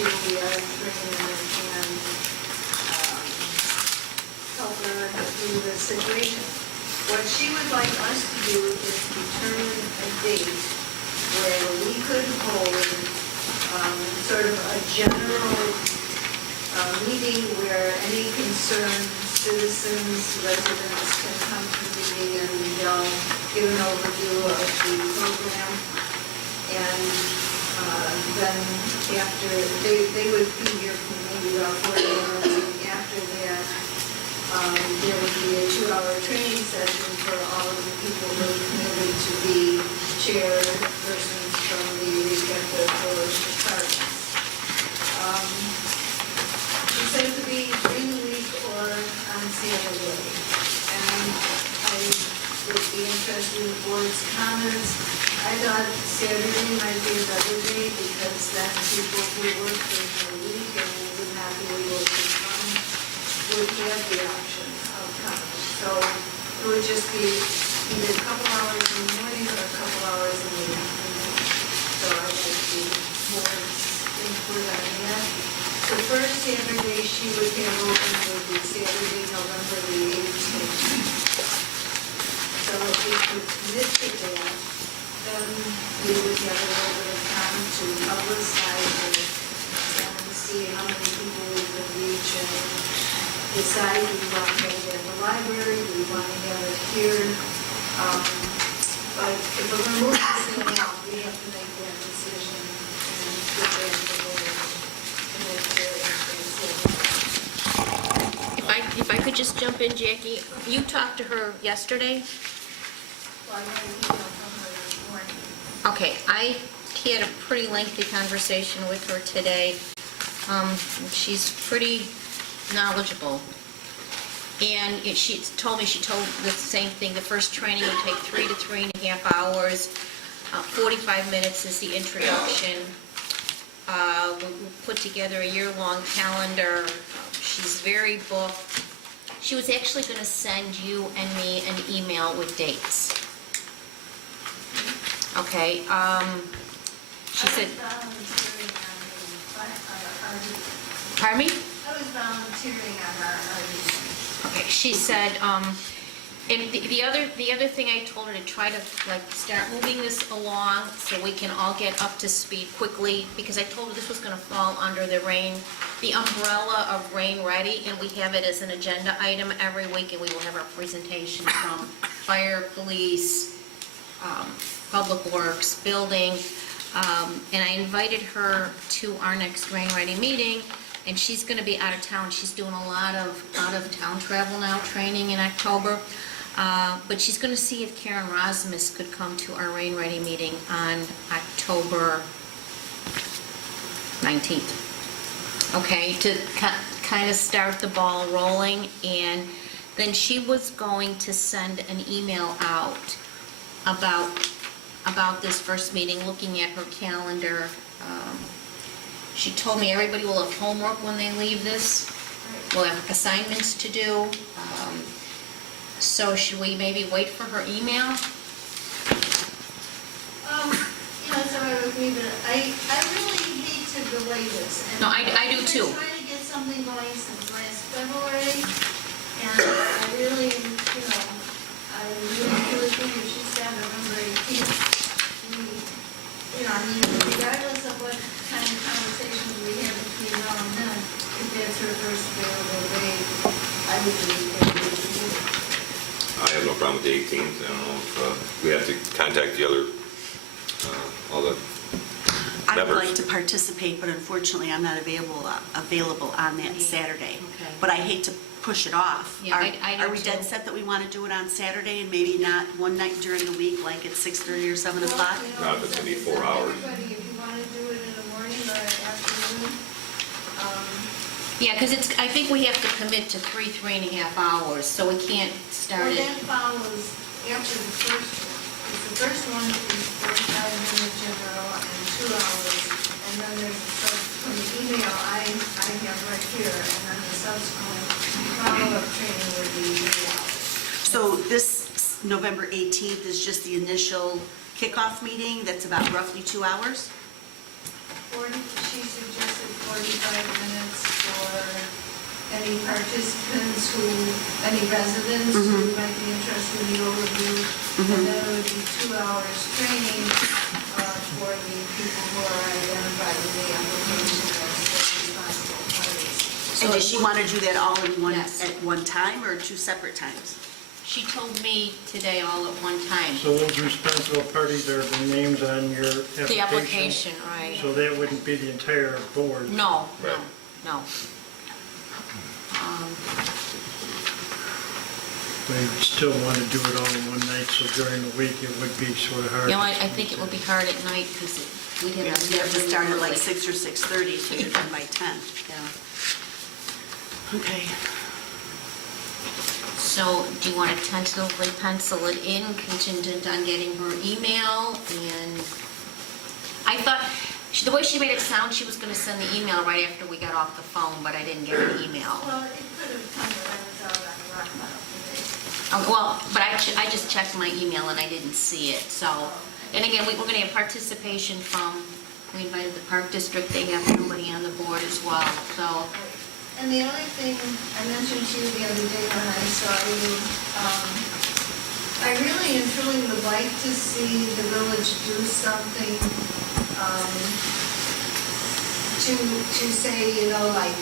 she will be bringing in and help her through the situation. What she would like us to do is determine a date where we could hold sort of a general meeting where any concerned citizens, residents can come to the meeting and they'll give an overview of the program. And then after, they would be here for maybe about 40 minutes, and after that, there would be a 2-hour training session for all of the people who are committed to be chairpersons from the respective village departments. She said it could be during the week or on Saturday. And I would be interested in the board's comments. I thought Saturday might be a better day because then people who work during the week and would not be able to come would have the option of coming. So it would just be either a couple hours in the morning or a couple hours in the afternoon. So I'd like the board's input on that. The first Saturday she would have open would be Saturday, November the 18th. So if we could commit to that, then we would have a little bit of time to publicize it and see how many people we could reach and decide do we want to have it at the library, do we want to have it here. But if we're going to move this thing out, we have to make that decision and get that to the board. If I could just jump in, Jackie, you talked to her yesterday? Well, I had an email from her this morning. Okay, I had a pretty lengthy conversation with her today. She's pretty knowledgeable. And she told the same thing. The first training would take 3 to 3.5 hours. 45 minutes is the introduction. We'll put together a year-long calendar. She's very booked. She was actually going to send you and me an email with dates. Okay. She said. Pardon me? I was volunteering on our Okay. She said. And the other thing I told her to try to start moving this along so we can all get up to speed quickly, because I told her this was going to fall under the umbrella of Rain Ready, and we have it as an agenda item every week, and we will have our presentation from fire, police, public works, building, and I invited her to our next Rain Ready meeting. And she's going to be out of town. She's doing a lot of out-of-town travel now, training in October. But she's going to see if Karen Rosmus could come to our Rain Ready meeting on October 19th. Okay, to kind of start the ball rolling. And then she was going to send an email out about this first meeting, looking at her calendar. She told me everybody will have homework when they leave this. We'll have assignments to do. So should we maybe wait for her email? It's all right with me, but I really hate to delay this. And No, I do too. I've been trying to get something going since last February, and I really think if she said November 18th, regardless of what kind of conversations we have between now and then, if that's her first available date, I would be able to do it. I have no problem with the 18th. I don't know if we have to contact the other, all the I would members. like to participate, but unfortunately, I'm not available on that Saturday. Okay. But I hate to push it off. Yeah, I do Are we too. dead set that we want to do it on Saturday and maybe not one night during the week, like at 6:30 or 7 o'clock? Not if it's gonna be 4 hours. Everybody, if you want to do it in the morning or afternoon, Yeah, because I think we have to commit to 3.5 hours, so we can't start well, it. that follows after the first one. If the first one is 45-minute general and 2 hours, and then there's from the email I have right here, and then the subsequent follow-up training would be 3 hours. So this November 18th is just the initial kickoff meeting, that's about roughly 2 hours? she suggested 45 minutes for any participants any residents who might be interested in the overview. And then it would be 2 hours training for the people who are identified in the application as the responsible parties. And does she want to do that all in one, Yes. at one time or two separate times? She told me today all at one time. So those responsible parties are the names on your application? The application, right. So that wouldn't be the entire board? No, Right. no. We still want to do it all in one night, so during the week it would be sort of hard. You know, I think it would be hard at night because we'd You have have to start at like early. 6 or 6:30, so you're done by 10. Yeah. Okay. So do you want to tentatively pencil it in contingent on getting her email? And I thought, the way she made it sound, she was going to send the email right after we got off the phone, but I didn't get an email. Well, it could have come when I was out on the rock pile today. Well, but I just checked my email and I didn't see it, so. And again, we're going to have participation from, we invited the Park District, they have somebody on the board as well, so. And the only thing I mentioned to you the other day when I saw you, I really and truly would like to see the village do something to say, like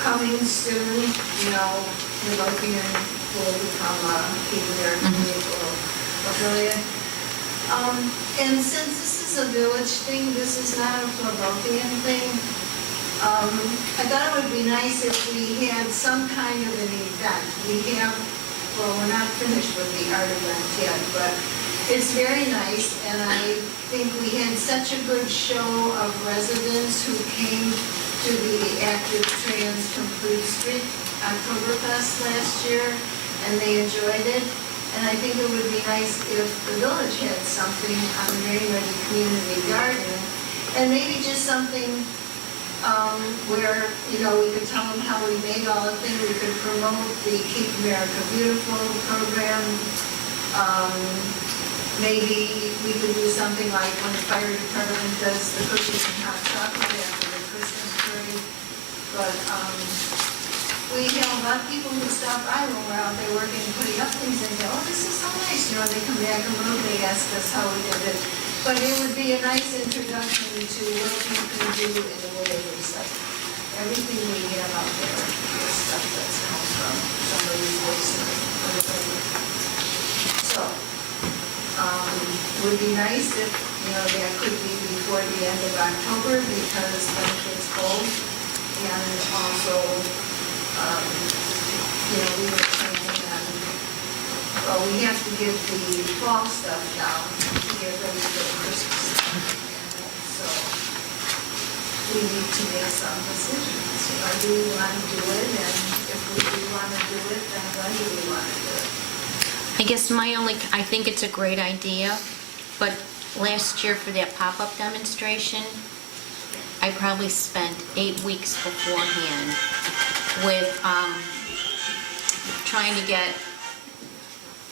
coming soon, Midlothian will become a Cape American Mutual affiliate. And since this is a village thing, this is not a Midlothian thing, I thought it would be nice if we had some kind of an event. We're not finished with the art event yet, but it's very nice, and I think we had such a good show of residents who came to the Active Trans Complete Street Oktoberfest last year, and they enjoyed it. And I think it would be nice if the village had something on the Rain Ready Community Garden, and maybe just something where, we could tell them how we made all the things. We could promote the Keep America Beautiful program. Maybe we could do something like when the fire department does the cookies and hot chocolate after the Christmas parade. But we have a lot of people who stop by when we're out there working and putting up things and go, oh, this is so nice. They come back a little, they ask us how we did it. But it would be a nice introduction to what you can do in the way of recycling. Everything we have out there is stuff that's come from somebody's basement. So, would be nice if, that could be before the end of October because then it gets cold. And also, we were planning on, we have to get the fall stuff down to get ready for Christmas. So, we need to make some decisions. Do we want to do it? And if we do want to do it, then when do we want to do it? I guess I think it's a great idea, but last year for that pop-up demonstration, I probably spent 8 weeks beforehand with trying to get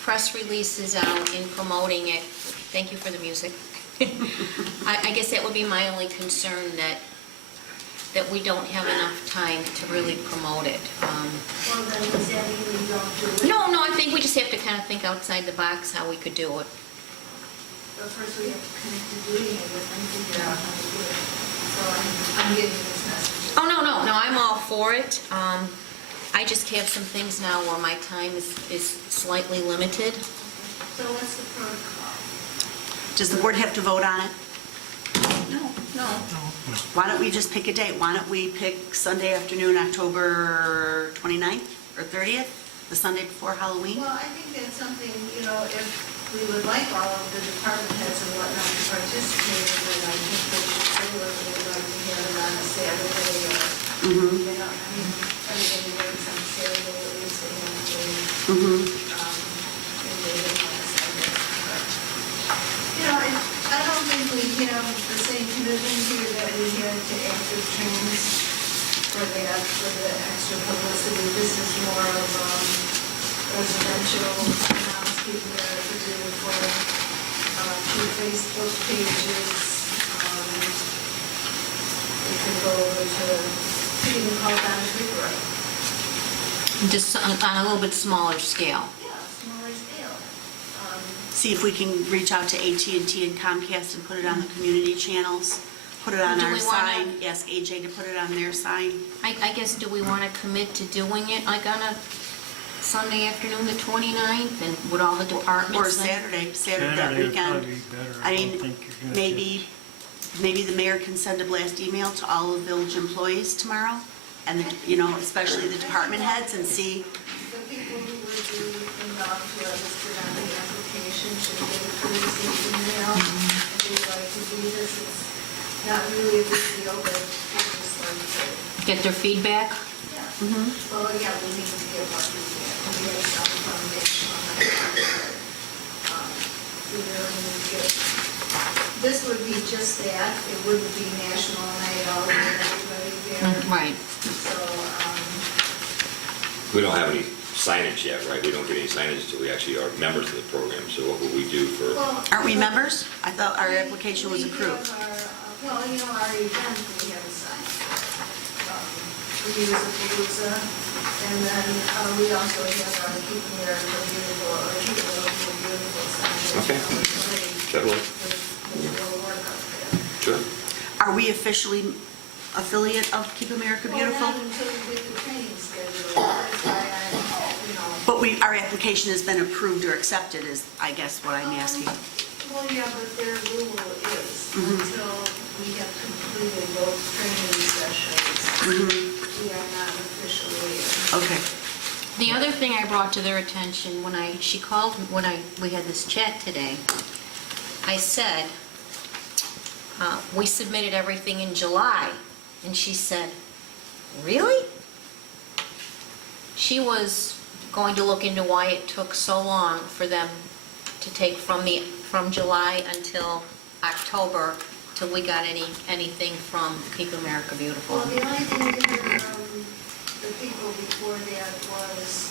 press releases out and promoting it. Thank you for the music. I guess that would be my only concern, that we don't have enough time to really promote it. Well, then does that mean we don't do it? No, I think we just have to kind of think outside the box how we could do it. But first we have to commit to doing it and figure out how to do it. So I'm getting this message. Oh, no, I'm all for it. I just have some things now where my time is slightly limited. So what's the protocol? Does the board have to vote on it? No. Why don't we just pick a date? Why don't we pick Sunday afternoon, October 29th or 30th, the Sunday before Halloween? Well, I think that's something, if we would like all of the department heads and whatnot to participate, then I think they should say whether they'd like to have it on a Saturday or, everybody works on Saturday, at least they have to, if they don't want to Sunday. But, I don't think we have the same commitment here that we had to Active Trans for the extra publicity. This is more of residential announcement to do for 2 Facebook pages. go over to even call down to River. Just on a little bit smaller scale. Yeah, smaller scale. See if we can reach out to AT&T and Comcast and put it on the community channels, put it on Do our we wanna- sign, ask AJ to put it on their sign. I guess, do we want to commit to doing it like on a Sunday afternoon, the 29th, and with all the departments? Or then? Saturday that would weekend. probably be better. I don't mean, think you're gonna maybe the mayor can send a blast email to all of village employees tomorrow, and, especially the department heads, and see, The people who would be involved who are listed on the application should get a courtesy email. If they'd like to do this, it's not really a big deal, but people just like to, Get their feedback? yeah. Well, yeah, we need to get what we get. We have some foundation on that. We really need to get, this would be just that. It wouldn't be National Night Out with everybody there. Right. So, We don't have any signage yet, right? We don't get any signage until we actually are members of the program, so what will we do for? well. aren't we members? I thought our application was approved. Well, our event, we have a sign. We use a palooza, and then we also have our Keep America Beautiful, or Keep America Beautiful sign. Okay. That will- We'll work up there. Sure. Are we officially affiliate of Keep America Beautiful? Well, not until we get the training schedule. That's why But our application has been approved or accepted, is, I guess, what I'm asking. Well, yeah, but their rule is until we have completed those training sessions, we are not officially. Okay. The other thing I brought to their attention she called when we had this chat today, I said, we submitted everything in July, and she said, really? She was going to look into why it took so long for them to take from July until October till we got anything from Keep America Beautiful. Well, the only thing we heard from the people before that was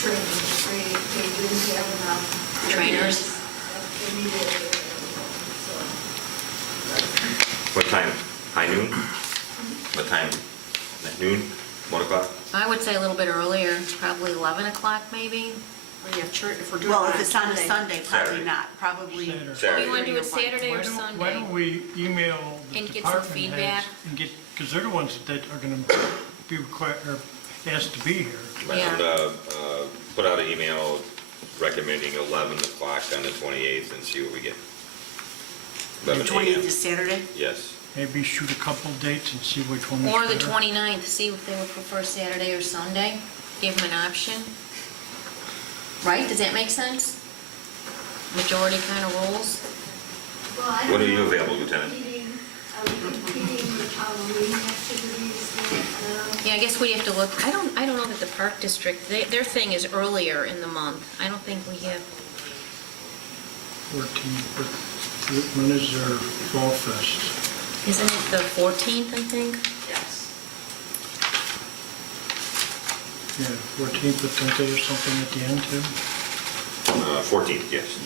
training. They didn't have enough. Trainers? They needed it. So, What time? High noon? What time? At noon? 1 o'clock? I would say a little bit earlier, probably 11 o'clock maybe. If we're doing well, if it's on a Sunday, probably Saturday. not. Probably. Saturday. Saturday. You want to do it Saturday Why or don't- Sunday? Why don't we email the And get some department feedback? heads and get, because they're the ones that are going to be required, or asked to be here. And put out an email recommending 11 o'clock on the 28th and see what we get. The 11 28th a.m. is Saturday? Yes. Maybe shoot a couple dates and see which one is Or the better. 29th, see if they would prefer Saturday or Sunday, give them an option. Right, does that make sense? Majority kind of rules? well, I don't When are you know. available, Lieutenant? Are we competing with Halloween activities? Yeah, I guess we have to look, I don't know that the Park District, their thing is earlier in the month. I don't think we have, 14th, when is their Fall Fest? isn't it the 14th, I think? Yes. Yeah, 14th, but don't they have something at the end too? 14th, yes.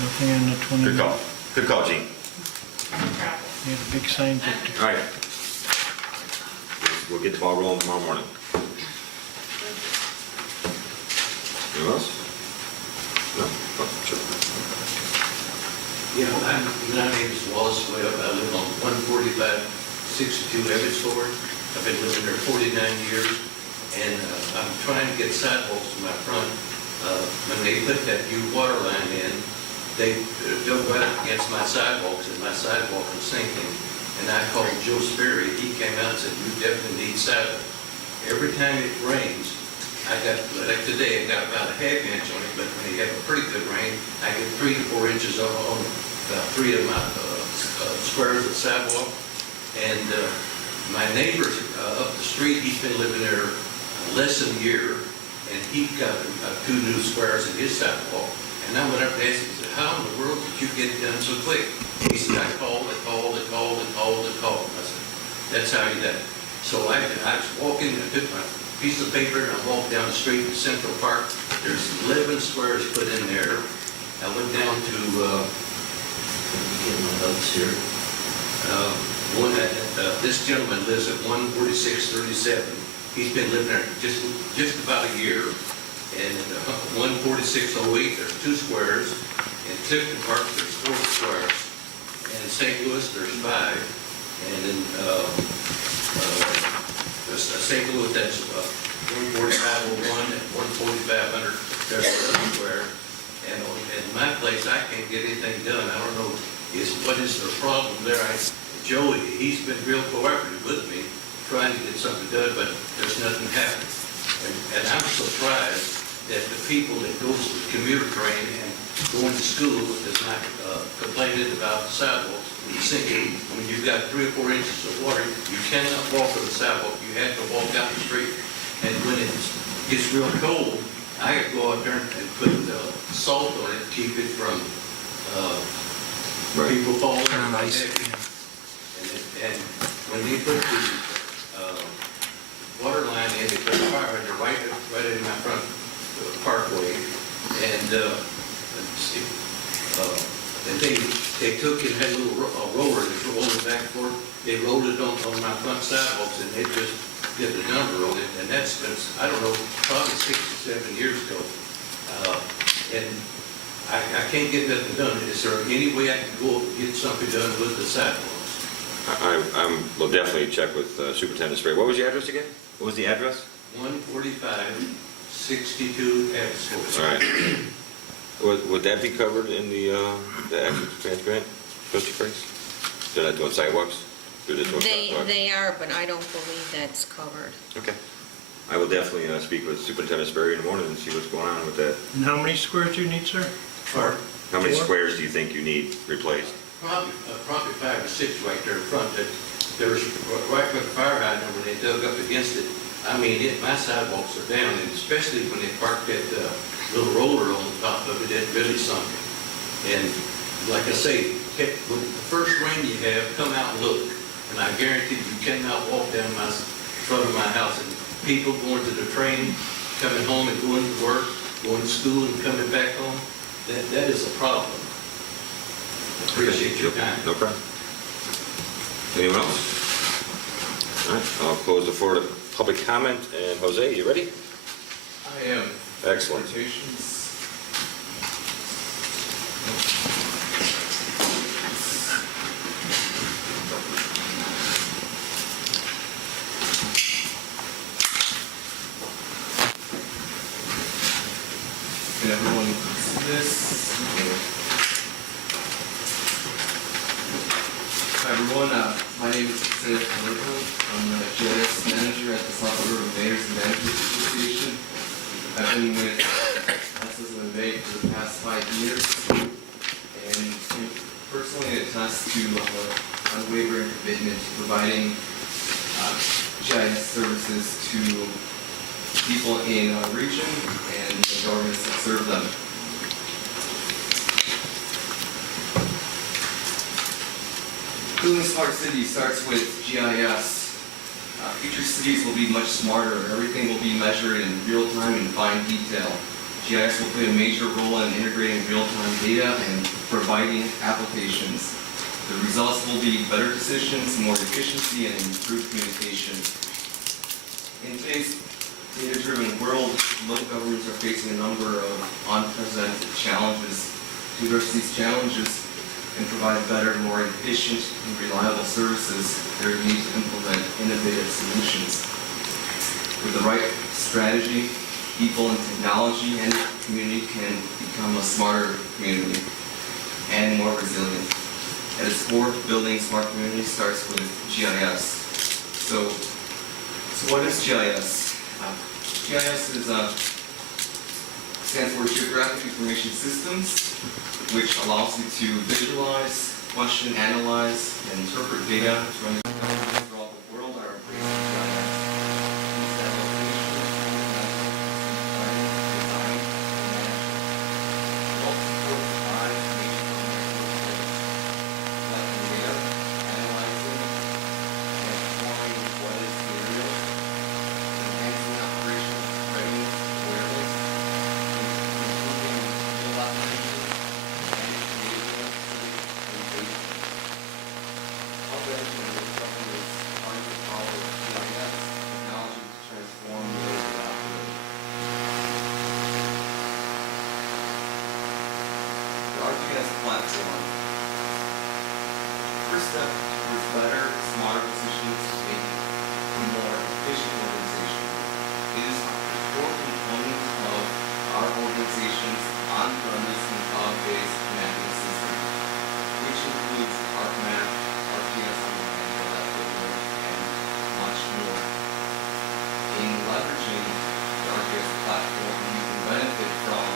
Nothing on the 29th? Good call. Good call, Gene. Yeah, the big sign that, All right. We'll get the ball rolling tomorrow morning. Anyone else? No? Oh, sure. Yeah, my name is Wallace Webb. I live on 14562 Evans Ford. I've been living there 49 years, and I'm trying to get sidewalks to my front. When they put that new water line in, they dug right up against my sidewalks, and my sidewalk was sinking. And I called Joe Sperry. He came out and said, "You definitely need sidewalks." Every time it rains, like today, I got about a half inch on it, but when you have a pretty good rain, I get 3 to 4 inches on about 3 of my squares of sidewalk. And my neighbor up the street, he's been living there less than a year, and he got 2 new squares in his sidewalk. And I went up to ask him, I said, "How in the world did you get it done so quick?" He said, "I called. I said, "That's how you did it." So I was walking, I took my piece of paper, and I walked down the street to Central Park. There's 11 squares put in there. I went down to, let me get my notes here. This gentleman lives at 14637. He's been living there just about a year. And at 14608, there's 2 squares. In Clifton Park, there's 4 squares. And in St. Louis, there's 5. And in St. Louis, that's 14501 and 14500, there's 11 square. And in my place, I can't get anything done. I don't know what is the problem there. Joey, he's been real cooperative with me, trying to get something done, but there's nothing happening. And I'm surprised that the people that go to the commuter train and going to school is not complaining about the sidewalks. Thinking when you've got 3 or 4 inches of water, you cannot walk on the sidewalk. You have to walk down the street. And when it gets real cold, I have to go out there and put salt on it to keep it from people falling. And when they put the water line in, they put the fire hydrant right in my front parkway. And they took it, had a little roller that rolled it back and forth. They rolled it on my front sidewalks, and they just did the number on it. And that's I don't know, probably 6 or 7 years ago. And I can't get nothing done. Is there any way I can go get something done with the sidewalks? We'll definitely check with Superintendent Spray. What was the address again? What was the address? 14562 Evans. All right. Would that be covered in the action transparent, Trustee Price? They're not doing sidewalks? They're just doing sidewalks? They are, but I don't believe that's covered. Okay. I will definitely speak with Superintendent Sperry in the morning and see what's going on with that. And how many squares do you need, sir? Or How many 4? squares do you think you need replaced? probably 5 or 6 right there in front. There's right where the fire hydrant, when they dug up against it, I mean, my sidewalks are down, and especially when they parked that little roller on the top of it, it really sunk it. And like I say, when the first rain you have, come out and look. And I guarantee you cannot walk down front of my house. And people going to the train, coming home and going to work, going to school and coming back home, that is a problem. Appreciate your time. No problem. Anyone else? All right, I'll close the floor to public comment. And Jose, you ready? I am. Excellent. Transportations. Can everyone see this? Hi everyone, my name is Seth Merkel. I'm the GIS manager at the South River Mayors and Managers Association. I've been with SSMA for the past 5 years, and personally attest to our unwavering commitment to providing GIS services to people in our region and the governments that serve them. Building smart cities starts with GIS. Future cities will be much smarter. Everything will be measured in real time and fine detail. GIS will play a major role in integrating real-time data and providing applications. The results will be better decisions, more efficiency, and improved communication. In today's data-driven world, local governments are facing a number of unprecedented challenges. To address these challenges and provide better, more efficient, and reliable services, there is need to implement innovative solutions. With the right strategy, people and technology and community can become a smarter community and more resilient. At its core, building smart communities starts with GIS. So what is GIS? GIS stands for Geographic Information Systems, which allows you to visualize, question, analyze, and interpret data from throughout the world are embracing GIS. step towards better, smarter decisions making for more efficient organization. It is a core component of our organization's on-premise and cloud-based mapping system, which includes ArcMap, ArcGIS Online, and much more. In leveraging the ArcGIS platform, you can benefit from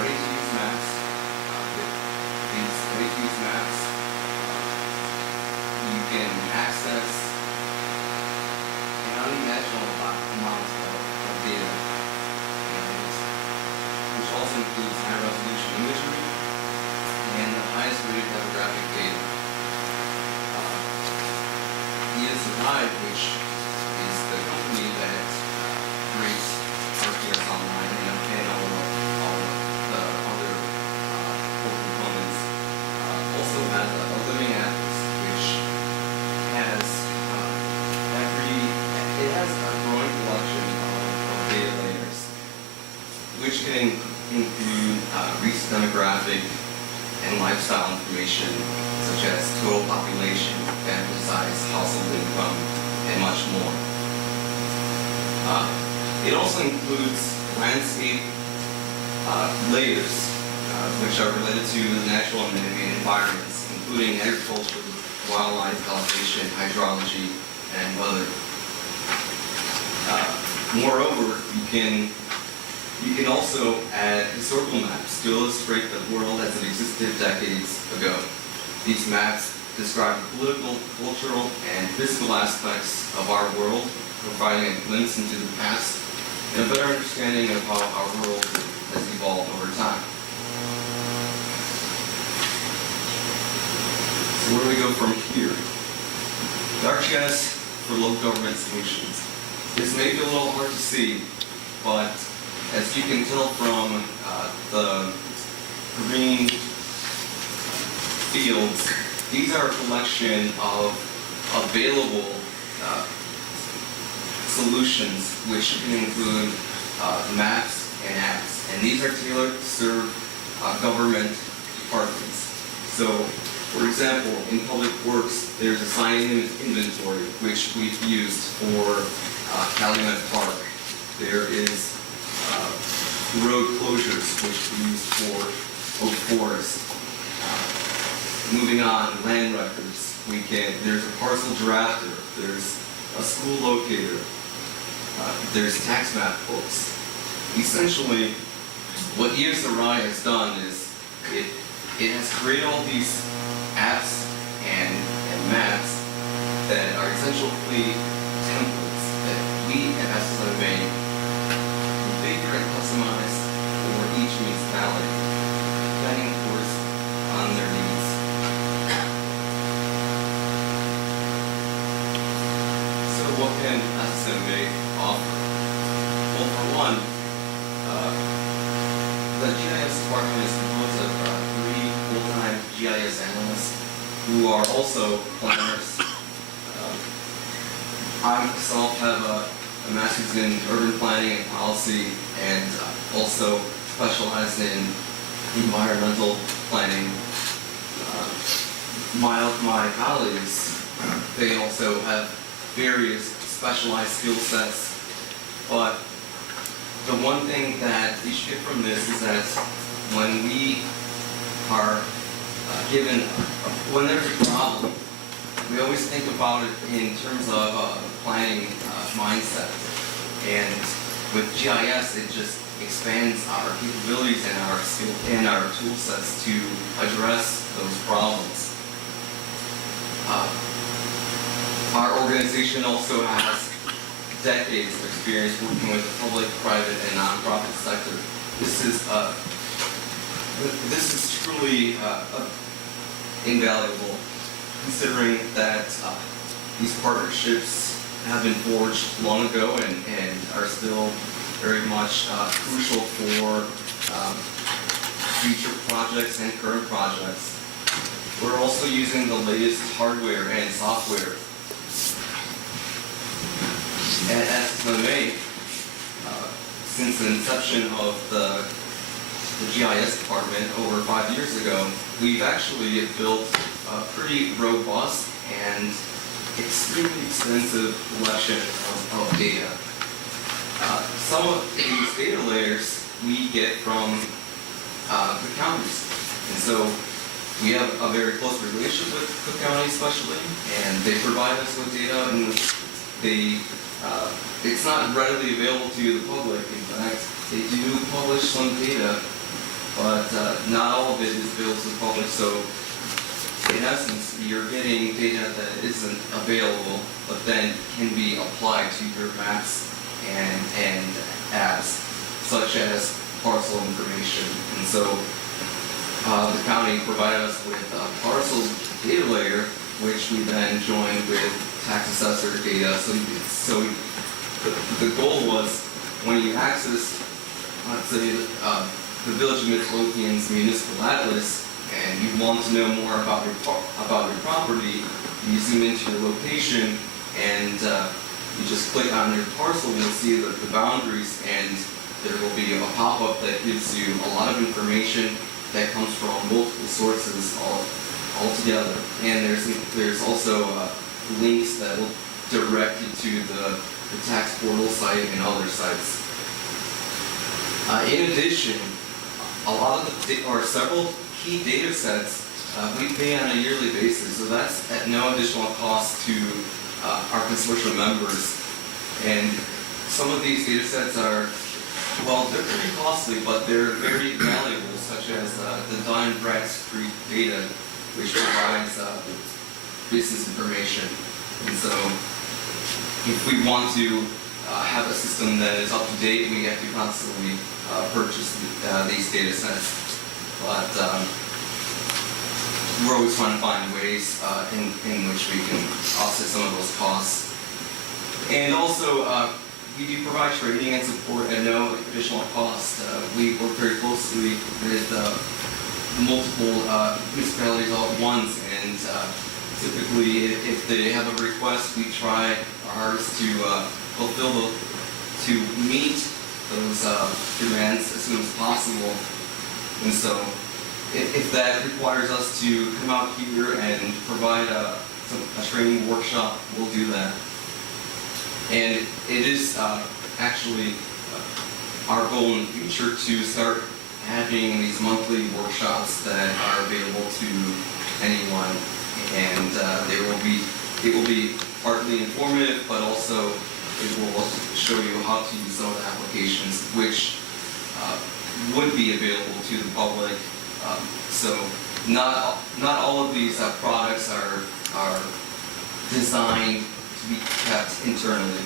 ready-to-use maps. These ready-to-use maps you can access an unimaginable amount of data, which also includes high-resolution imagery and the highest rated demographic data. ESI, which is the company that creates ArcGIS Online and all of the other core components, also has a living atlas, which has it has a growing collection of data layers, which can include recent demographic and lifestyle information, such as total population, family size, household income, and much more. It also includes landscape layers, which are related to the natural and man-made environments, including agriculture, wildlife, elevation, hydrology, and weather. Moreover, you can also add historical maps to illustrate the world as it existed decades ago. These maps describe political, cultural, and physical aspects of our world, providing a glimpse into the past and a better understanding of how our world has evolved over time. So where do we go from here? ArcGIS for local government solutions. This may be a little hard to see, but as you can tell from the green fields, these are a collection of available solutions, which can include maps and apps. And these are tailored to serve government departments. So, for example, in Public Works, there's a sign inventory, which we've used for Calumet Park. There is road closures, which we use for Oak Forest. Moving on, land records. There's a parcel drafter, there's a school locator, there's tax map books. Essentially, what ESRI has done is it has created all these apps and maps that are essentially templates that we at SSMA configure and customize for each municipality, depending, of course, on their needs. So what can SSMA offer? Well, for one, the GIS department is composed of 3 full-time GIS analysts who are also planners. I myself have a master's in urban planning and policy, and also specialize in environmental planning. My colleagues, they also have various specialized skill sets, but the one thing that you should get from this is that when we are when there's a problem, we always think about it in terms of planning mindset. And with GIS, it just expands our capabilities and our skill and our tool sets to address those problems. Our organization also has decades of experience working with the public, private, and nonprofit sector. This is truly invaluable, considering that these partnerships have been forged long ago and are still very much crucial for future projects and current projects. We're also using the latest hardware and software. At SSMA, since the inception of the the GIS department over 5 years ago, we've actually built a pretty robust and extremely extensive collection of data. Some of these data layers we get from the counties. And so we have a very close relationship with Cook County especially, and they provide us with data, and it's not readily available to the public. In fact, they do publish some data, but not all of it is available to the public. So in essence, you're getting data that isn't available, but then can be applied to your maps and apps, such as parcel information. And so the county provided us with a parcel data layer, which we then joined with tax assessor data. So the goal was, when you access, let's say, the Village of Midlothian's municipal atlas, and you want to know more about your property, you zoom into your location, and you just click on your parcel, and you'll see the boundaries, and there will be a pop-up that gives you a lot of information that comes from multiple sources all together. And there's also links that will direct you to the tax portal site and other sites. In addition, several key data sets we pay on a yearly basis, so that's at no additional cost to our consortium members. And some of these data sets are, well, they're pretty costly, but they're very valuable, such as the Dun & Bradstreet data, which provides business information. And so if we want to have a system that is up to date, we have to constantly purchase these data sets. But we're always trying to find ways in which we can offset some of those costs. And also, we do provide training and support at no additional cost. We work very closely with multiple municipalities all at once, and typically, if they have a request, we try our hardest to to meet those demands as soon as possible. And so, if that requires us to come out here and provide a training workshop, we'll do that. And it is actually our goal in the future to start having these monthly workshops that are available to anyone, and it will be partly informative, but also it will also show you how to use some of the applications which would be available to the public. So not all of these products are designed to be kept internally.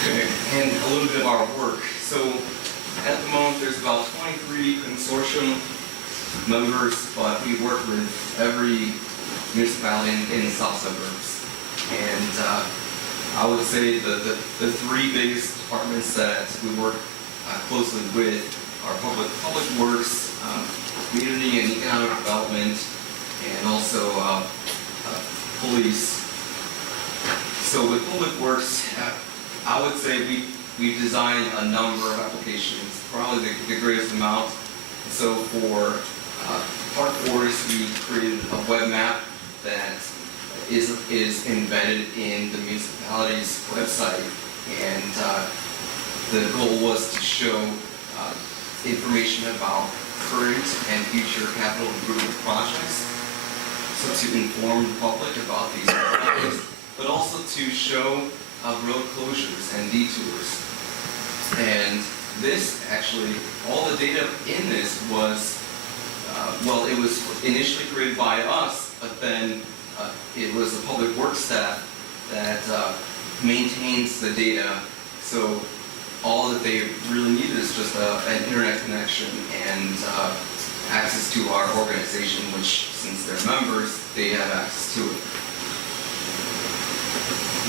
Okay, and a little bit of our work. So at the moment, there's about 23 consortium members, but we work with every municipality in the south suburbs. And I would say the three biggest departments that we work closely with are public works, community and economic development, and also police. So with public works, I would say we've designed a number of applications, probably the greatest amount. So for Park Forest, we created a web map that is embedded in the municipality's website, and the goal was to show information about current and future capital improvement projects, so to inform the public about these projects, but also to show road closures and detours. And this actually, all the data in this was, well, it was initially created by us, but then it was the public works staff that maintains the data. So all that they really needed is just an internet connection and access to our organization, which, since they're members, they have access to it.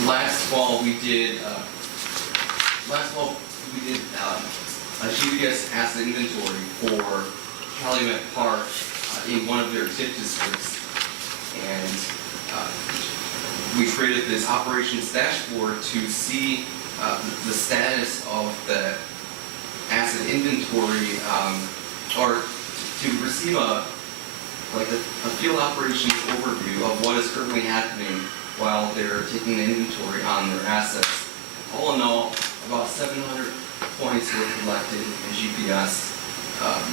Last fall we did a GIS asset inventory for Calumet Park in one of their TIF districts, and we created this operations dashboard to see the status of the asset inventory, or to receive a field operations overview of what is currently happening while they're taking an inventory on their assets. All in all, about 700 points were collected in GPS.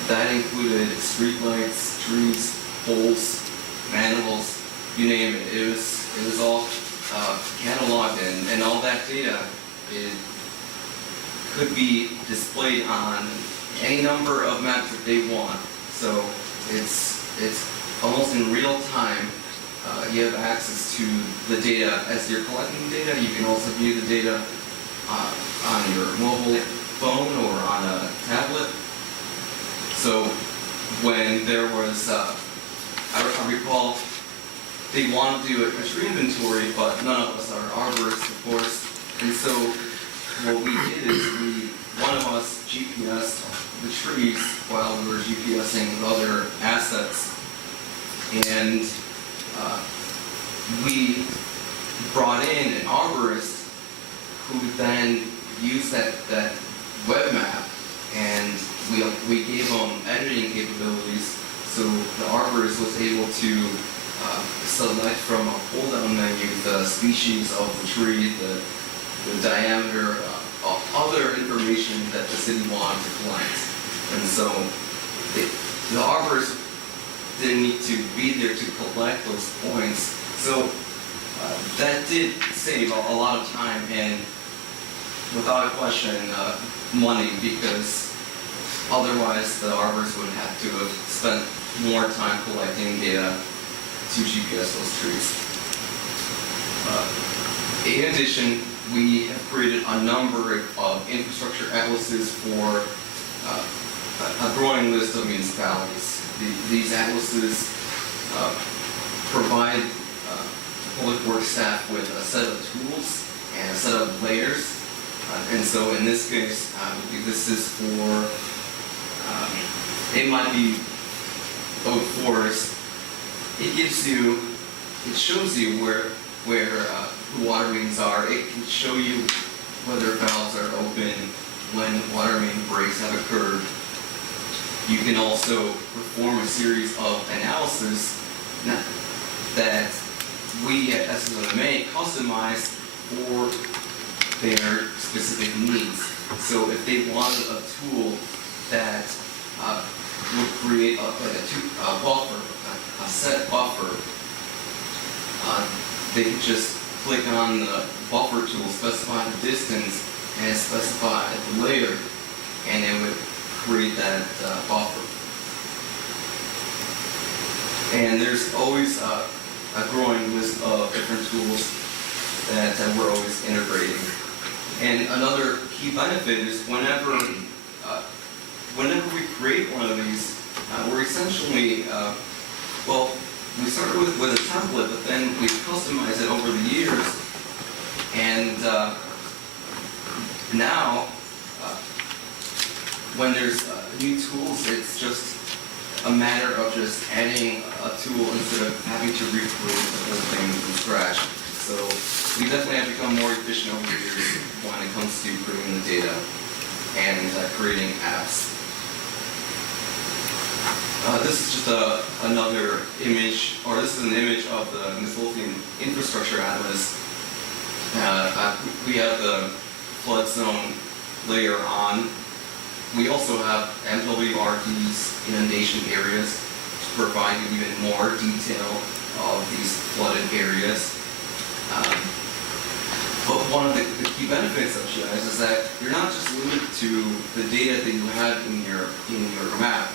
That included streetlights, trees, poles, manholes, you name it. It was all cataloged, and all that data could be displayed on any number of maps that they want. So it's almost in real time. You have access to the data as you're collecting data. You can also view the data on your mobile phone or on a tablet. So when there was, I recall, they wanted to do a tree inventory, but none of us are arborists, of course. And so what we did is one of us GPSed the trees while we were GPSing other assets. And we brought in an arborist who then used that web map, and we gave them editing capabilities, so the arborist was able to select from a pull-down menu the species of the tree, the diameter, other information that the city wanted to collect. And so the arborist didn't need to be there to collect those points. So that did save a lot of time and, without a question, money, because otherwise the arborist would have to have spent more time collecting data to GPS those trees. In addition, we have created a number of infrastructure atlases for a growing list of municipalities. These atlases provide public works staff with a set of tools and a set of layers. And so in this case, this is for, it might be oak forest. It shows you where the water mains are. It can show you whether valves are open, when water main breaks have occurred. You can also perform a series of analysis that we at SSMA customize for their specific needs. So if they wanted a tool that would create a buffer, a set buffer, they could just click on the buffer tool, specify the distance, and specify the layer, and it would create that buffer. And there's always a growing list of different tools that we're always integrating. And another key benefit is whenever we create one of these, we're essentially, we started with a template, but then we customize it over the years. And now, when there's new tools, it's just a matter of just adding a tool instead of having to recreate the whole thing from scratch. So we definitely have become more efficient over the years when it comes to creating the data and creating apps. This is just another image, or this is an image of the Midlothian infrastructure atlas. We have the flood zone layer on. We also have MWRD's inundation areas to provide you even more detail of these flooded areas. But one of the key benefits of GIS is that you're not just limited to the data that you have in your map.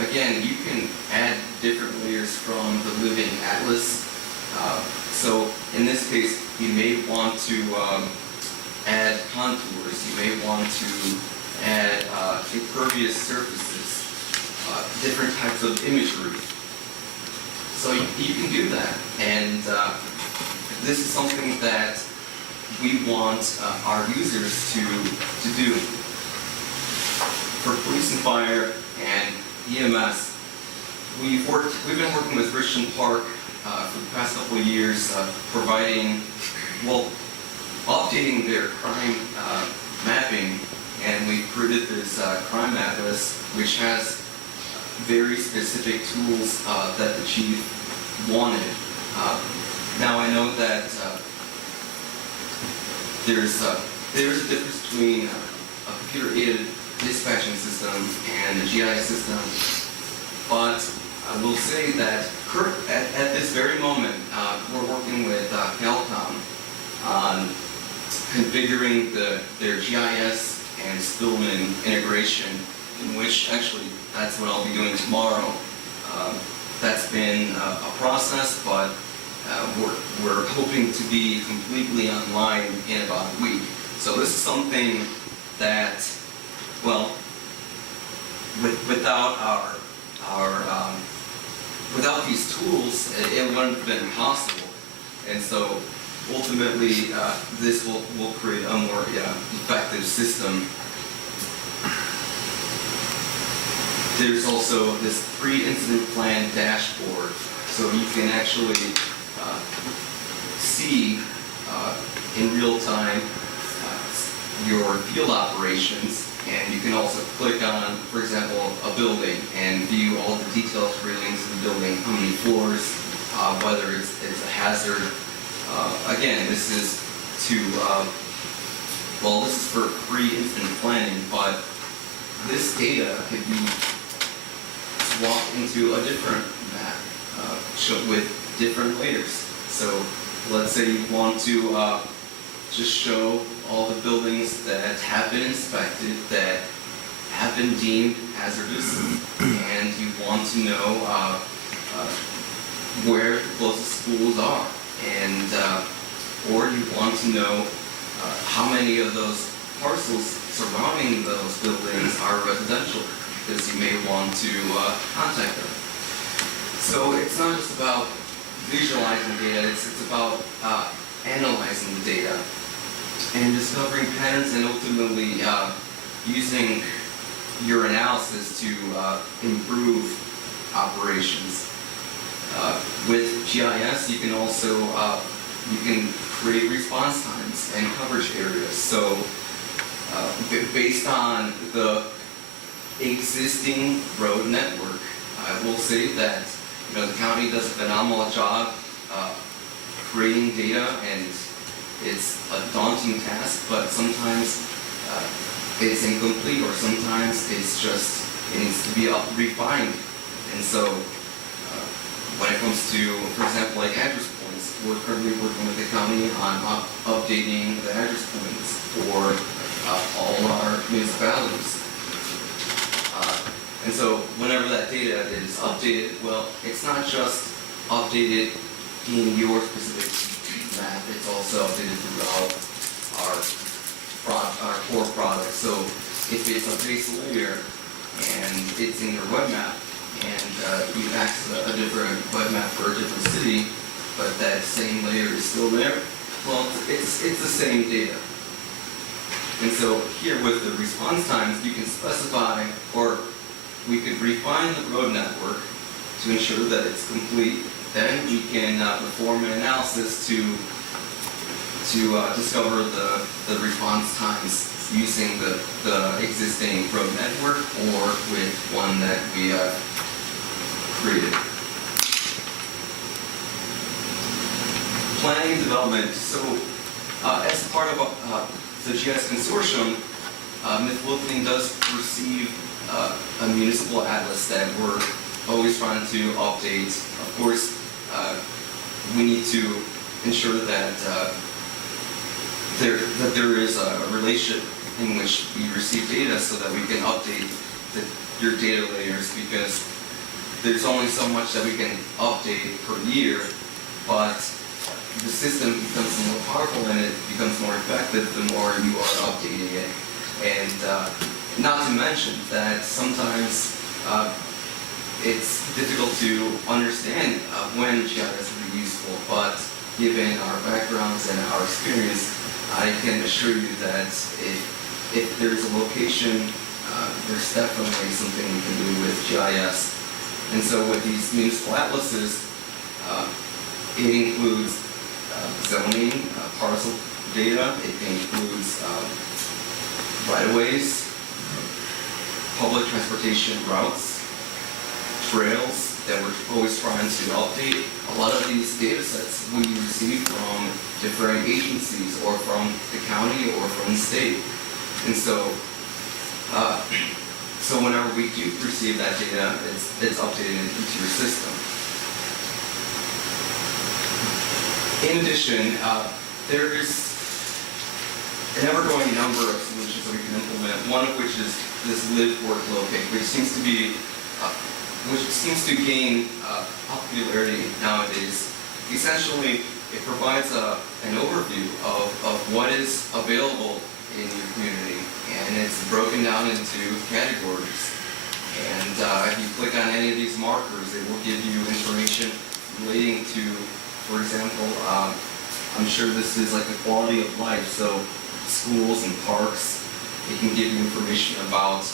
Again, you can add different layers from the living atlas. So in this case, you may want to add contours. You may want to add impervious surfaces, different types of imagery. So you can do that. And this is something that we want our users to do. For police and fire and EMS, we've been working with Richmond Park for the past couple of years, providing, well, updating their crime mapping, and we created this crime atlas, which has very specific tools that the chief wanted. Now I know that there's a difference between a computer-aided dispatching system and a GIS system, but I will say that at this very moment, we're working with Calcom on configuring their GIS and Spillman integration, in which actually that's what I'll be doing tomorrow. That's been a process, but we're hoping to be completely online in about a week. So this is something that, well, without these tools, it wouldn't have been possible. And so ultimately, this will create a more effective system. There's also this pre-incident plan dashboard, so you can actually see in real time your field operations, and you can also click on, for example, a building and view all the details relating to the building, how many floors, whether it's a hazard. Again, this is this is for pre-incident planning, but this data could be swapped into a different map with different layers. So let's say you want to just show all the buildings that have been inspected, that have been deemed hazardous, and you want to know where the closest schools are, and or you want to know how many of those parcels surrounding those buildings are residential, because you may want to contact them. So it's not just about visualizing data, it's about analyzing the data and discovering patterns, and ultimately using your analysis to improve operations. With GIS, you can also create response times and coverage areas. So based on the existing road network, I will say that the county does a phenomenal job creating data, and it's a daunting task, but sometimes it's incomplete, or sometimes it needs to be refined. And so when it comes to, for example, like address points, we're currently working with the county on updating the address points for all our municipalities. And so whenever that data is updated, well, it's not just updated in your specific map, it's also updated throughout our core product. So if it's a base layer and it's in your web map, and you access a different web map for a different city, but that same layer is still there, well, it's the same data. And so here with the response times, you can specify, or we could refine the road network to ensure that it's complete. Then we can perform an analysis to discover the response times using the existing road network, or with one that we created. Planning and development. So as part of the GIS consortium, Midlothian does receive a municipal atlas that we're always trying to update. Of course, we need to ensure that there is a relationship in which we receive data, so that we can update your data layers, because there's only so much that we can update per year, but the system becomes more powerful and it becomes more effective the more you are updating it. And not to mention that sometimes it's difficult to understand when GIS will be useful, but given our backgrounds and our experience, I can assure you that if there's a location, there's definitely something we can do with GIS. And so with these municipal atlases, It includes zoning, parcel data, it includes right-of-ways, public transportation routes, trails that we're always trying to update. A lot of these data sets we receive from different agencies or from the county or from the state. And so, so whenever we do receive that data, it's updated into your system. In addition, there is an ever-growing number of solutions that we can implement, one of which is this live, work, locate, which seems to gain popularity nowadays. Essentially, it provides an overview of what is available in your community, and it's broken down into categories. And if you click on any of these markers, it will give you information relating to, for example, I'm sure this is like the quality of life, so schools and parks. It can give you information about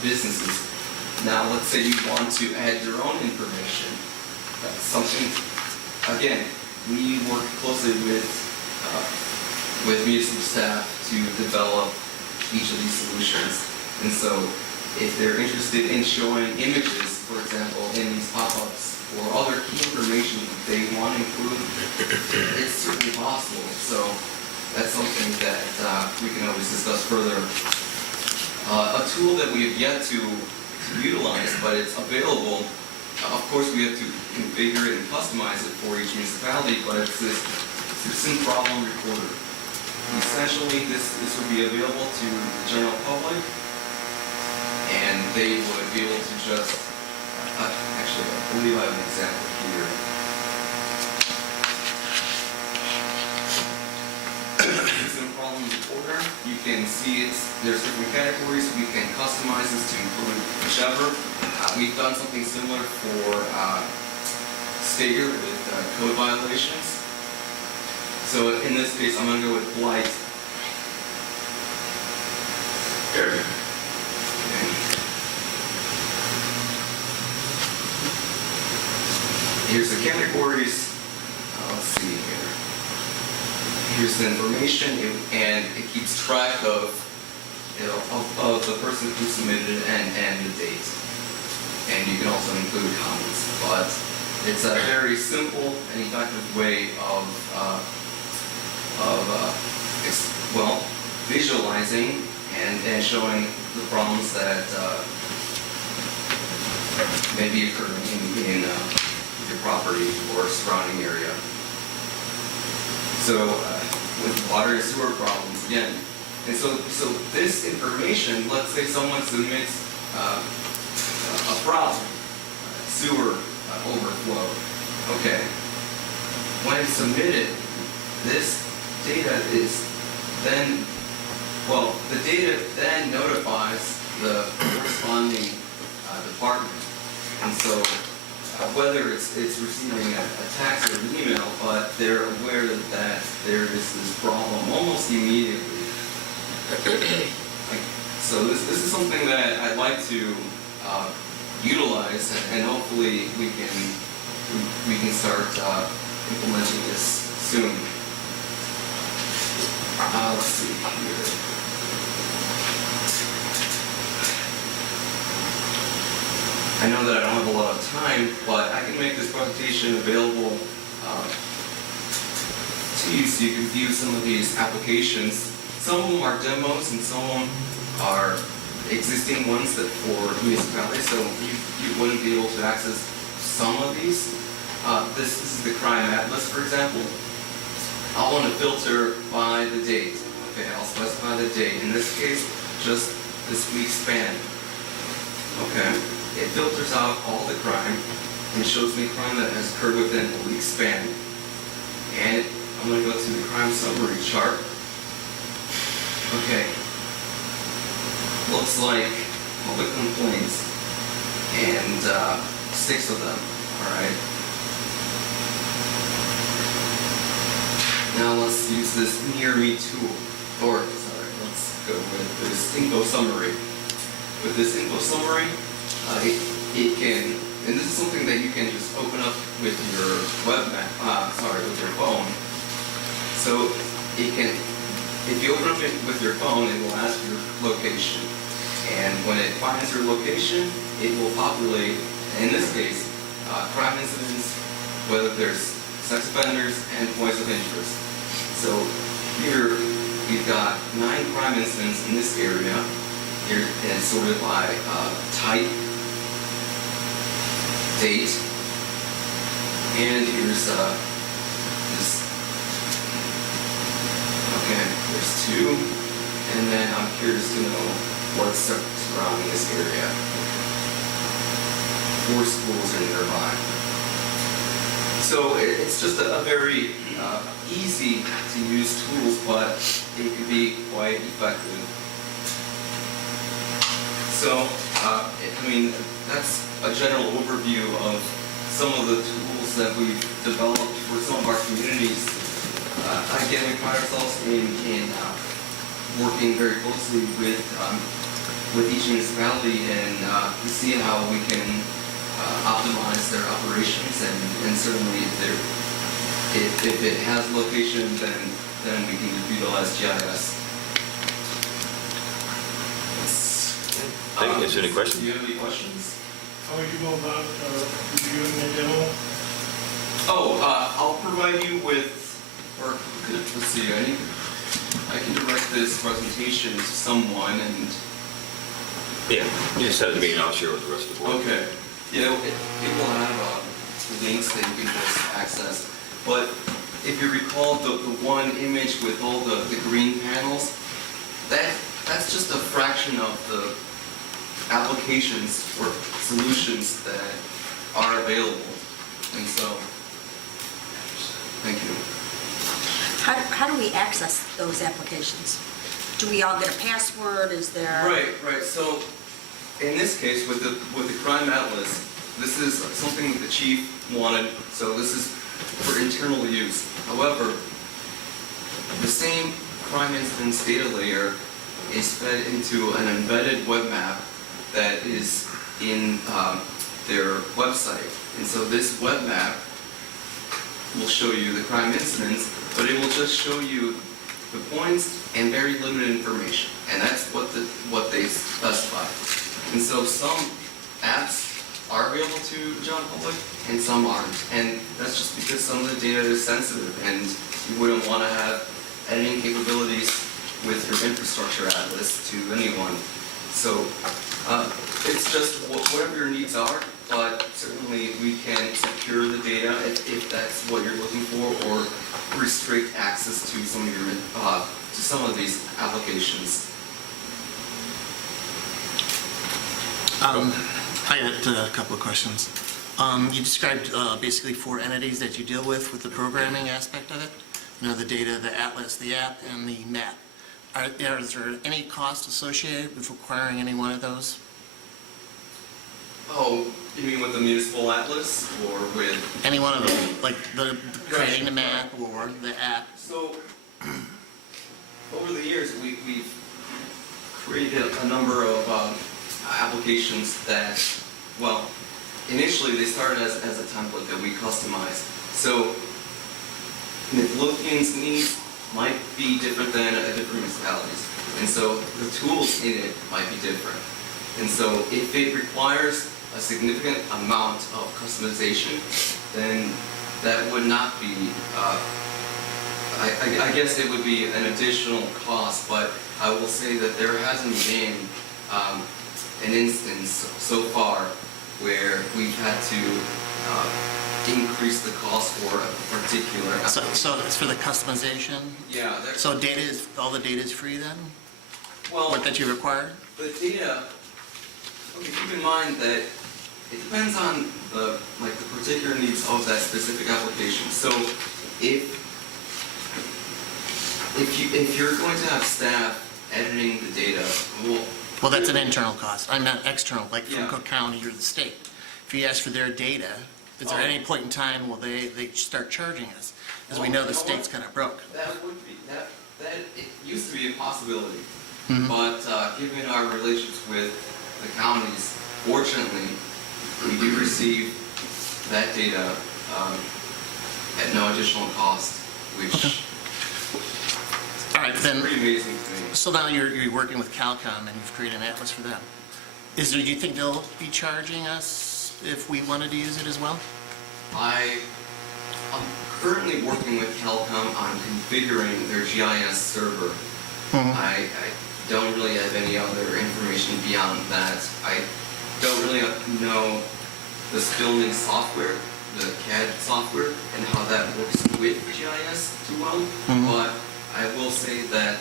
businesses. Now, let's say you want to add your own information. That's something, again, we work closely with municipal staff to develop each of these solutions. And so if they're interested in showing images, for example, in these pop-ups, or other key information that they want to include, it's certainly possible. So that's something that we can always discuss further. A tool that we have yet to utilize, but it's available. Of course, we have to configure it and customize it for each municipality, but it's this citizen problem recorder. Essentially, this would be available to the general public, and they would be able to just, actually, I believe I have an example here. Citizen problem recorder, you can see there's different categories. We can customize this to include whichever. We've done something similar for Stager with code violations. So in this case, I'm going to go with blight. Okay. Here's the categories. Let's see here. Here's the information, and it keeps track of, of the person who submitted it and the date. And you can also include comments. But it's a very simple and effective way of visualizing and showing the problems that may be occurring in your property or surrounding area. So with water and sewer problems, again, and so this information, let's say someone submits a problem, sewer overflow, okay. When it's submitted, this data is then, well, the data then notifies the corresponding department. And so whether it's receiving a text or an email, but they're aware that there is this problem almost immediately. So this is something that I'd like to utilize, and hopefully we can start implementing this soon. Let's see here. I know that I don't have a lot of time, but I can make this presentation available to you so you can view some of these applications. Some of them are demos and some of them are existing ones that for municipalities, so you wouldn't be able to access some of these. This is the crime atlas, for example. I'll want to filter by the date. Okay, I'll specify the date. In this case, just this week's span. Okay, it filters out all the crime and shows me crime that has occurred within a week's span. And I'm going to go to the crime summary chart. Okay, looks like public complaints and 6 of them. All right. Now let's use this near me tool, let's go with this info summary. With this info summary, it can And this is something that you can just open up with your with your phone. So if you open up it with your phone, it will ask your location. And when it finds your location, it will populate, in this case, crime incidents, whether there's sex offenders and points of interest. So here, we've got 9 crime incidents in this area. Here, and sorted by type, date, and here's this. Okay, there's 2, and then I'm curious to know what's surrounding this area. 4 schools are nearby. So it's just a very easy to use tools, but it can be quite effective. So, that's a general overview of some of the tools that we've developed for some of our communities. Again, we pride ourselves in working very closely with each municipality and to see how we can optimize their operations, and certainly if it has location, then we can utilize GIS. Thank you. Is there any questions? Do you have any questions? How would you go about reviewing the demo? I'll provide you with, or let's see, I can direct this presentation to someone and. Yeah, you just send it to me and I'll share with the rest of the board. Okay. Yeah, it will have links that you can just access. But if you recall the one image with all the green panels, that's just a fraction of the applications or solutions that are available. And so, thank you. How do we access those applications? Do we all get a password? Is there? Right. So, in this case, with the crime atlas, this is something that the chief wanted. So this is for internal use. However, the same crime incidents data layer is fed into an embedded web map that is in their website. And so this web map will show you the crime incidents, but it will just show you the points and very limited information. And that's what they specify. And so some apps are available to the general public and some aren't. And that's just because some of the data is sensitive and you wouldn't want to have editing capabilities with your infrastructure atlas to anyone. So it's just whatever your needs are, but certainly we can secure the data if that's what you're looking for, or restrict access to some of your to some of these applications. I had a couple of questions. You described basically 4 entities that you deal with the programming aspect of it. You know, the data, the atlas, the app, and the map. Is there any cost associated with acquiring any one of those? Oh, you mean with the municipal atlas or with? Any one of them, like the creating the map or the app? So, over the years, we've created a number of applications that, well, initially they started as a template that we customized. So, Midlothian's needs might be different than different municipalities. And so the tools in it might be different. And so if it requires a significant amount of customization, then that would not be, I guess it would be an additional cost, but I will say that there hasn't been an instance so far where we've had to increase the cost for a particular application. So it's for the customization? Yeah. So all the data is free then? Well, What that you require? the data, okay, keep in mind that it depends on the particular needs of that specific application. So if you're going to have staff editing the data, Well, that's an internal cost. I'm not external, like from Yeah. Cook County or the state. If you ask for their data, is there any point in time will they start charging us? As we know, the state's kind of broke. that would be, that it used to be a possibility. Mhm. But given our relations with the counties, fortunately, we do receive that data at no additional cost, which Okay. All right, is then, pretty amazing to me. so now you're working with Calcom and you've created an atlas for them. Do you think they'll be charging us if we wanted to use it as well? I'm currently working with Calcom on configuring their GIS server. I don't really have any other information beyond that. I don't really know the building software, the CAD software, and how that works with GIS too well. But I will say that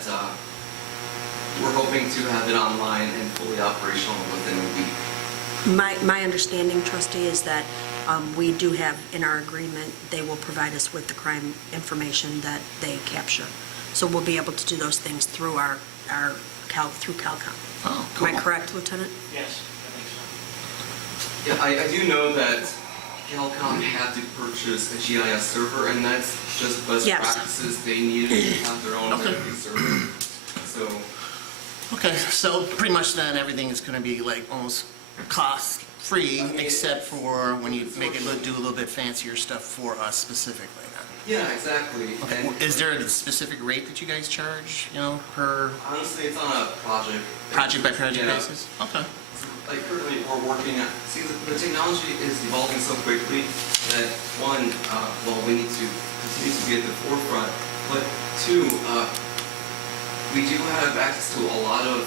we're hoping to have it online and fully operational within a week. My understanding, trustee, is that we do have in our agreement, they will provide us with the crime information that they capture. So we'll be able to do those things through through Calcom. Oh, cool. Am I correct, Lieutenant? Yes, Yeah, I do know that Calcom had to purchase a GIS server, and that's just best Yes. practices. They needed to have their own Okay. server. So, Okay, so pretty much then everything is going to be like almost cost-free, except for when you make it do a little bit fancier stuff for us specifically then. yeah, exactly. Okay, And is there a specific rate that you guys charge, per honestly, it's on a project. project-by-project Yeah. basis? Okay. Like currently, we're working on, see, the technology is evolving so quickly that one, well, we need to continue to be at the forefront, but two, we do have access to a lot of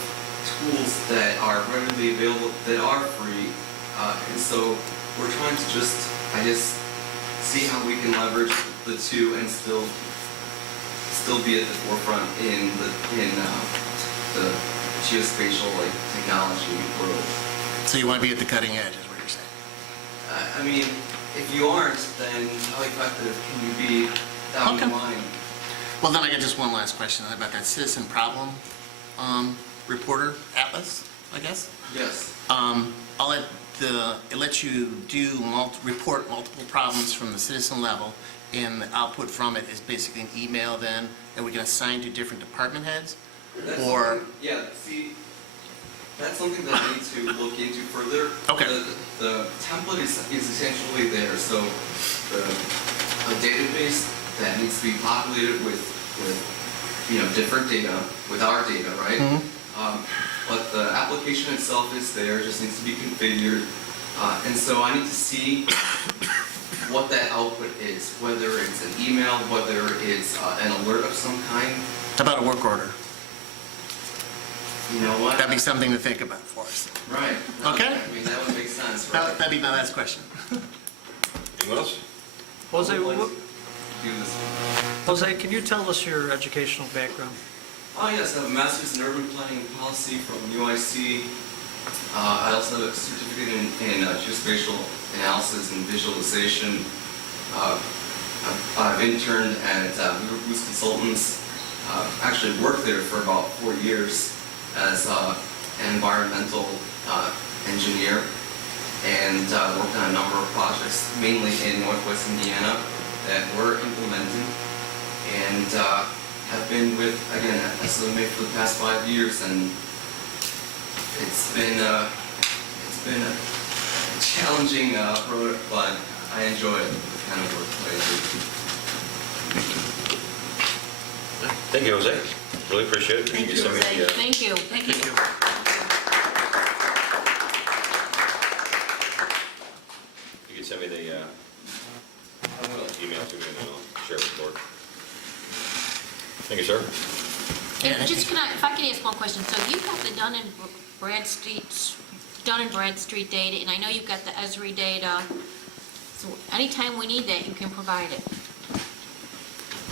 tools that are readily available, that are free, and so we're trying to just, I guess, see how we can leverage the two and still be at the forefront in the geospatial technology world. So you want to be at the cutting edge, is what you're saying? I mean, if you aren't, then how effective can you be down the Okay. line? Well, then I got just one last question about that citizen problem reporter atlas, I guess. Yes. It lets you report multiple problems from the citizen level, and the output from it is basically an email then that we can assign to different department heads? That's Or- something- yeah, see, that's something that I need to look into further. Okay. The template is essentially there, so a database that needs to be populated with different data, with our data, right? But the application itself is there, just needs to be configured. And so I need to see what that output is, whether it's an email, whether it's an alert of some kind. How about a work order? You know what? That'd be something to think about for us. Right. Okay. I mean, that would make sense, right? That'd be my last question. Anyone else? Jose, I would like to do this. Jose, can you tell us your educational background? Oh, yes, I have a master's in urban planning and policy from UIC. I also have a certificate in geospatial analysis and visualization. I've interned at Boost Consultants. Actually worked there for about 4 years as an environmental engineer, and worked on a number of projects, mainly in Northwest Indiana, that we're implementing, and have been with, again, SSMA for the past 5 years, and it's been a challenging road, but I enjoy it, the kind of work that I do. Thank you, Jose. Really appreciate it. Thank you, send me Jose. the, Thank you. Thank you. you can send me the email to me and then I'll share it with the board. Thank you, sir. And just if I can ask one question, so you've got the Dun and Bradstreet data, and I know you've got the Esri data, so anytime we need that, you can provide it.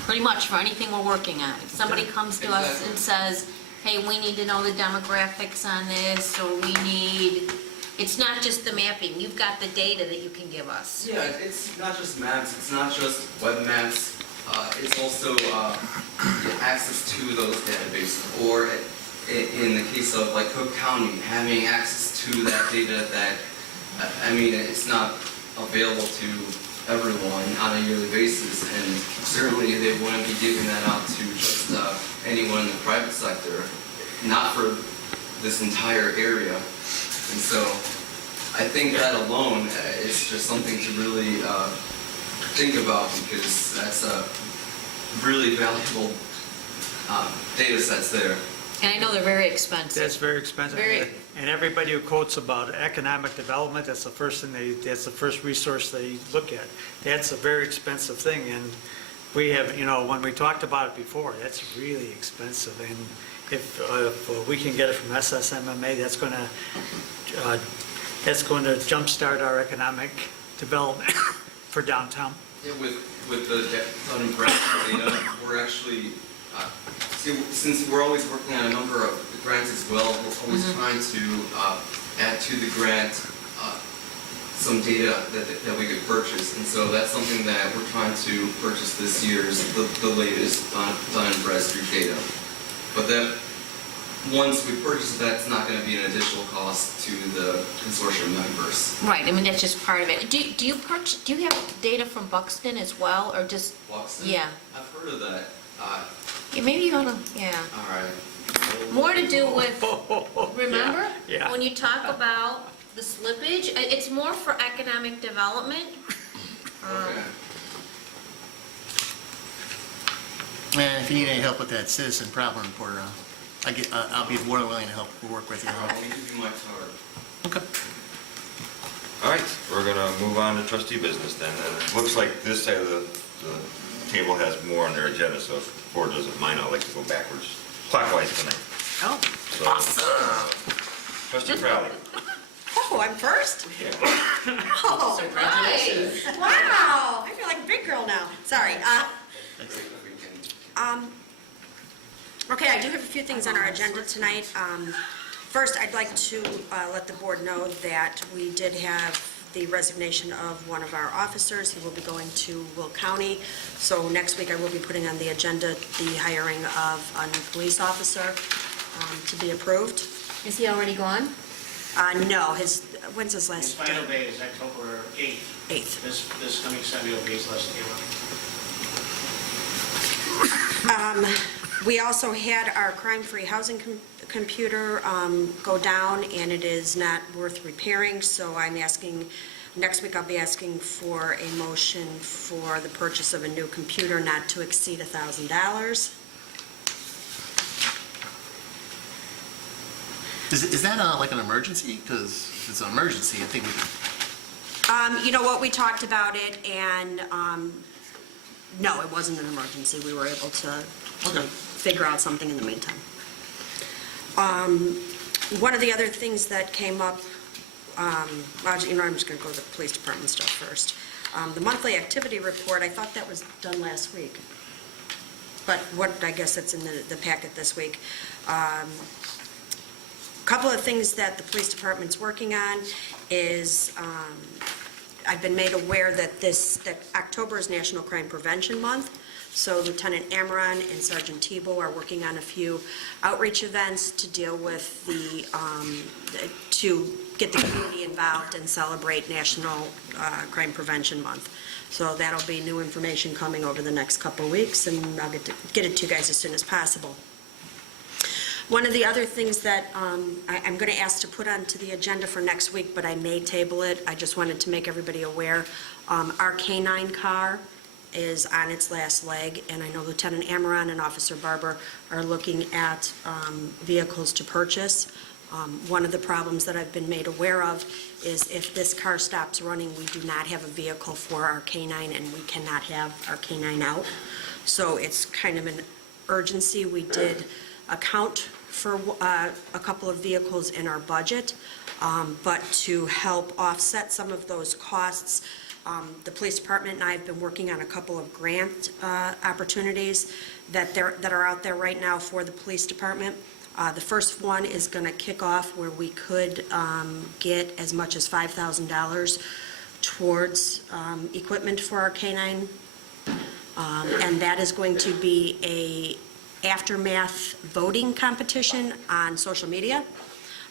Pretty much for anything we're working on. If somebody comes to us and says, hey, we need to know the demographics on this, or we need, it's not just the mapping, you've got the data that you can give us. Yeah, it's not just maps, it's not just web maps, it's also access to those databases, or in the case of like Cook County, having access to that data that, I mean, it's not available to everyone on a yearly basis, and certainly they wouldn't be giving that out to just anyone in the private sector, not for this entire area. And so I think that alone is just something to really think about, because that's a really valuable data sets there. And I know they're very expensive. That's very expensive. Very- And everybody who quotes about economic development, that's the first thing that's the first resource they look at. That's a very expensive thing, and we have, when we talked about it before, that's really expensive. And if we can get it from SSMA, that's going to jumpstart our economic development for downtown. Yeah, with the Dun and Bradstreet data, we're actually, since we're always working on a number of grants as well, we're always trying to add to the grant some data that we could purchase. And so that's something that we're trying to purchase this year, is the latest Dun and Bradstreet data. But that, once we purchase it, that's not going to be an additional cost to the consortium members. Right, I mean, that's just part of it. Do you have data from Buxton as well, or just? Buxton? Yeah. I've heard of that. Yeah, maybe you want to, yeah. All right. More to do with, remember? Yeah. When you talk about the slippage, it's more for economic development. Okay. And if you need any help with that citizen problem report, I'll be more than willing to help work with you. I'll give you my card. Okay. All right, we're going to move on to trustee business then. And it looks like this side of the table has more on their agenda, so if the board doesn't mind, I'd like to go backwards clockwise tonight. Oh, So, Trustee Crowley. Oh, I'm first? Yeah. Oh, Nice. wow, I feel like a big girl now. Sorry. Okay, I do have a few things on our agenda tonight. First, I'd like to let the board know that we did have the resignation of one of our officers. He will be going to Will County. So next week, I will be putting on the agenda the hiring of a new police officer to be approved. Is he already gone? No, when's his His last final day? day is October 8th. 8th. This coming Sunday will be his last day. We also had our crime-free housing computer go down, and it is not worth repairing, so I'm asking, next week I'll be asking for a motion for the purchase of a new computer not to exceed $1,000. Is that like an emergency? Because if it's an emergency, I think we could... You know what, we talked about it, and no, it wasn't an emergency. We were able to figure out something in the meantime. One of the other things that came up, I'm just going to go to the police department stuff first. The monthly activity report, I thought that was done last week. But I guess that's in the packet this week. Couple of things that the police department's working on is, I've been made aware that that October is National Crime Prevention Month, so Lieutenant Amaron and Sergeant Tebow are working on a few outreach events to deal with to get the community involved and celebrate National Crime Prevention Month. So that'll be new information coming over the next couple of weeks, and I'll get it to you guys as soon as possible. One of the other things that I'm going to ask to put onto the agenda for next week, but I may table it, I just wanted to make everybody aware, our K-9 car is on its last leg, and I know Lieutenant Amaron and Officer Barber are looking at vehicles to purchase. One of the problems that I've been made aware of is if this car stops running, we do not have a vehicle for our K-9, and we cannot have our K-9 out. So it's kind of an urgency. We did account for a couple of vehicles in our budget, but to help offset some of those costs, the police department and I have been working on a couple of grant opportunities that are out there right now for the police department. The first one is going to kick off where we could get as much as $5,000 towards equipment for our K-9, and that is going to be a aftermath voting competition on social media.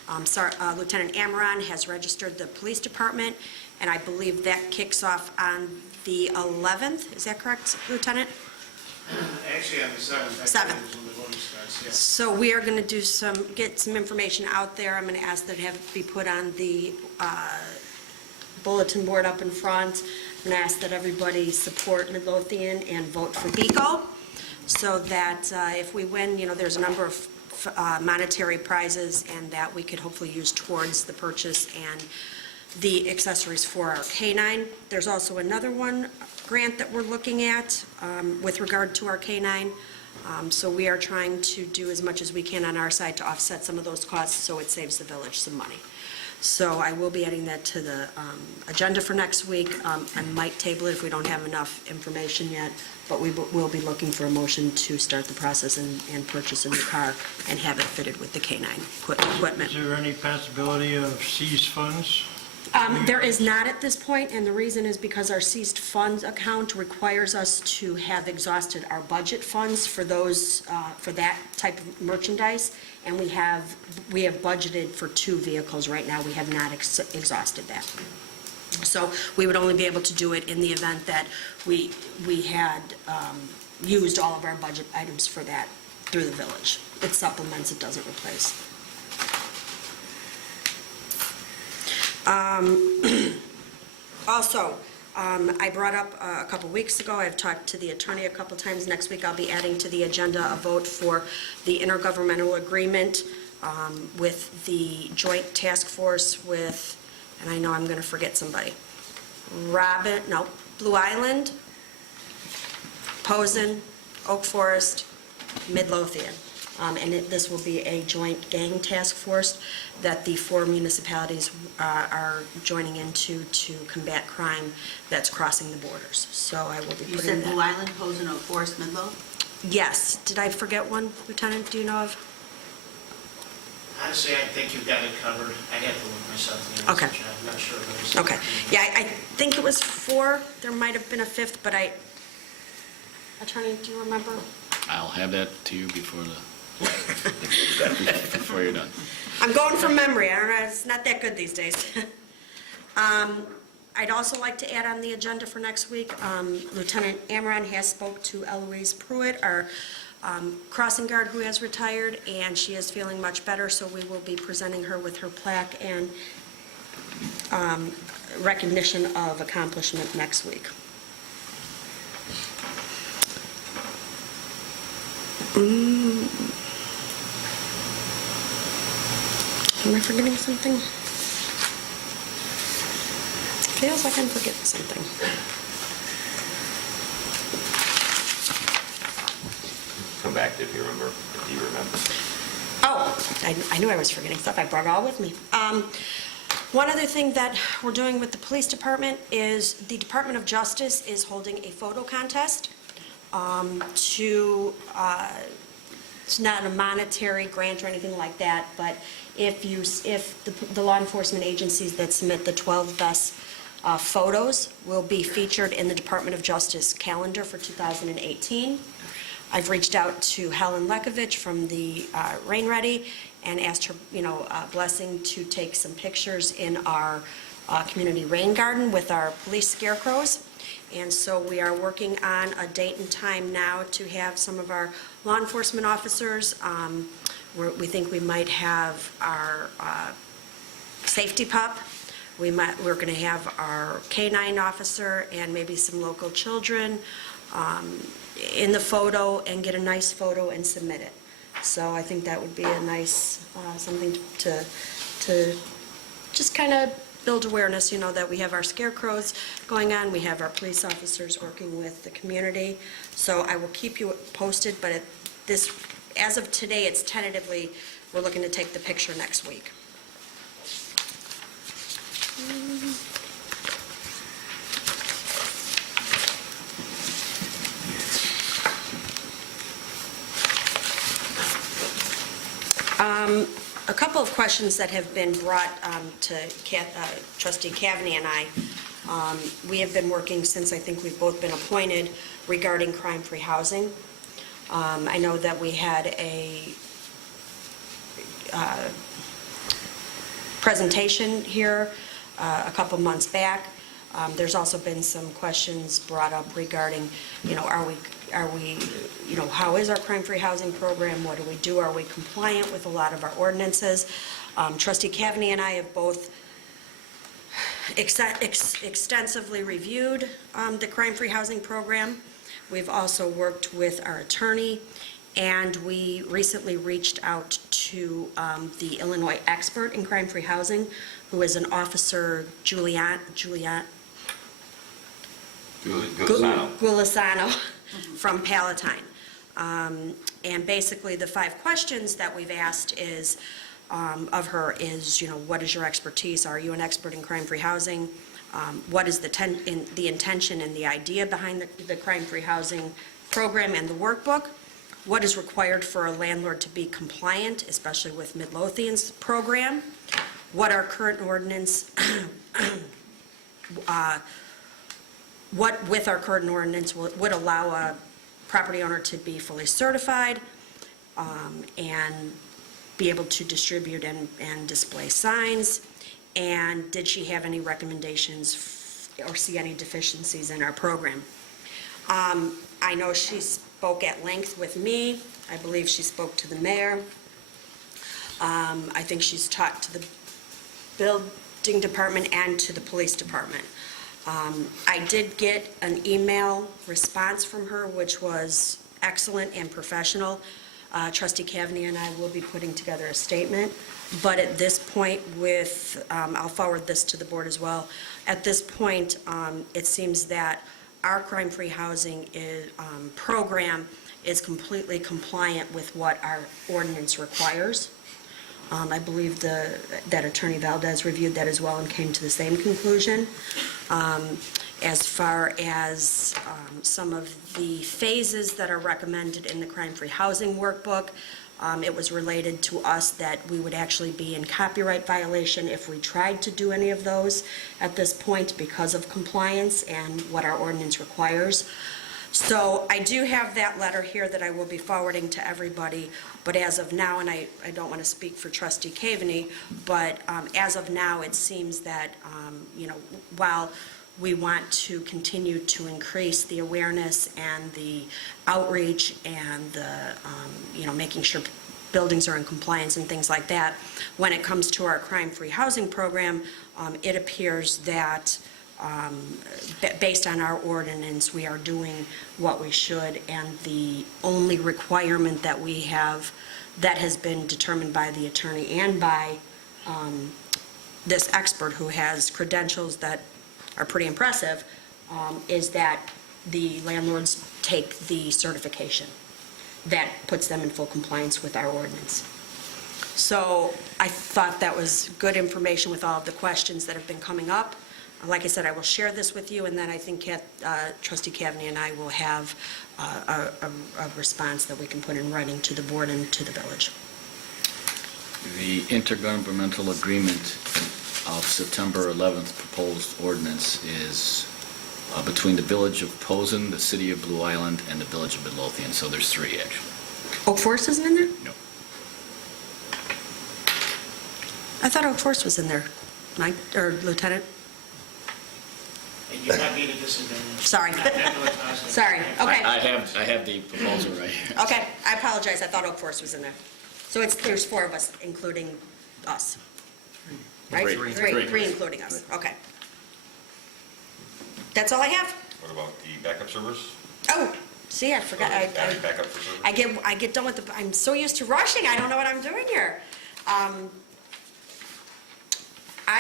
Lieutenant Amaron has registered the police department, and I believe that kicks off on the 11th. Is that correct, Lieutenant? Actually, on the 7th. 7th. starts, yes. So we are going to get some information out there. I'm going to ask that it be put on the bulletin board up in front. I'm going to ask that everybody support Midlothian and vote for BECO, so that if we win, there's a number of monetary prizes, and that we could hopefully use towards the purchase and the accessories for our canine. There's also another grant that we're looking at with regard to our canine. So we are trying to do as much as we can on our side to offset some of those costs, so it saves the village some money. So I will be adding that to the agenda for next week. I might table it if we don't have enough information yet, but we will be looking for a motion to start the process and purchase a new car and have it fitted with the canine equipment. Is there any possibility of seized funds? There is not at this point, and the reason is because our seized funds account requires us to have exhausted our budget funds for those, for that type of merchandise, and we have budgeted for 2 vehicles right now. We have not exhausted that. So we would only be able to do it in the event that we had used all of our budget items for that through the village. It supplements, it doesn't replace. Also, I brought up a couple weeks ago, I've talked to the attorney a couple times. Next week, I'll be adding to the agenda a vote for the intergovernmental agreement with the joint task force with, and I know I'm going to forget somebody, Blue Island, Posen, Oak Forest, Midlothian. And this will be a joint gang task force that the 4 municipalities are joining into to combat crime that's crossing the borders. So I will be You putting said Blue that. Island, Posen, Oak Forest, Midlo? Yes. Did I forget one, Lieutenant? Do you know of? Honestly, I think you've got it covered. I have to look myself in the Okay. message. I'm not sure if it was. Okay. Yeah, I think it was 4. There might have been a 5th, but Attorney, do you remember? I'll have that to you before you're done. I'm going from memory. I don't know, it's not that good these days. I'd also like to add on the agenda for next week, Lieutenant Amaron has spoke to Eloise Pruitt, our crossing guard who has retired, and she is feeling much better, so we will be presenting her with her plaque and recognition of accomplishment next week. Am I forgetting something? Feels like I'm forgetting something. Come back if you remember, if you remember. Oh, I knew I was forgetting stuff. I brought it all with me. One other thing that we're doing with the police department is the Department of Justice is holding a photo contest it's not a monetary grant or anything like that, but if the law enforcement agencies that submit the 12 best photos will be featured in the Department of Justice calendar for 2018. I've reached out to Helen Lekovich from the Rain Ready and asked her, blessing to take some pictures in our community rain garden with our police scarecrows. And so we are working on a date and time now to have some of our law enforcement officers. We think we might have our safety pup. We're going to have our canine officer and maybe some local children in the photo and get a nice photo and submit it. So I think that would be a nice, something to just kind of build awareness, that we have our scarecrows going on, we have our police officers working with the community. So I will keep you posted, but as of today, it's tentatively, we're looking to take the picture next week. A couple of questions that have been brought to Trustee Cavney and I. We have been working since I think we've both been appointed regarding crime-free housing. I know that we had a presentation here a couple months back. There's also been some questions brought up regarding, how is our crime-free housing program? What do we do? Are we compliant with a lot of our ordinances? Trustee Cavney and I have both extensively reviewed the crime-free housing program. We've also worked with our attorney, and we recently reached out to the Illinois expert in crime-free housing, who is an Officer Gulisano. Gulisano from Palatine. And basically, the 5 questions that we've asked of her is, what is your expertise? Are you an expert in crime-free housing? What is the intention and the idea behind the crime-free housing program and the workbook? What is required for a landlord to be compliant, especially with Midlothian's program? What our current ordinance, what with our current ordinance would allow a property owner to be fully certified and be able to distribute and display signs? And did she have any recommendations or see any deficiencies in our program? I know she spoke at length with me. I believe she spoke to the mayor. I think she's talked to the building department and to the police department. I did get an email response from her, which was excellent and professional. Trustee Cavney and I will be putting together a statement, but at this point I'll forward this to the board as well. At this point, it seems that our crime-free housing program is completely compliant with what our ordinance requires. I believe that Attorney Valdez reviewed that as well and came to the same conclusion. As far as some of the phases that are recommended in the crime-free housing workbook, it was related to us that we would actually be in copyright violation if we tried to do any of those at this point because of compliance and what our ordinance requires. So I do have that letter here that I will be forwarding to everybody, but as of now, and I don't want to speak for Trustee Cavney, but as of now, it seems that, while we want to continue to increase the awareness and the outreach and the, making sure buildings are in compliance and things like that, when it comes to our crime-free housing program, it appears that based on our ordinance, we are doing what we should, and the only requirement that we have that has been determined by the attorney and by this expert who has credentials that are pretty impressive, is that the landlords take the certification. That puts them in full compliance with our ordinance. So I thought that was good information with all of the questions that have been coming up. Like I said, I will share this with you, and then I think Trustee Cavney and I will have a response that we can put in writing to the board and to the village. The intergovernmental agreement of September 11th proposed ordinance is between the Village of Posen, the City of Blue Island, and the Village of Midlothian. So there's 3, actually. Oak Forest isn't in there? No. I thought Oak Forest was in there, Mike, or Lieutenant? And you're not being a disadvantage. Sorry. Sorry, okay. I have the proposal right here. Okay, I apologize, I thought Oak Forest was in there. So there's 4 of us, including us. Right? Three. Three including us, okay. That's all I have. What about the backup servers? Oh, see, I forgot, Adding backup for servers? I get done with I'm so used to rushing, I don't know what I'm doing here. I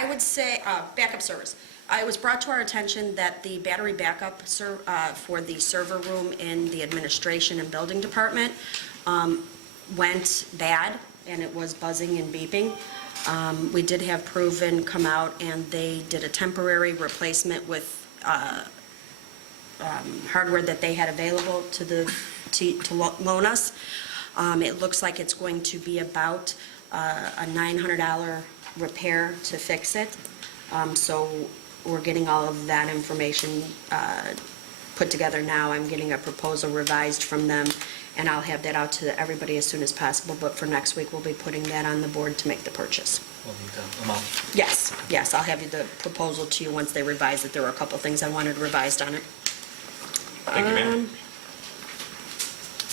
would say, backup service. It was brought to our attention that the battery backup for the server room in the administration and building department went bad, and it was buzzing and beeping. We did have Proven come out, and they did a temporary replacement with hardware that they had available to loan us. It looks like it's going to be about a $900 repair to fix it. So we're getting all of that information put together now. I'm getting a proposal revised from them, and I'll have that out to everybody as soon as possible, but for next week, we'll be putting that on the board to make the purchase. We'll need the amount. Yes, I'll have you the proposal to you once they revise it. There were a couple things I wanted revised on it. Thank you, ma'am.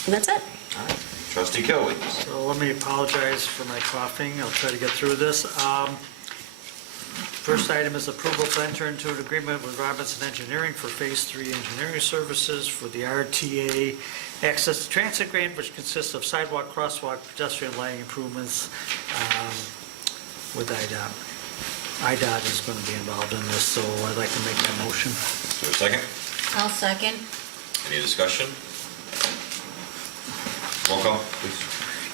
And that's it. Trustee Kelly. So let me apologize for my coughing. I'll try to get through this. First item is approval to enter into an agreement with Robinson Engineering for Phase 3 engineering services for the RTA Access to Transit Grant, which consists of sidewalk, crosswalk, pedestrian lighting improvements with IDOT. IDOT is going to be involved in this, so I'd like to make that motion. Is there a second? I'll second. Any discussion? Roll call, please.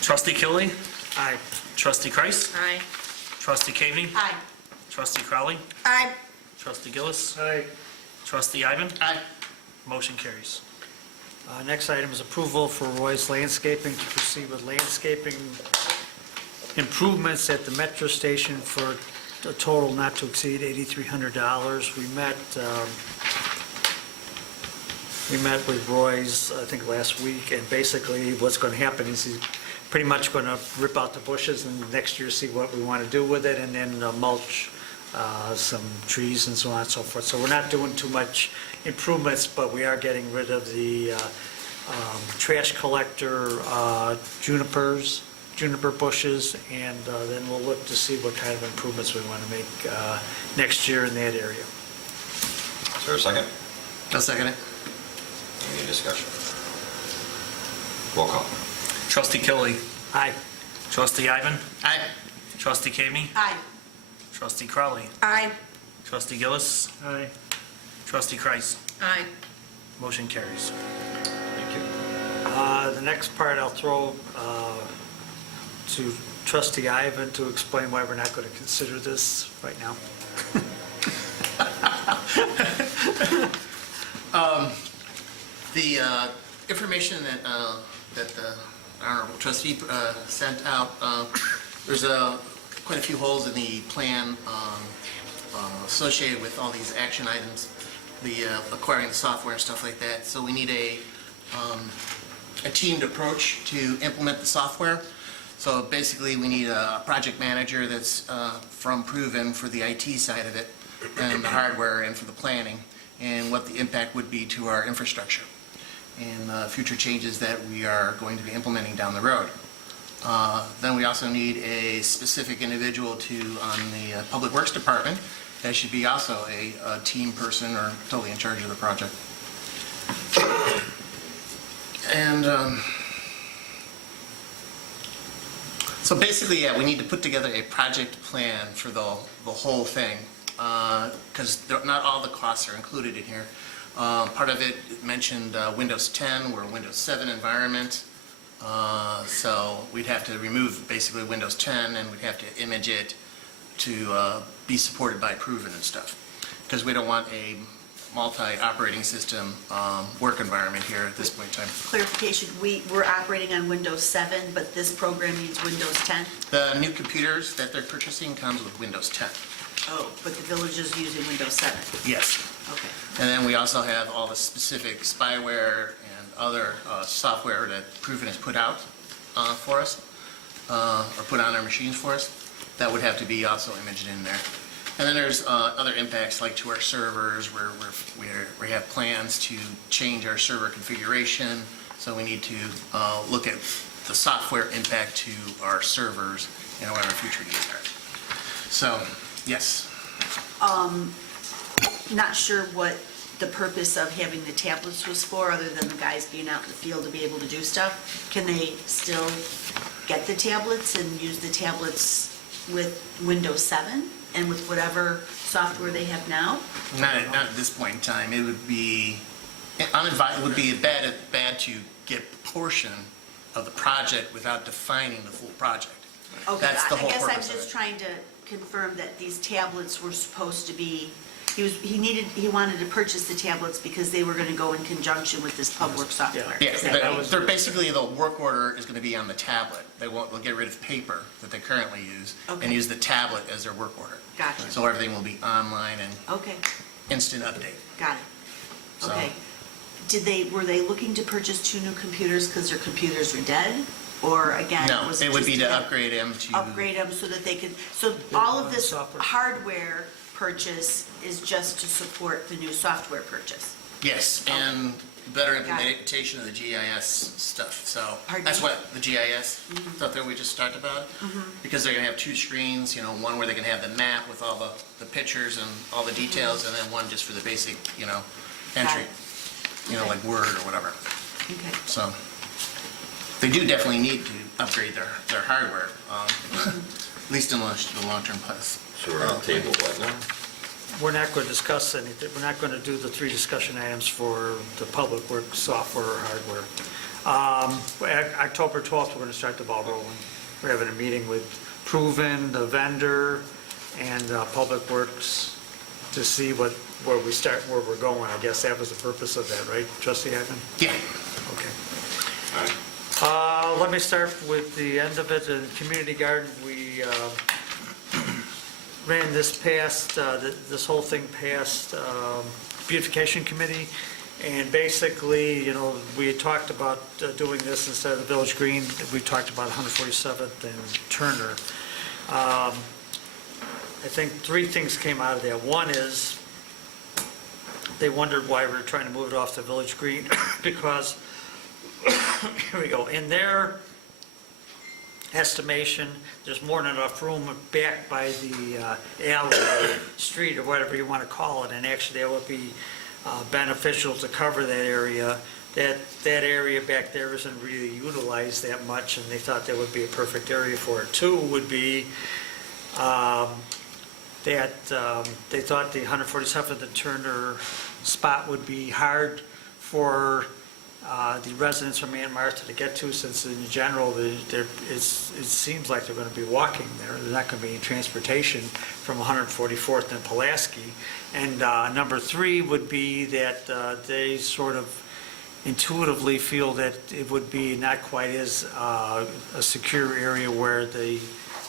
Trustee Killy? Aye. Trustee Kreis? Aye. Trustee Kaveny? Aye. Trustee Crowley? Aye. Trustee Gillis? Aye. Trustee Ivan? Aye. Motion carries. Next item is approval for Roy's Landscaping to proceed with landscaping improvements at the metro station for a total not to exceed $8,300. We met with Roy's, I think, last week, and basically what's going to happen is he's pretty much going to rip out the bushes and next year see what we want to do with it, and then mulch some trees and so on and so forth. So we're not doing too much improvements, but we are getting rid of the trash collector juniper bushes, and then we'll look to see what kind of improvements we want to make next year in that area. Is there a second? I'll second it. Any discussion? Roll call. Trustee Killy? Aye. Trustee Ivan? Aye. Trustee Kaveny? Aye. Trustee Crowley? Aye. Trustee Gillis? Aye. Trustee Kreis? Aye. Motion carries. Thank you. The next part I'll throw to Trustee Ivan to explain why we're not going to consider this right now. The information that the Honorable Trustee sent out, there's quite a few holes in the plan associated with all these action items, the acquiring the software and stuff like that. So we need a teamed approach to implement the software. So basically, we need a project manager that's from Proven for the IT side of it, and the hardware and for the planning, and what the impact would be to our infrastructure and future changes that we are going to be implementing down the road. Then we also need a specific individual on the Public Works Department that should be also a team person or totally in charge of the project. And so basically, yeah, we need to put together a project plan for the whole thing, because not all the costs are included in here. Part of it mentioned Windows 10, we're a Windows 7 environment, so we'd have to remove basically Windows 10, and we'd have to image it to be supported by Proven and stuff, because we don't want a multi-operating system work environment here at this point in time. Clarification, we're operating on Windows 7, but this program needs Windows 10? The new computers that they're purchasing comes with Windows 10. Oh, but the village is using Windows 7? Yes. Okay. And then we also have all the specific spyware and other software that Proven has put out for us, or put on our machines for us. That would have to be also imaged in there. And then there's other impacts like to our servers, where we have plans to change our server configuration. So we need to look at the software impact to our servers and what our future needs are. So, yes. Not sure what the purpose of having the tablets was for, other than the guys being out in the field to be able to do stuff. Can they still get the tablets and use the tablets with Windows 7 and with whatever software they have now? Not at this point in time. It would be unadvised. It would be bad to get a portion of the project without defining the full project. Okay, That's the whole I guess I'm purpose of just it. trying to confirm that these tablets were supposed to be, he wanted to purchase the tablets because they were going to go in conjunction with this public software. Yeah, Is that right? they're basically, the work order is going to be on the tablet. They'll get rid of paper that they currently use and Okay. use the tablet as their work order. Gotcha. So everything will be online and Okay, instant update. got it. So- Okay. Were they looking to purchase 2 new computers because their computers are dead? Or again, No, was it would be just to upgrade them to. upgrade them so that they could, so all of this Software. hardware purchase is just to support the new software purchase? Yes, and better implementation of the GIS stuff, so. That's what, the GIS stuff that we just talked about? Because they're gonna have two screens, one where they can have the map with all the pictures and all the details, and then one just for the basic, entry. Like Word or whatever. Okay. So, they do definitely need to upgrade their hardware, at least in the long-term place. So we're on table what now? We're not going to discuss anything, we're not going to do the 3 discussion items for the public works software or hardware. October 12th, we're going to start the ball rolling. We're having a meeting with Proven, the vendor, and Public Works to see where we're going. I guess that was the purpose of that, right, Trustee Hackman? Yeah. Okay. All right. Let me start with the end of it. In Community Garden, we ran this whole thing past Beautification Committee, and basically, we had talked about doing this instead of the Village Green. We talked about 147th and Turner. I think 3 things came out of that. One is, they wondered why we were trying to move it off the Village Green, because, here we go, in their estimation, there's more than enough room back by the alley, street, or whatever you want to call it, and actually that would be beneficial to cover that area. That area back there isn't really utilized that much, and they thought that would be a perfect area for it. 2 would be that they thought the 147th and Turner spot would be hard for the residents from Aunt Martha to get to, since in general, it seems like they're going to be walking there. There's not going to be any transportation from 144th and Pulaski. And number 3 would be that they sort of intuitively feel that it would be not quite as a secure area, where the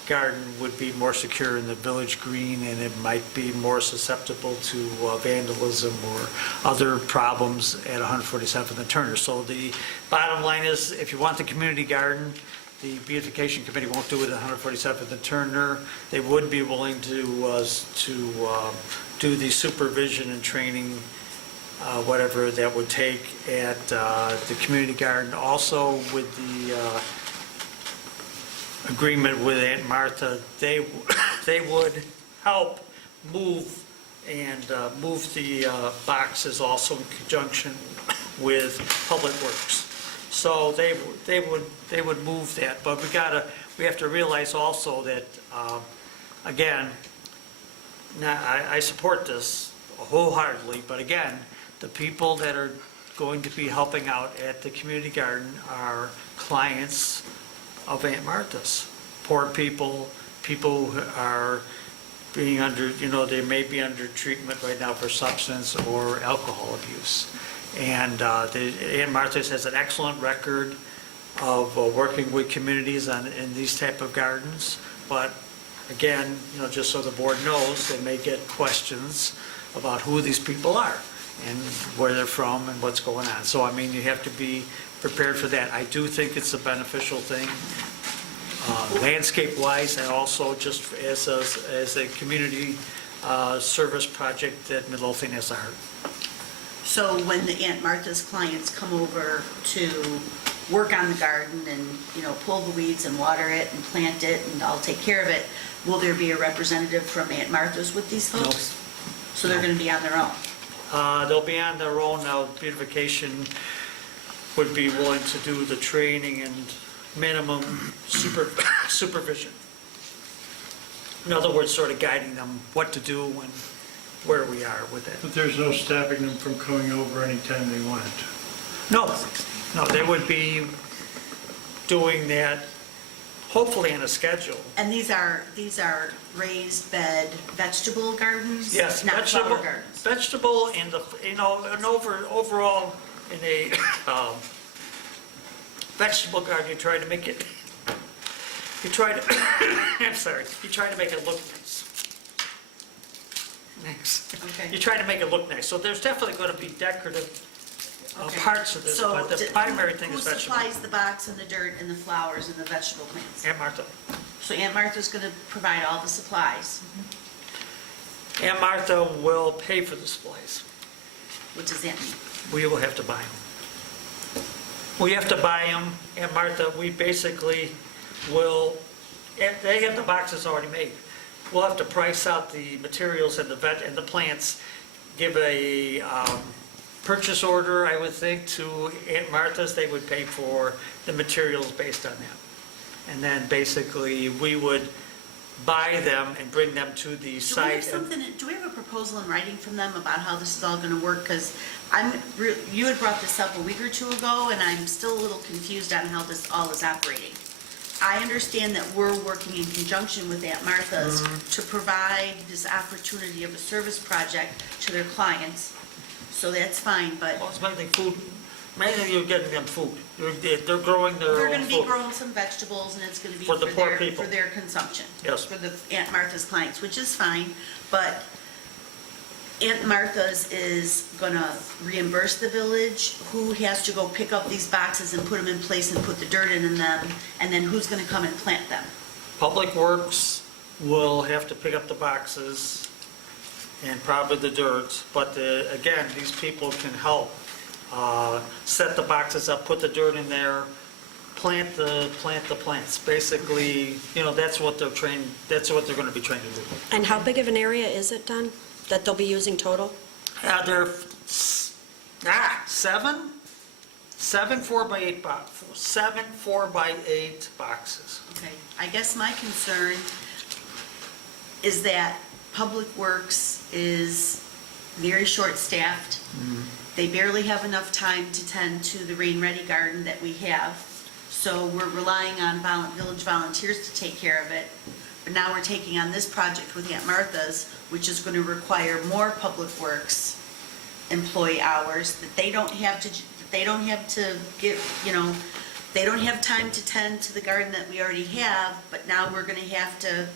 garden would be more secure in the Village Green, and it might be more susceptible to vandalism or other problems at 147th and Turner. So the bottom line is, if you want the community garden, the Beautification Committee won't do it at 147th and Turner. They would be willing to do the supervision and training, whatever that would take, at the community garden. Also, with the agreement with Aunt Martha, they would help move the boxes also in conjunction with Public Works. So they would move that, but we have to realize also that, again, now I support this wholeheartedly, but again, the people that are going to be helping out at the community garden are clients of Aunt Martha's. Poor people who are being under, they may be under treatment right now for substance or alcohol abuse. And Aunt Martha's has an excellent record of working with communities in these type of gardens. But again, just so the board knows, they may get questions about who these people are and where they're from and what's going on. So, you have to be prepared for that. I do think it's a beneficial thing, landscape-wise, and also just as a community service project that Midlothian has at heart. So when the Aunt Martha's clients come over to work on the garden and, pull the weeds and water it and plant it and I'll take care of it, will there be a representative from Aunt Martha's with these folks? No. So they're going to be on their own? They'll be on their own now. Beautification would be willing to do the training and minimum supervision. In other words, sort of guiding them what to do and where we are with that. But there's no stopping them from coming over anytime they wanted to. No, they would be doing that hopefully on a schedule. And these are raised bed vegetable gardens? Yes, Not vegetable, flower gardens? vegetable, and overall in a vegetable garden, you try to make it look nice. Nice. Okay. You try to make it look nice. So there's definitely going to be decorative Okay. parts of this, but the primary thing is Who vegetable. supplies the box and the dirt and the flowers and the vegetable plants? Aunt Martha. So Aunt Martha's going to provide all the supplies? Aunt Martha will pay for the supplies. What does that mean? We will have to buy them. We have to buy them, and Martha, we basically will, and they have the boxes already made. We'll have to price out the materials and the plants, give a purchase order, I would think, to Aunt Martha's. They would pay for the materials based on that. And then basically, we would buy them and bring them to the site. Do we have a proposal in writing from them about how this is all gonna work? Because you had brought this up a week or two ago, and I'm still a little confused on how this all is operating. I understand that we're working in conjunction with Aunt Martha's to provide this opportunity of a service project to their clients, so that's fine, but Well, it's mainly food, mainly you're getting them food. They're growing their they're own gonna be food. growing some vegetables, and it's gonna be For the poor people. for their consumption. Yes. For the Aunt Martha's clients, which is fine, but Aunt Martha's is gonna reimburse the village. Who has to go pick up these boxes and put them in place and put the dirt in them? And then who's gonna come and plant them? Public Works will have to pick up the boxes and probably the dirt, but again, these people can help set the boxes up, put the dirt in there, plant the plants. Basically, that's what they're trained, that's what they're gonna be trained to do. And how big of an area is it, Don, that they'll be using total? They're seven 4x8 boxes. Okay, I guess my concern is that Public Works is very short-staffed. They barely have enough time to tend to the rain-ready garden that we have. So we're relying on village volunteers to take care of it. But now we're taking on this project with Aunt Martha's, which is going to require more Public Works employee hours that they don't have to give, they don't have time to tend to the garden that we already have, but now we're going to have to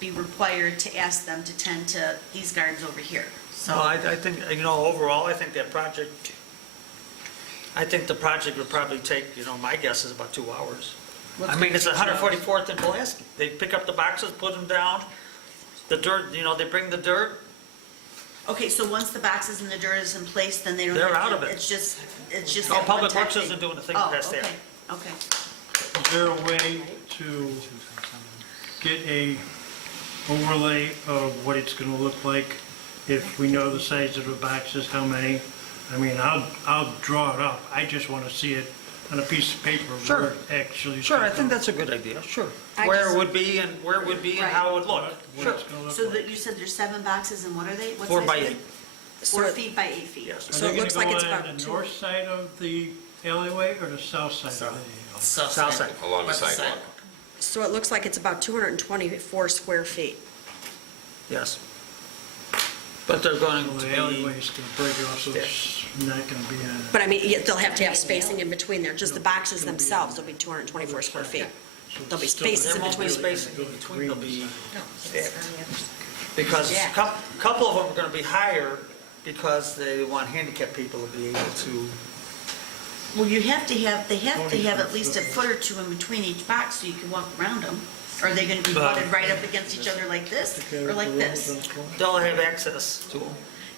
be required to ask them to tend to these gardens over here. So I think, overall, I think the project would probably take, my guess is about 2 hours. I mean, it's 144th and Pulaski. They pick up the boxes, put them down, the dirt, they bring the dirt. Okay, so once the boxes and the dirt is in place, then they don't. They're have to- out of it. It's just No, that Public one-time Works thing. isn't doing a thing Oh, past that. okay. Is there a way to get a overlay of what it's gonna look like if we know the size of the boxes, how many? I mean, I'll draw it up. I just wanna see it on a piece of paper Sure. where it actually. Sure, I think that's a good idea, sure. Where it would be and how it would look. What Sure. it's gonna look So like. that you said there's 7 boxes, and what are they? What 4 size by are they? 8. 4 So- feet by 8 feet. Yes. Are So they it gonna looks like go it's on about the two- north side of the alleyway or the south side of the alleyway? South side. Along the sidewalk. So it looks like it's about 224 square feet. Yes. But they're going Well, to the be, alleyway's gonna break off, so it's not gonna be on. But I mean, they'll have to have spacing in between there. Just the boxes themselves will be 224 square feet. There'll be spaces there in won't be between. spacing in between, there'll be, because a couple of them are gonna be higher because they want handicapped people to be able to, Well, they have to have at least a foot or 2 in between each box so you can walk around them. Are they gonna be butted right up against each other like this, or like this? they'll have access to them.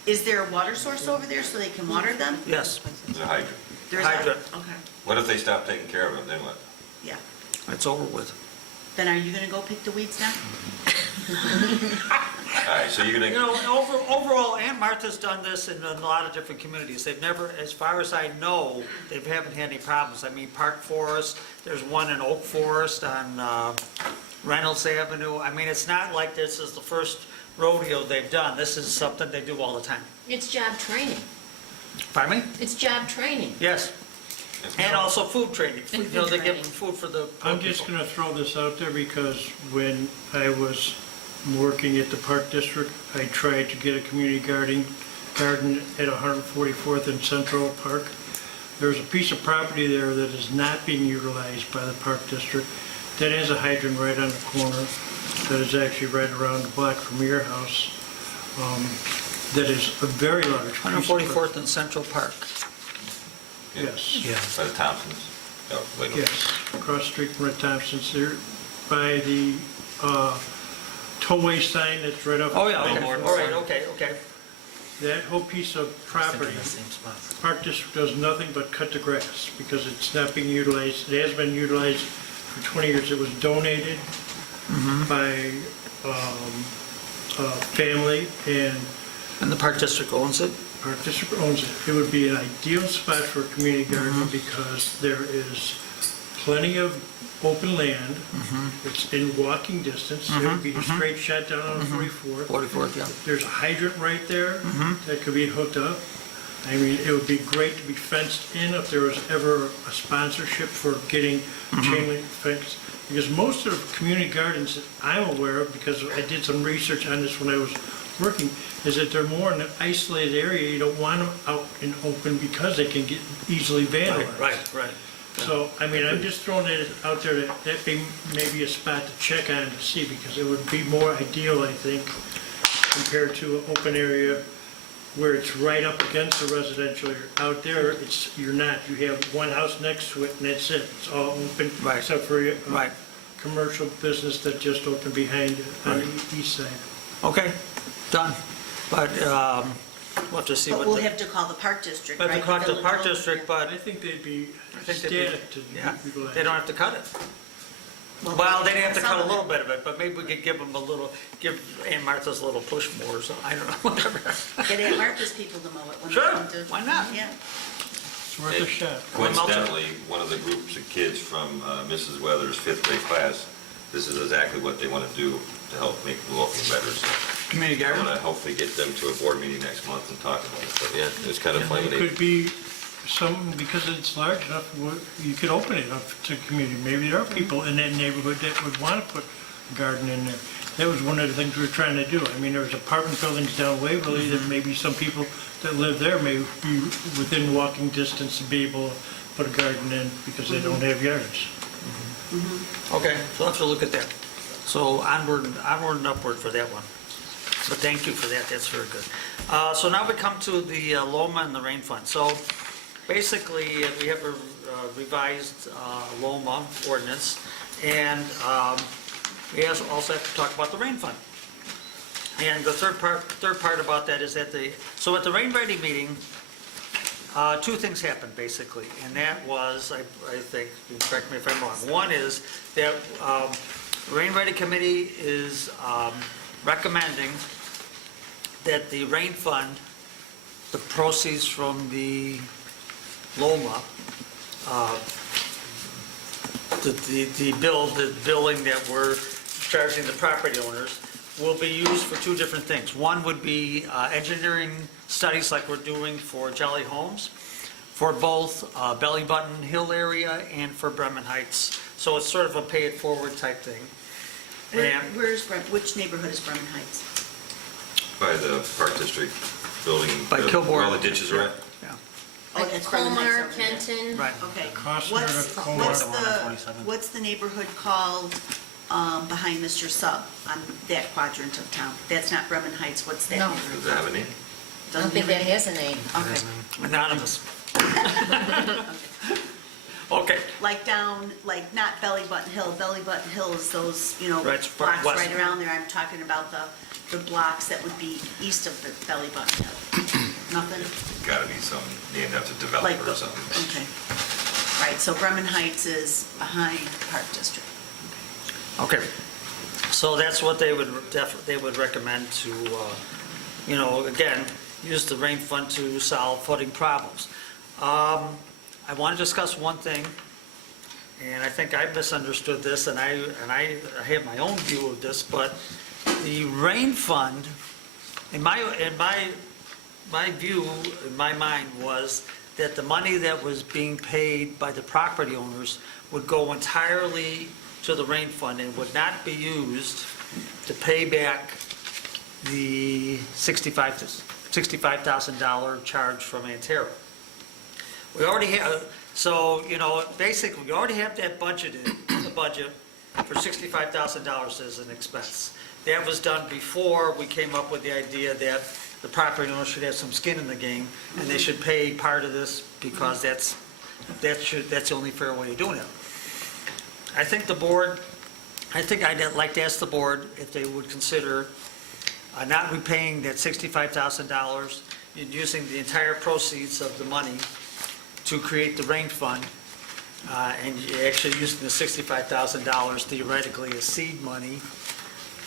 Is there a water source over there so they can water them? Yes, The hydrant. There's a- Hydrant. Okay, What if they stop taking care of it, then what? yeah. it's over with. Then are you gonna go pick the weeds now? All right, so you're You gonna, know, overall, Aunt Martha's done this in a lot of different communities. They've never, as far as I know, they haven't had any problems. I mean, Park Forest, there's one in Oak Forest on Reynolds Avenue. I mean, it's not like this is the first rodeo they've done. This is something they do all the time. It's job training. Pardon me? It's job training. Yes. And also food training. And They give food them training. food for the poor I'm just people. gonna throw this out there because when I was working at the Park District, I tried to get a community garden at 144th and Central Park. There's a piece of property there that is not being utilized by the Park District. That has a hydrant right on the corner, that is actually right around the block from your house. That is a very large piece of property. 144th and Central Park. Yes. by the Thompsons? No, wait. Yes, across the street from the Thompsons, there, by the tollway sign that's right up. Oh, yeah, okay. Billboard. All right, okay. that whole piece of property, Park District does nothing but cut the grass because it's not being utilized. It has been utilized for 20 years. It was donated by a family, and And the Park District owns it? Park District owns it. It would be an ideal spot for a community garden because there is plenty of open land. It's in walking distance. It would be a straight shot down on 44th. 44th, yeah. There's a hydrant right there that could be hooked up. I mean, it would be great to be fenced in if there was ever a sponsorship for getting chain link fence. Because most of the community gardens that I'm aware of, because I did some research on this when I was working, is that they're more in an isolated area. You don't want them out in open because they can get easily vandalized. Right. So, I mean, I'm just throwing it out there that be maybe a spot to check on to see, because it would be more ideal, I think, compared to an open area where it's right up against the residential area. Out there, you're not. You have one house next to it, and that's it. It's all open, Right. except for a Right. commercial business that just opened behind on the east side. Okay, done. But we'll have to see But what we'll the... have to call the Park District, But right? the Park village District, owns it. but I think they'd be I think they'd be- ecstatic to yeah, utilize they don't have to cut it. Well, they have to cut a little bit of it, but maybe we could give them a little, give Aunt Martha's a little push more, or something. I don't know, whatever. Get Aunt Martha's people to mow it when they Sure, come to. why not? Yeah. It's worth a shot. Coincidentally, one of the groups of kids from Mrs. Weather's fifth grade class, this is exactly what they want to do to help make Midlothian better. So Community I garden? want to hopefully get them to a board meeting next month and talk about it. But yeah, it's kind of fun. It could be some, because it's large enough, you could open it up to community. Maybe there are people in that neighborhood that would want to put a garden in there. That was one of the things we were trying to do. I mean, there's apartment buildings down Waverly that maybe some people that live there may be within walking distance to be able to put a garden in because they don't have yards. Okay, so we'll have to look at that. So onward and upward for that one. But thank you for that, that's very good. So now we come to the LOMA and the rain fund. So basically, we have a revised LOMA ordinance, and we also have to talk about the rain fund. And the third part about that is that so at the rain ready meeting, two things happened basically, and that was, I think, you can correct me if I'm wrong. One is that Rain Ready Committee is recommending that the rain fund, the proceeds from the LOMA, the billing that we're charging the property owners, will be used for two different things. One would be engineering studies like we're doing for Jolly Homes, for both Belly Button Hill area and for Bremen Heights. So it's sort of a pay it forward type thing. And Which neighborhood is Bremen Heights? By the Park District building. By where Kilbourne. all the ditches are at. Yeah, Oh, that's Bremen Heights Colmar, over there. Kenton. right. Okay. Costner to Colmar. What's the neighborhood called behind Mr. Sub on that quadrant of town? That's not Bremen Heights, what's that No. neighborhood? Does that have a name? I don't think that has a name. Okay. Anonymous. Okay, Like down, like not Belly Button Hill. Belly Button Hill is those, Right, blocks west. right around there. I'm talking about the blocks that would be east of the Belly Button Hill. Nothing? Got to be some named after Like, developer or something. okay. Right, so Bremen Heights is behind Park District. okay. So that's what they would recommend to, again, use the rain fund to solve flooding problems. I want to discuss one thing, and I think I misunderstood this, and I have my own view of this, but the rain fund, in my view, in my mind, was that the money that was being paid by the property owners would go entirely to the rain fund and would not be used to pay back the $65,000 charge from Antero. We already have, so, basically, we already have that budgeted in the budget for $65,000 as an expense. That was done before we came up with the idea that the property owner should have some skin in the game, and they should pay part of this because that's the only fair way of doing it. I think I'd like to ask the board if they would consider not repaying that $65,000 and using the entire proceeds of the money to create the rain fund, and you're actually using the $65,000 theoretically as seed money,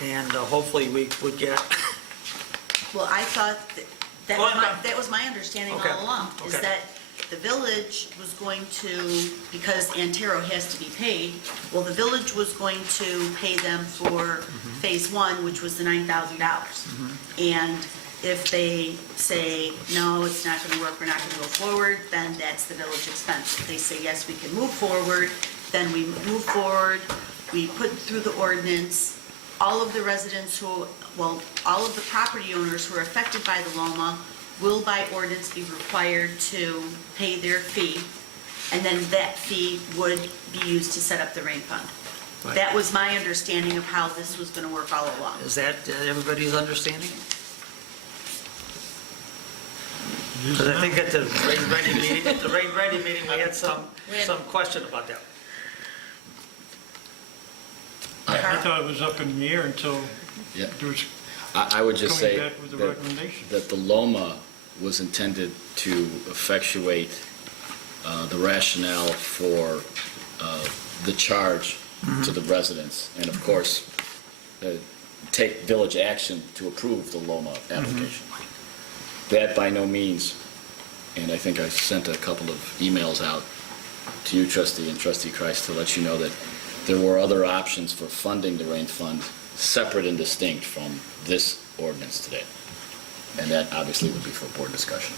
and hopefully we would get, Well, I thought that was my understanding Okay. all along, is Okay. that the village was going to, because Antero has to be paid, well, the village was going to pay them for phase one, which was the $9,000. And if they say, no, it's not going to work, we're not going to go forward, then that's the village expense. If they say, yes, we can move forward, then we move forward, we put through the ordinance, all of the residents who, well, all of the property owners who are affected by the Loma will by ordinance be required to pay their fee, and then that fee would be used to set up the rain fund. Right. That was my understanding of how this was going to work all along. is that everybody's understanding? Because I think at the rain ready meeting, we had some question about that. I thought it was up in the air until Yeah. there was I would just coming say back with the that recommendation. that the LOMA was intended to effectuate the rationale for the charge to the residents, and of course, take village action to approve the LOMA application. That by no means, and I think I sent a couple of emails out to you, trustee, and trustee Christ, to let you know that there were other options for funding the rain fund, separate and distinct from this ordinance today. And that obviously would be for board discussion.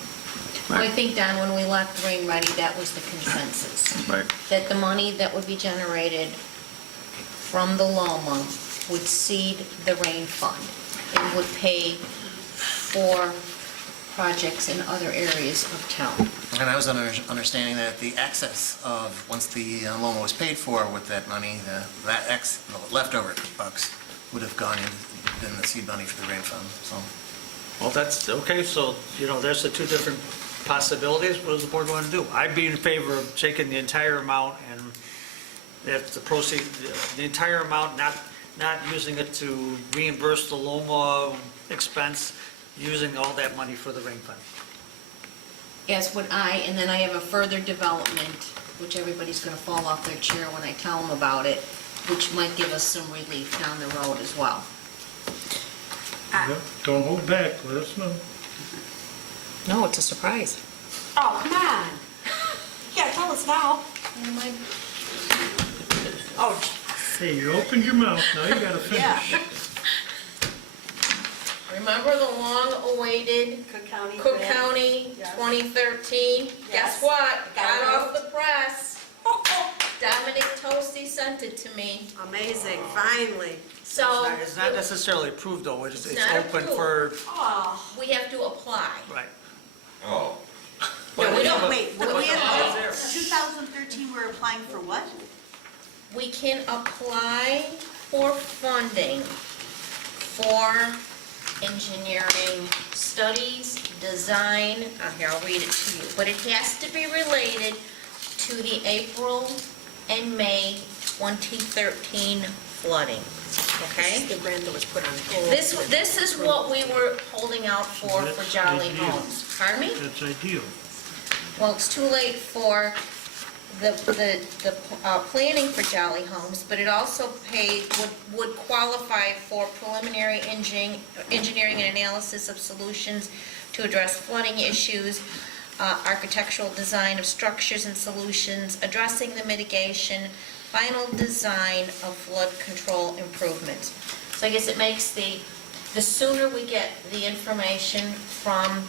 Well, I think, Don, when we left Rain Ready, that was the consensus. Right. That the money that would be generated from the Loma would seed the rain fund and would pay for projects in other areas of town. And I was under understanding that the excess of, once the Loma was paid for with that money, the leftover bucks would have gone in the seed money for the rain fund, so. Well, that's, okay, so, there's the two different possibilities. What does the board want to do? I'd be in favor of taking the entire amount, and if the proceed, the entire amount, not using it to reimburse the Loma expense, using all that money for the rain fund. As would I, and then I have a further development, which everybody's going to fall off their chair when I tell them about it, which might give us some relief down the road as well. Yep, don't hold back, let us know. No, it's a surprise. Oh, come on. Yeah, tell us now. Oh, Hey, you opened your mouth, now you gotta yeah. finish. Remember the long-awaited Cook County. Cook grant? County Yes. 2013? Yes. Guess what? Got Got it. off the press. Dominic Tosti sent it to me. Amazing, finally. So It's not necessarily approved, though, it's It's not open for, Oh. we have to apply. right. Oh, No, we don't. Wait, But what we the money's had, there. 2013, we're applying for what? We can apply for funding for engineering studies, design, here, I'll read it to you, but it has to be related to the April and May 2013 flooding, okay? The grant that was put on hold. This is what we were holding out for Jolly That's ideal. Homes. Pardon me? That's ideal. Well, it's too late for the planning for Jolly Homes, but it also would qualify for preliminary engineering and analysis of solutions to address flooding issues, architectural design of structures and solutions, addressing the mitigation, final design of flood control improvements. So I guess it makes the sooner we get the information from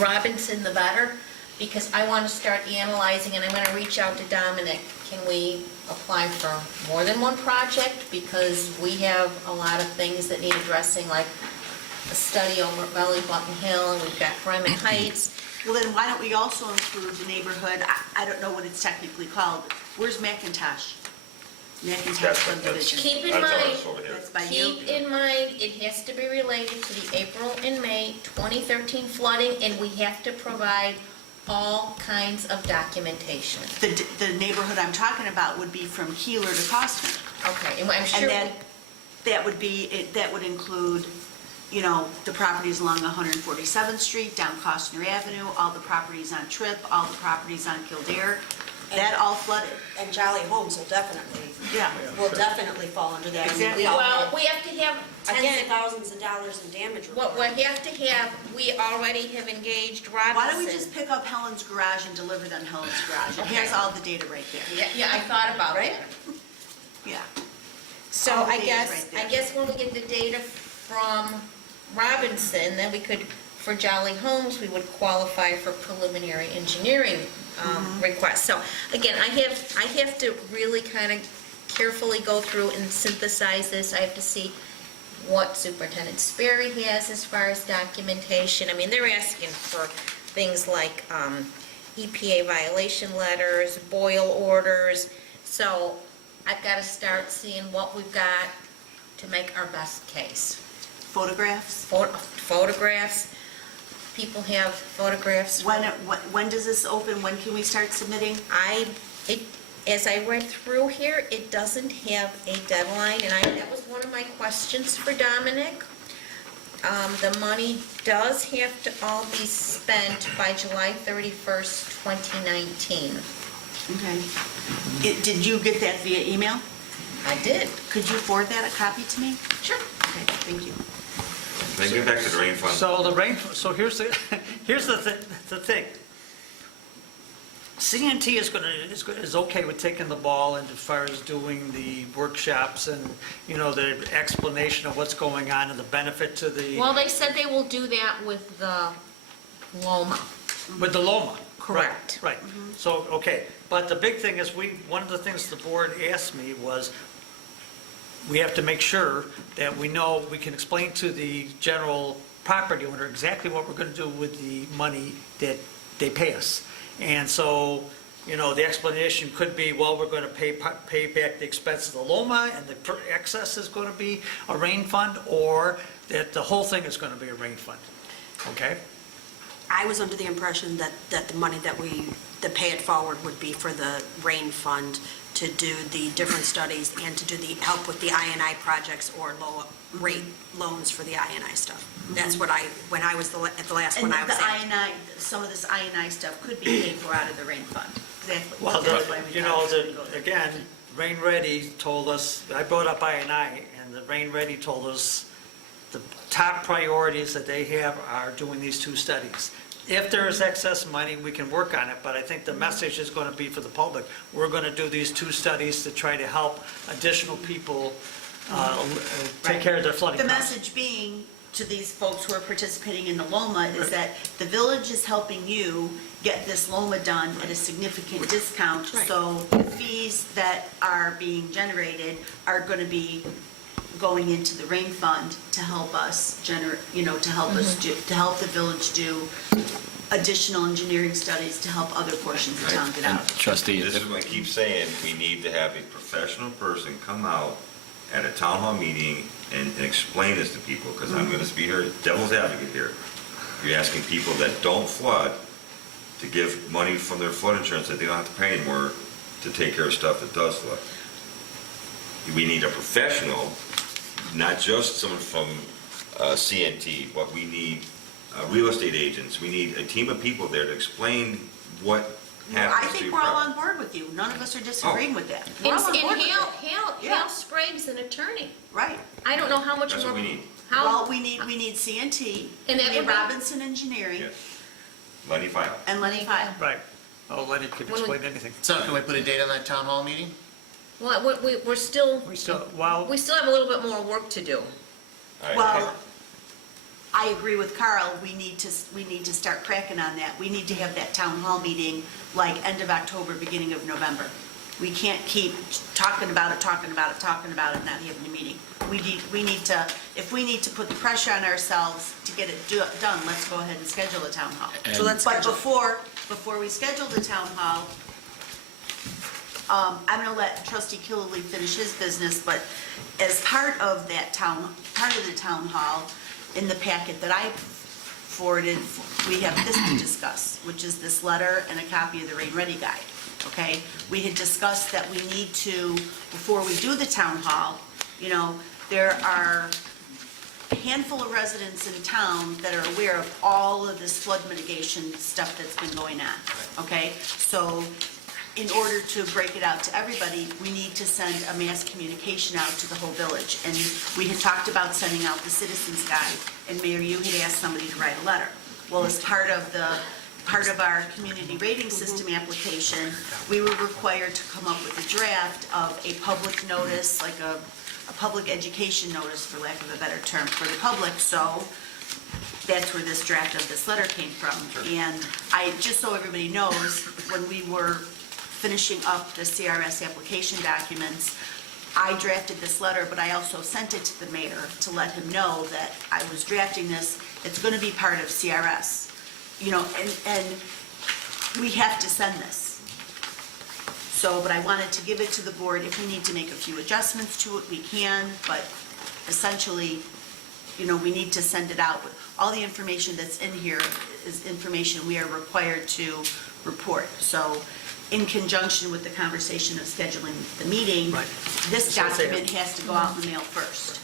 Robinson, the better, because I want to start analyzing, and I'm going to reach out to Dominic. Can we apply for more than one project? Because we have a lot of things that need addressing, like a study over at Valley Button Hill, and we've got Bremen Heights. Well, then why don't we also include the neighborhood, I don't know what it's technically called. Where's McIntosh? McIntosh subdivision. Keep in that's mind, ours over here. That's by you. keep in mind, it has to be related to the April and May 2013 flooding, and we have to provide all kinds of documentation. The neighborhood I'm talking about would be from Keeler to Costner. Okay, and I'm sure. And that would be, that would include you know, the properties along 147th Street, down Costner Avenue, all the properties on Tripp, all the properties on Kildare, that all flooded. And Jolly Homes will definitely fall under that. I mean, Exactly. we all Well, had we have to have, tens again, of thousands of dollars in damage. what we have to have, we already have engaged Robinson. Why don't we just pick up Helen's Garage and deliver them Helen's Garage? It has all the data right there. Yeah, I thought about Right? that. Yeah. So All the I data's guess, right there. I guess when we get the data from Robinson, then we could, for Jolly Homes, we would qualify for preliminary engineering requests. So again, I have to really kind of carefully go through and synthesize this. I have to see what Superintendent Sperry has as far as documentation. I mean, they're asking for things like EPA violation letters, boil orders. So I've got to start seeing what we've got to make our best case. Photographs? Photographs, people have photographs. When does this open? When can we start submitting? As I read through here, it doesn't have a deadline, and that was one of my questions for Dominic. The money does have to all be spent by July 31st, 2019. Okay. Did you get that via email? I did. Could you forward that a copy to me? Sure. Okay, thank you. Then get back to the rain fund. So here's the thing. CNT is okay with taking the ball and as far as doing the workshops and, you know, the explanation of what's going on and the benefit to the, Well, they said they will do that with the Loma. with the Loma. Correct. Right. So, okay, but the big thing is one of the things the board asked me was, we have to make sure that we know, we can explain to the general property owner exactly what we're gonna do with the money that they pay us. And so, you know, the explanation could be, well, we're gonna pay back the expense of the Loma, and the excess is gonna be a rain fund, or that the whole thing is gonna be a rain fund, okay? I was under the impression that the money the pay it forward would be for the rain fund to do the different studies and to do the help with the I&I projects or low rate loans for the I&I stuff. That's what when I was at the last one I was And the at. I&I, some of this I&I stuff could be paid for out of the rain fund. Exactly. Well, That's why we you thought know, it was gonna go there. again, Rain Ready told us, I brought up I&I, and the Rain Ready told us the top priorities that they have are doing these two studies. If there is excess money, we can work on it, but I think the message is going to be for the public. We're going to do these two studies to try to help additional people take care of their flooding The problems. message being to these folks who are participating in the Loma is that the village is helping you get this Loma done at a significant discount. Right. So the fees that are being generated are going to be going into the rain fund to help us to help us to help the village do additional engineering studies to help other portions of town get And out. Trustee, This is what I keep saying, we need to have a professional person come out at a town hall meeting and explain this to people, because I'm gonna be here, devil's advocate here. You're asking people that don't flood to give money from their flood insurance that they don't have to pay anymore to take care of stuff that does flood. We need a professional, not just someone from CNT, but we need real estate agents. We need a team of people there to explain what I happens to think your we're all property. on board with you. None of us are disagreeing with that. And We're all on board with Hal, it. Hal, Yeah. Hal Sprague's an attorney. Right. I don't know how much That's more. what we need. Well, we need CNT, And we that need would be- Robinson Engineering, Yes. Lenny File. and Lenny File. Right. Oh, Lenny could When we- explain anything. So can we put a date on that town hall meeting? Well, we're still, We still, well, we still have a little bit more work to do. All right. Well, I agree with Carl, we need to start cracking on that. We need to have that town hall meeting like end of October, beginning of November. We can't keep talking about it, and not having a meeting. We need to, if we need to put the pressure on ourselves to get it done, let's go ahead and schedule a town hall. And- So let's But schedule. before we schedule the town hall, I'm gonna let trustee Killily finish his business, but as part of the town hall, in the packet that I forwarded, we have this to discuss, which is this letter and a copy of the Rain Ready Guide, okay? We had discussed that we need to, before we do the town hall, there are handful of residents in town that are aware of all of this flood mitigation stuff that's been going on, okay? So in order to break it out to everybody, we need to send a mass communication out to the whole village. And we had talked about sending out the citizens guide, and Mayor, you had asked somebody to write a letter. Well, as part of our community rating system application, we were required to come up with a draft of a public notice, like a public education notice, for lack of a better term, for the public. So that's where this draft of this letter came from. And I, just so everybody knows, when we were finishing up the CRS application documents, I drafted this letter, but I also sent it to the mayor to let him know that I was drafting this. It's going to be part of CRS, you know, and we have to send this. So, but I wanted to give it to the board. If we need to make a few adjustments to it, we can, but essentially, you know, we need to send it out. All the information that's in here is information we are required to report. So in conjunction with the conversation of scheduling the meeting, this document has to go out in the mail first.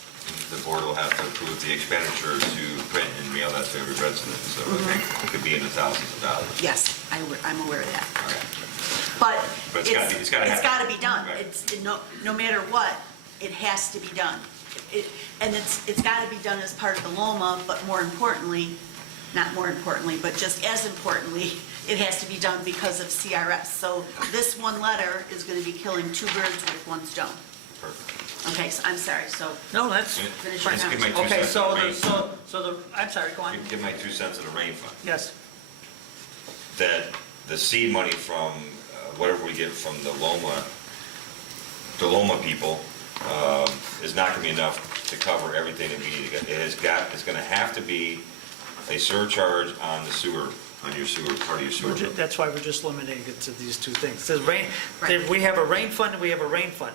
The board will have to approve the expenditure to print and mail that to every resident, so it could be in the thousands of dollars. Yes, I'm aware of that. All right. But it's gotta it's happen. got to be done. Right. It's, no matter what, it has to be done. And it's got to be done as part of the LOMA, but more importantly, not more importantly, but just as importantly, it has to be done because of CRS. So this one letter is going to be killing two birds with one stone. Perfect. Okay, so I'm sorry, so No, that's finish Just your give my comment. 2 okay. cents So of the, rain. I'm sorry, go on. Give my 2 cents of the rain fund. Yes. That the seed money from whatever we get from the Loma people is not going to be enough to cover everything that we need to get. It's going to have to be a surcharge on the sewer, on your sewer, part of your sewer bill. That's why we're just limiting it to these two things. There's rain, Right. we have a rain fund and we have a rain fund.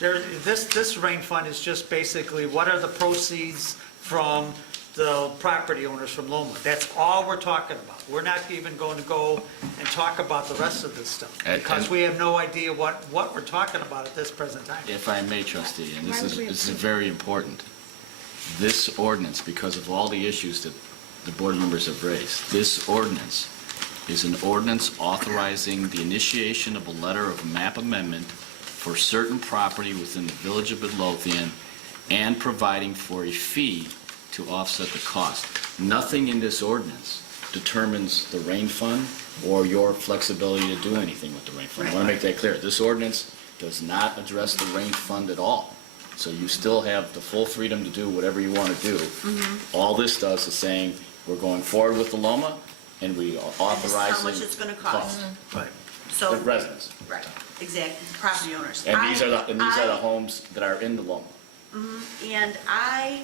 This rain fund is just basically what are the proceeds from the property owners from Loma. That's all we're talking about. We're not even going to go and talk about the rest of this stuff, because we have no idea what we're talking about at this present time. If I may, trustee, and this is very important. This ordinance, because of all the issues that the board members have raised, this ordinance is an ordinance authorizing the initiation of a letter of map amendment for certain property within the village of Midlothian and providing for a fee to offset the cost. Nothing in this ordinance determines the rain fund or your flexibility to do anything with the rain fund. I want to make that clear. This ordinance does not address the rain fund at all. So you still have the full freedom to do whatever you want to do. All this does is saying, we're going forward with the Loma, and we are authorizing How much it's going to cost. Right. So, the residents. right, exactly, property owners. And these are the I- homes that are in the Loma. And I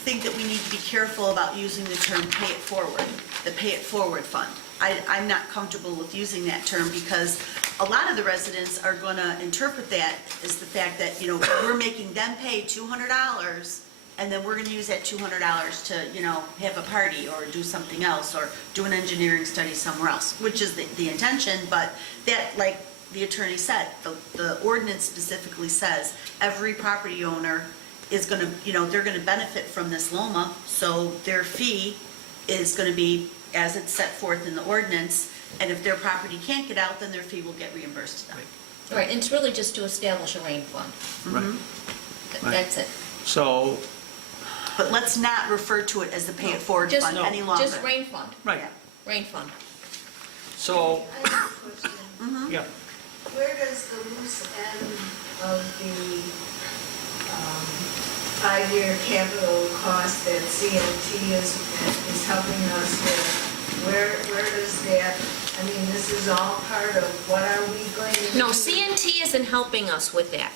think that we need to be careful about using the term pay it forward, the pay it forward fund. I'm not comfortable with using that term because a lot of the residents are going to interpret that as the fact that, you know, we're making them pay $200 and then we're going to use that $200 to, you know, have a party or do something else or do an engineering study somewhere else, which is the intention, but that, like the attorney said, the ordinance specifically says every property owner is going to, you know, they're going to benefit from this LOMA, so their fee is going to be as it's set forth in the ordinance, and if their property can't get out, then their fee will get reimbursed to them. Right, and it's really just to establish a rain fund. Right. That's it. So, But let's not refer to it as the pay it forward Just- fund any longer. Just rain fund, right, rain fund. so, I have a question. yeah. Where does the loose end of the 5-year capital cost that CNT is helping us with? Where does that, I mean, this is all part of what are we going to do? No, CNT isn't helping us with that.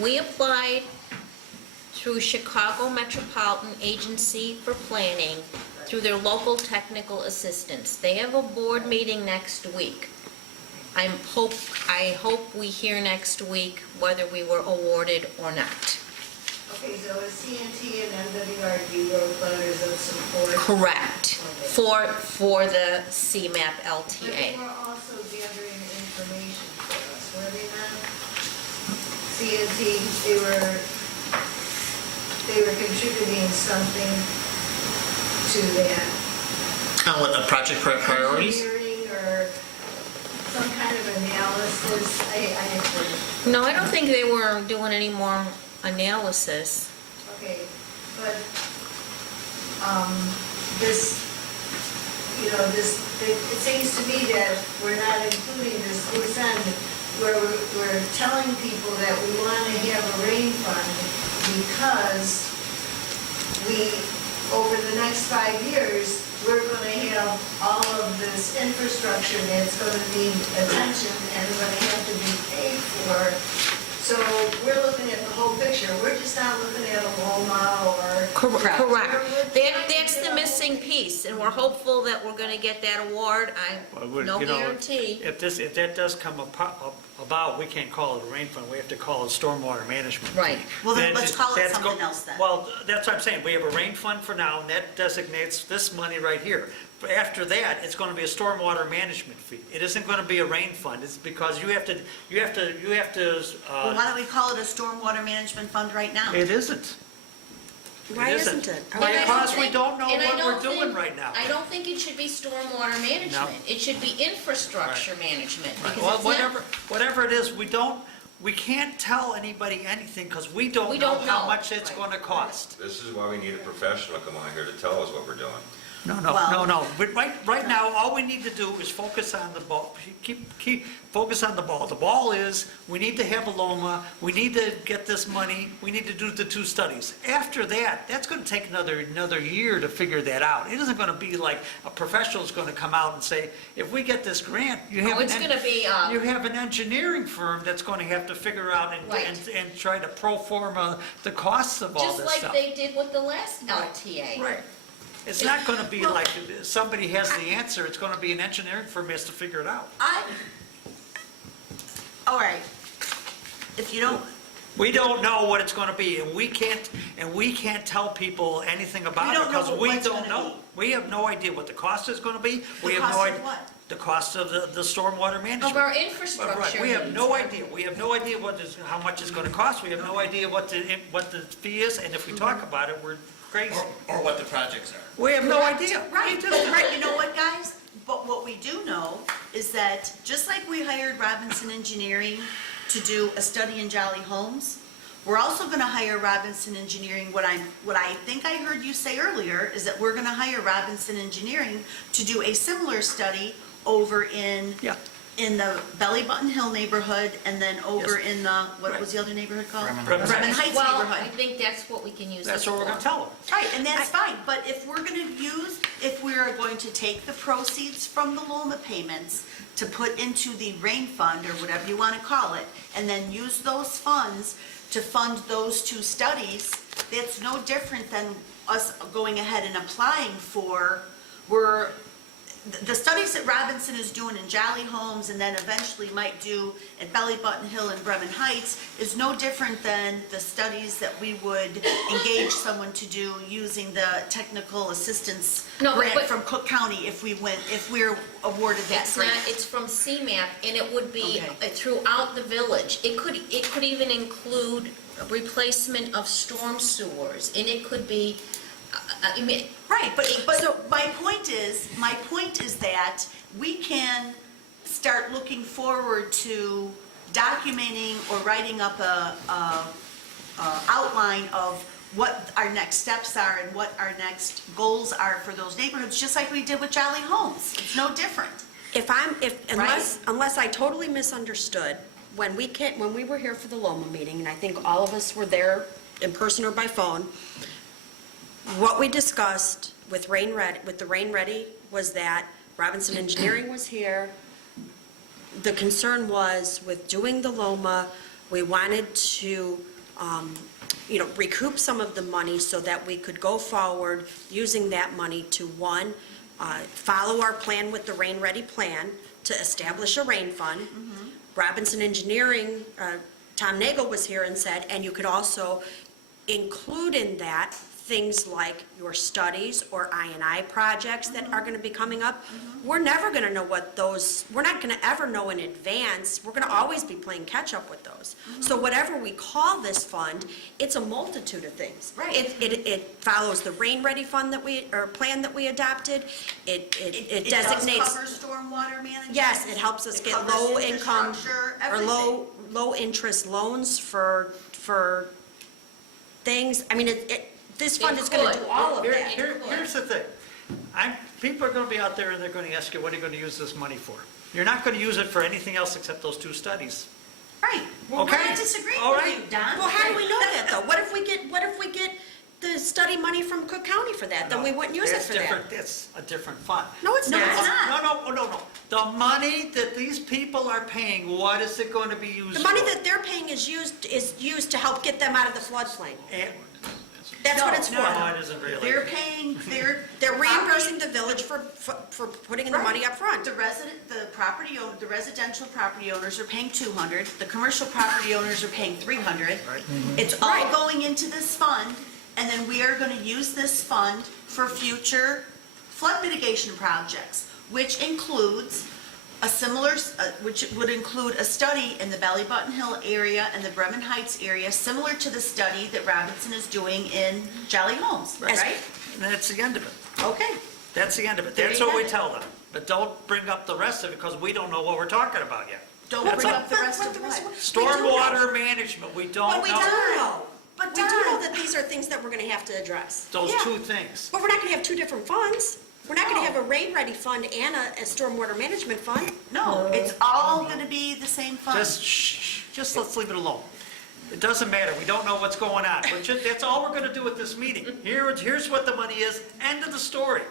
We applied through Chicago Metropolitan Agency for Planning through their local technical assistance. They have a board meeting next week. I hope we hear next week whether we were awarded or not. Okay, so is CNT and MWRD wrote letters of support? Correct, Okay. for the CMAP But they LTA. were also gathering information for us, were they not? CNT, they were they were contributing something to that. What, project priorities? Engineering or some kind of analysis, No, I don't think they were doing any more analysis. okay, but, this, it seems to me that we're not including this loose end, where we're telling people that we want to have a rain fund because we, over the next 5 years, we're going to have all of this infrastructure that's going to need attention and going to have to be paid for. So we're looking at the whole picture. We're just not looking at a Loma or. Correct. We're That's the missing piece, and we're hopeful that we're gonna get that award. No guarantee. If that does come about, we can't call it a rain fund, we have to call it stormwater management. Right. Well, then Then let's call it that's something else then. Well, that's what I'm saying, we have a rain fund for now, and that designates this money right here. But after that, it's gonna be a stormwater management fee. It isn't gonna be a rain fund, it's because you have to, Well, why don't we call it a stormwater management fund right now? it isn't. Why isn't it? And I don't Because we think- don't know and I what we're don't doing think- right now. I don't think it should be stormwater management. It should be infrastructure management, because Well, it's not. whatever it is, we can't tell anybody anything, because we We don't know don't how know. muit's gonna cost. This is why we need a professional to come on here to tell us what we're doing. No. But right now, all we need to do is focus on the ball. Keep focus on the ball. The ball is, we need to have a Loma, we need to get this money, we need to do the 2 studies. After that, that's gonna take another year to figure that out. It isn't gonna be like a professional's gonna come out and say, if we get this grant, you have it's gonna be, you have an engineering firm that's gonna have to figure out Right. and try to pro forma the costs of all Just this like stuff. they did with the last LTA. Right. It's not gonna be like somebody has the answer, it's gonna be an engineering firm has to figure it out. All right. If you don't, We don't know what it's gonna be, and we can't tell people anything about We it don't know because what we it's don't gonna know. We have no idea what the cost is gonna be. We the have no cost idea of what? the cost of the stormwater management. Of our Right, infrastructure we have needs. no idea. We have no idea how much it's gonna cost. We have no idea what the fee is, and if we talk about it, we're crazy. Or what the projects are. We have no idea. right, right, you know what, guys? But what we do know is that, just like we hired Robinson Engineering to do a study in Jolly Homes, we're also gonna hire Robinson Engineering, what I think I heard you say earlier, is that we're gonna hire Robinson Engineering to do a similar study over in Yeah. the Belly Button Hill neighborhood, and then over Yes. in the, what was the other neighborhood called? Bremen Bremen Heights Well, I neighborhood. think that's what we can use That's this what we're for. gonna tell them. Right, and that's fine, but if we're going to take the proceeds from the Loma payments to put into the rain fund, or whatever you wanna call it, and then use those funds to fund those 2 studies, that's no different than us going ahead and applying for, the studies that Robinson is doing in Jolly Homes and then eventually might do at Belly Button Hill and Bremen Heights is no different than the studies that we would engage someone to do using the technical assistance No, grant but- from Cook County if we're awarded that It's not, grant. it's from CMAP, and it would be Okay. throughout the village. It could even include replacement of storm sewers, and it could be, I mean, Right, but my point is that we can start looking forward to documenting or writing up a outline of what our next steps are and what our next goals are for those neighborhoods, just like we did with Jolly Homes. It's no different. Unless I totally misunderstood, when we were here for the Loma meeting, and I think all of us were there in person or by phone, what we discussed with the Rain Ready was that Robinson Engineering was here. The concern was with doing the Loma, we wanted to, recoup some of the money so that we could go forward using that money to, one, follow our plan with the Rain Ready plan to establish a rain fund. Robinson Engineering, Tom Nagel was here and said, and you could also include in that things like your studies or I&I projects that are gonna be coming up, we're never gonna know what those, we're not gonna ever know in advance. We're gonna always be playing catch-up with those. So whatever we call this fund, it's a multitude of things. Right. It follows the rain-ready fund that we, or plan that we adopted. It It designates. does cover stormwater management. Yes, it helps us It get covers low income infrastructure, or low interest loans for things. I mean, this fund is gonna do all of Here- that. Here's the thing. People are gonna be out there and they're gonna ask you, what are you gonna use this money for? You're not gonna use it for anything else except those 2 studies. Right. Well, we're Okay. not disagreeing All with right. you, Don. Well, how do we know that though? What if we get the study money from Cook County for that? Then we wouldn't use it That's for that. different. That's a different fund. No, it's No, not. it's not. No. The money that these people are paying, what is it going to be used for? The money that they're paying is used to help get them out of the floodplain. And- That's what it's for. No, it isn't really. They're paying, They're reimbursing the village for putting in the money up front. The residential property owners are paying 200, the commercial property owners are paying 300. Right. It's all going into this fund, and then we are gonna use this fund for future flood mitigation projects, which includes which would include a study in the Valley Button Hill area and the Bremen Heights area, similar to the study that Robinson is doing in Jolly Homes, right? And that's the end of it. Okay. That's the end of it. There That's you what we have it. tell them. But don't bring up the rest of it because we don't know what we're talking about yet. Don't That's bring all. up the rest of what? Stormwater management, we don't But know. we do know. But We do know Don- that these are things that we're gonna have to address. Those Yeah. 2 things. But we're not gonna have 2 different funds. We're not gonna No. have a rain-ready fund and a stormwater management fund. No, it's all gonna be the same fund. Just let's leave it alone. It doesn't matter, we don't know what's going on. That's all we're gonna do at this meeting. Here's what the money is, end of the story.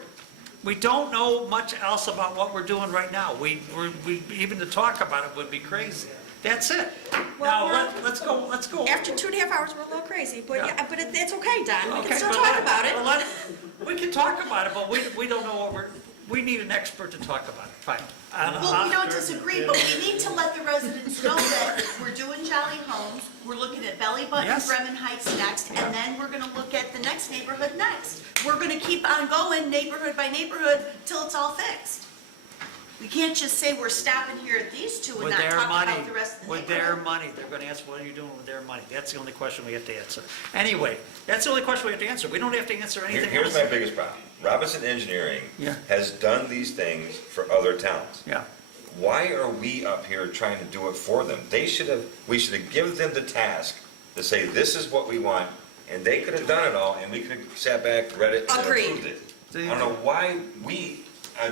We don't know much else about what we're doing right now. Even to talk about it would be crazy. That's it. Well, Now, let's go. After 2.5 hours, we're a little crazy, but Yeah. yeah, but it's okay, Don. We Okay, can still but talk about it. We can talk about it, but we don't know we need an expert to talk about it. Fine. Well, we don't disagree, but we need to let the residents know that we're doing Jolly Homes, we're looking at Belly Button, Yes. Bremen Heights next, and then we're gonna look at the next neighborhood next. We're gonna keep on going neighborhood by neighborhood till it's all fixed. We can't just say we're stopping here at these 2 and With not their talk money, about the rest of the with their neighborhood. money, they're gonna ask, what are you doing with their money? That's the only question we have to answer. Anyway, that's the only question we have to answer. We don't have to answer anything Here's else. my biggest problem. Robinson Engineering Yeah. has done these things for other towns. Yeah. Why are we up here trying to do it for them? We should have given them the task to say, this is what we want, and they could have done it all, and we could have sat back, read it, and Agreed. approved it. I don't know why a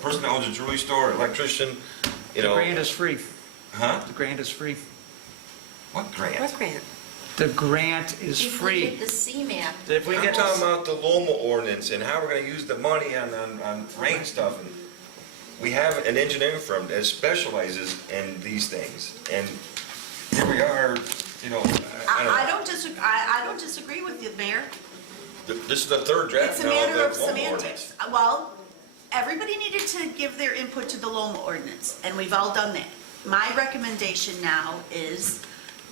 person that owns a jewelry store, electrician, you The know. grant is free. Huh? The grant is free. What grant? What grant? The grant is If we free. get the CMAP, If we I'm get talking about the Loma ordinance and how we're gonna use the money on rain stuff. And we have an engineering firm that specializes in these things. And here we are, you know, I don't disagree with you, Mayor. This is the 3rd draft It's a now matter of the Loma ordinance. semantics. Well, everybody needed to give their input to the Loma ordinance, and we've all done that. My recommendation now is,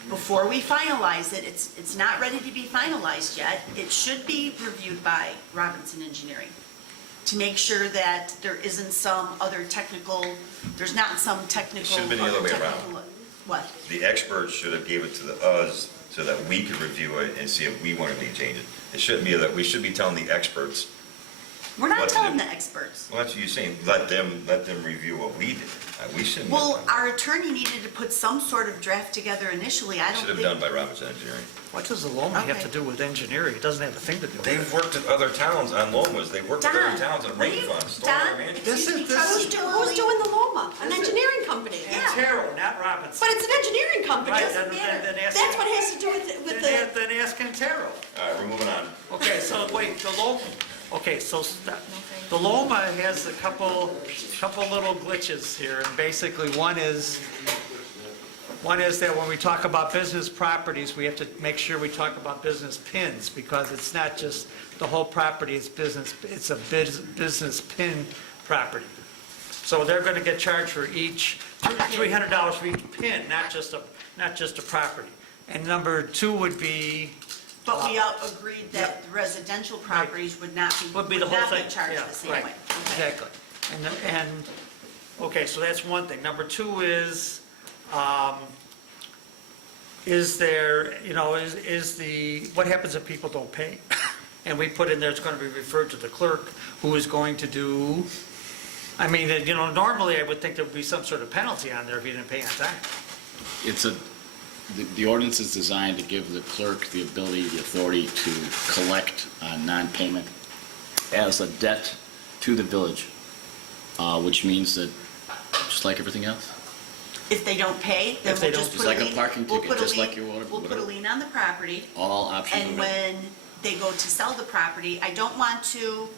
before we finalize it, it's not ready to be finalized yet, it should be reviewed by Robinson Engineering to make sure that there isn't some other technical, there's not some technical. Should've been the other way around. technical- What? The experts should have gave it to us so that we could review it and see if we want to make changes. It shouldn't be that we should be telling the experts. We're not What to telling do. the experts. Well, that's what you're saying. Let them review what we did. We shouldn't. Well, our attorney needed to put some sort of draft together initially. I don't Should think. have done by Robinson Engineering. What does the Loma have Okay. to do with engineering? It doesn't have a thing to do with it. They've worked at other towns on Lomas. They've worked with other Don, towns on rain funds, stormwater Don, management. This excuse me, is- this trustee is- Who's doing the Loma? An engineering company. Antero, not Robinson. But it's an engineering company. Right, Doesn't then- matter. then ask- That's what has to do with the. Then ask Antero. All right, we're moving on. Okay, so wait, the Loma, okay, so the Loma has a couple little glitches here, and basically one is that when we talk about business properties, we have to make sure we talk about business pins, because it's not just the whole property, it's a business pin property. So they're gonna get charged for each, $300 for each pin, not just a property. And number 2 would be But we all agreed that residential properties would not Would be be the whole thing. charged Yeah, the same right. way. Okay. Exactly. And, okay, so that's one thing. Number two is there, what happens if people don't pay? And we put in there, it's going to be referred to the clerk, who is going to do, normally I would think there would be some sort of penalty on there if you didn't pay on time. The ordinance is designed to give the clerk the ability, the authority to collect non-payment as a debt to the village, which means that, just like everything else. If they don't pay, then If they we'll don't- just Just put a like a lien. parking we'll ticket, put a just lien- like your water- We'll put a whatever. lien on the property, All options are and ready. when they go to sell the property, I don't want to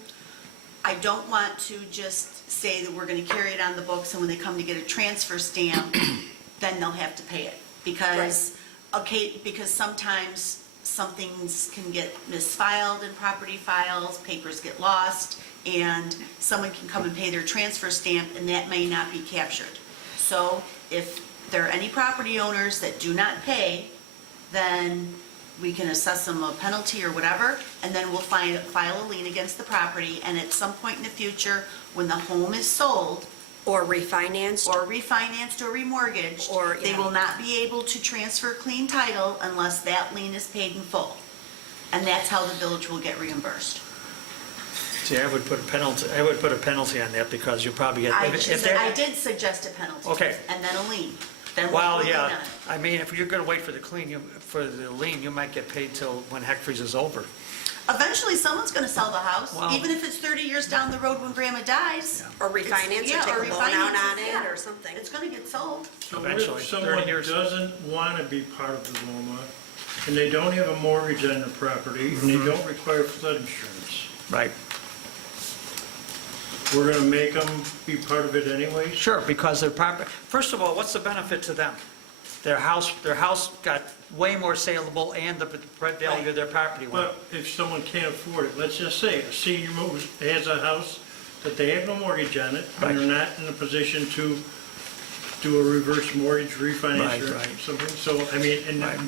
just say that we're gonna carry it on the books, and when they come to get a transfer stamp, then they'll have to pay it. Because sometimes some things can get misfiled in property files, papers get lost, and someone can come and pay their transfer stamp, and that may not be captured. So if there are any property owners that do not pay, then we can assess them a penalty or whatever, and then we'll file a lien against the property, and at some point in the future, when the home is sold, Or refinanced. or refinanced or remortgaged, Or, they yeah. will not be able to transfer clean title unless that lien is paid in full. And that's how the village will get reimbursed. See, I would put a penalty on that because you'll probably get. I if they're- did suggest a penalty. Okay. And then a lien. Then we'll Well, put a lien on yeah, it. if you're gonna wait for for the lien, you might get paid till when heck freezes over. Eventually, someone's gonna sell the house, Well- even if it's 30 years down the road when grandma dies. Or refinance, or take a loan out on it, or something. It's gonna get sold. So what Eventually, if 30 someone years. doesn't want to be part of the LOMA, and they don't have a mortgage on the property, and they don't require flood insurance? Right. We're going to make them be part of it anyway? Sure, because their property, first of all, what's the benefit to them? Their house got way more saleable and the value of their property went up. But if someone can't afford it, let's just say a senior has a house that they have no mortgage on it, and they're not in a position to do a reverse mortgage refinance or Right. something. So, and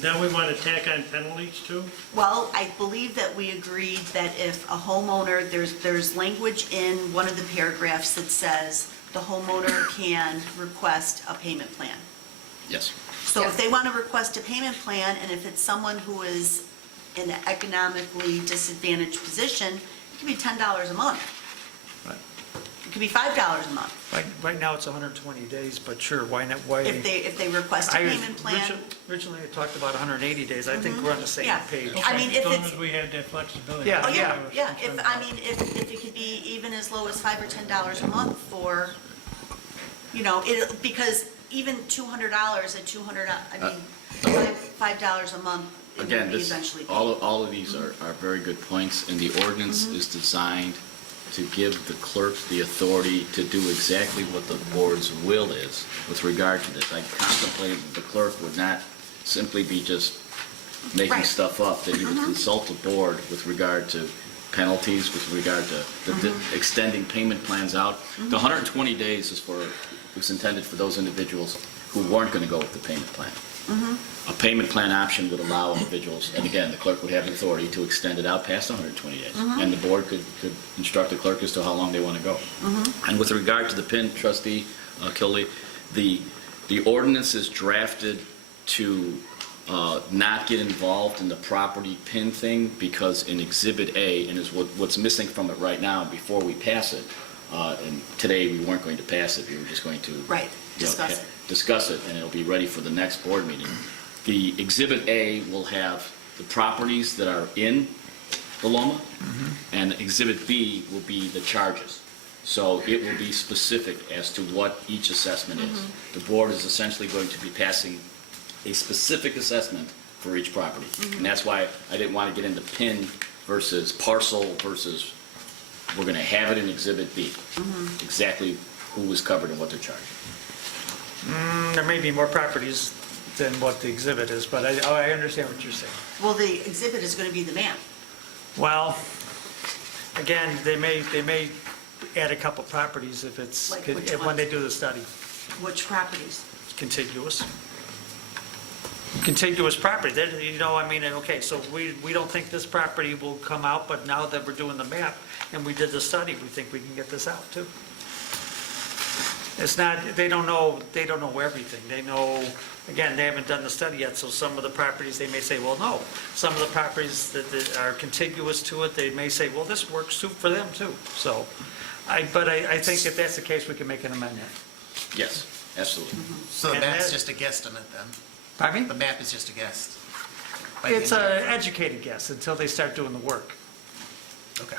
then we want to tack on penalties too? Well, I believe that we agreed that if a homeowner, there's language in one of the paragraphs that says the homeowner can request a payment plan. Yes. So if they want to request a payment plan, and if it's someone who is in an economically disadvantaged position, it could be $10 a month. Right. It could be $5 a month. Right now, it's 120 days, but sure, why not, why? If they request a payment plan. Originally, I talked about 180 days, I think we're on the same Yeah. page. I mean, if As long it's- as we had that flexibility. Yeah. Oh, yeah. If it could be even as low as $5 or $10 a month for, because even $200 at $5 a month, it Again, would be eventually paid. all of these are very good points, and the ordinance is designed to give the clerk the authority to do exactly what the board's will is with regard to this. I contemplated that the clerk would not simply be just making Right. stuff up, that he would consult the board with regard to penalties, with regard to the extending payment plans out. The 120 days was intended for those individuals who weren't going to go with the payment plan. A payment plan option would allow individuals, and again, the clerk would have the authority to extend it out past 120 days. And the board could instruct the clerk as to how long they want to go. And with regard to the PIN, Trustee Kilby, the ordinance is drafted to not get involved in the property PIN thing, because in Exhibit A, and is what's missing from it right now before we pass it, and today we weren't going to pass it, we were just going to Right, discuss it. discuss it, and it'll be ready for the next board meeting. The Exhibit A will have the properties that are in the LOMA, and Exhibit B will be the charges. So it will be specific as to what each assessment is. The board is essentially going to be passing a specific assessment for each property. And that's why I didn't want to get into PIN versus parcel versus, we're going to have it in Exhibit B. Exactly who is covered and what they're charged. There may be more properties than what the exhibit is, but I understand what you're saying. Well, the exhibit is going to be the map. Well, again, they may add a couple properties if it's, Like which when ones? they do the study, Which properties? contiguous. contiguous property. Then, you know, I mean, okay, so we don't think this property will come out, but now that we're doing the map and we did the study, we think we can get this out too. It's not, they don't know everything. They know, again, they haven't done the study yet, so some of the properties, they may say, well, no. Some of the properties that are contiguous to it, they may say, well, this works too for them too. So, but I think if that's the case, we can make an amendment. Yes, absolutely. So the And map's that- just a guesstimate then? Pardon me? The map is just a guess? by the It's an engineer? educated guess until they start doing the work. Okay.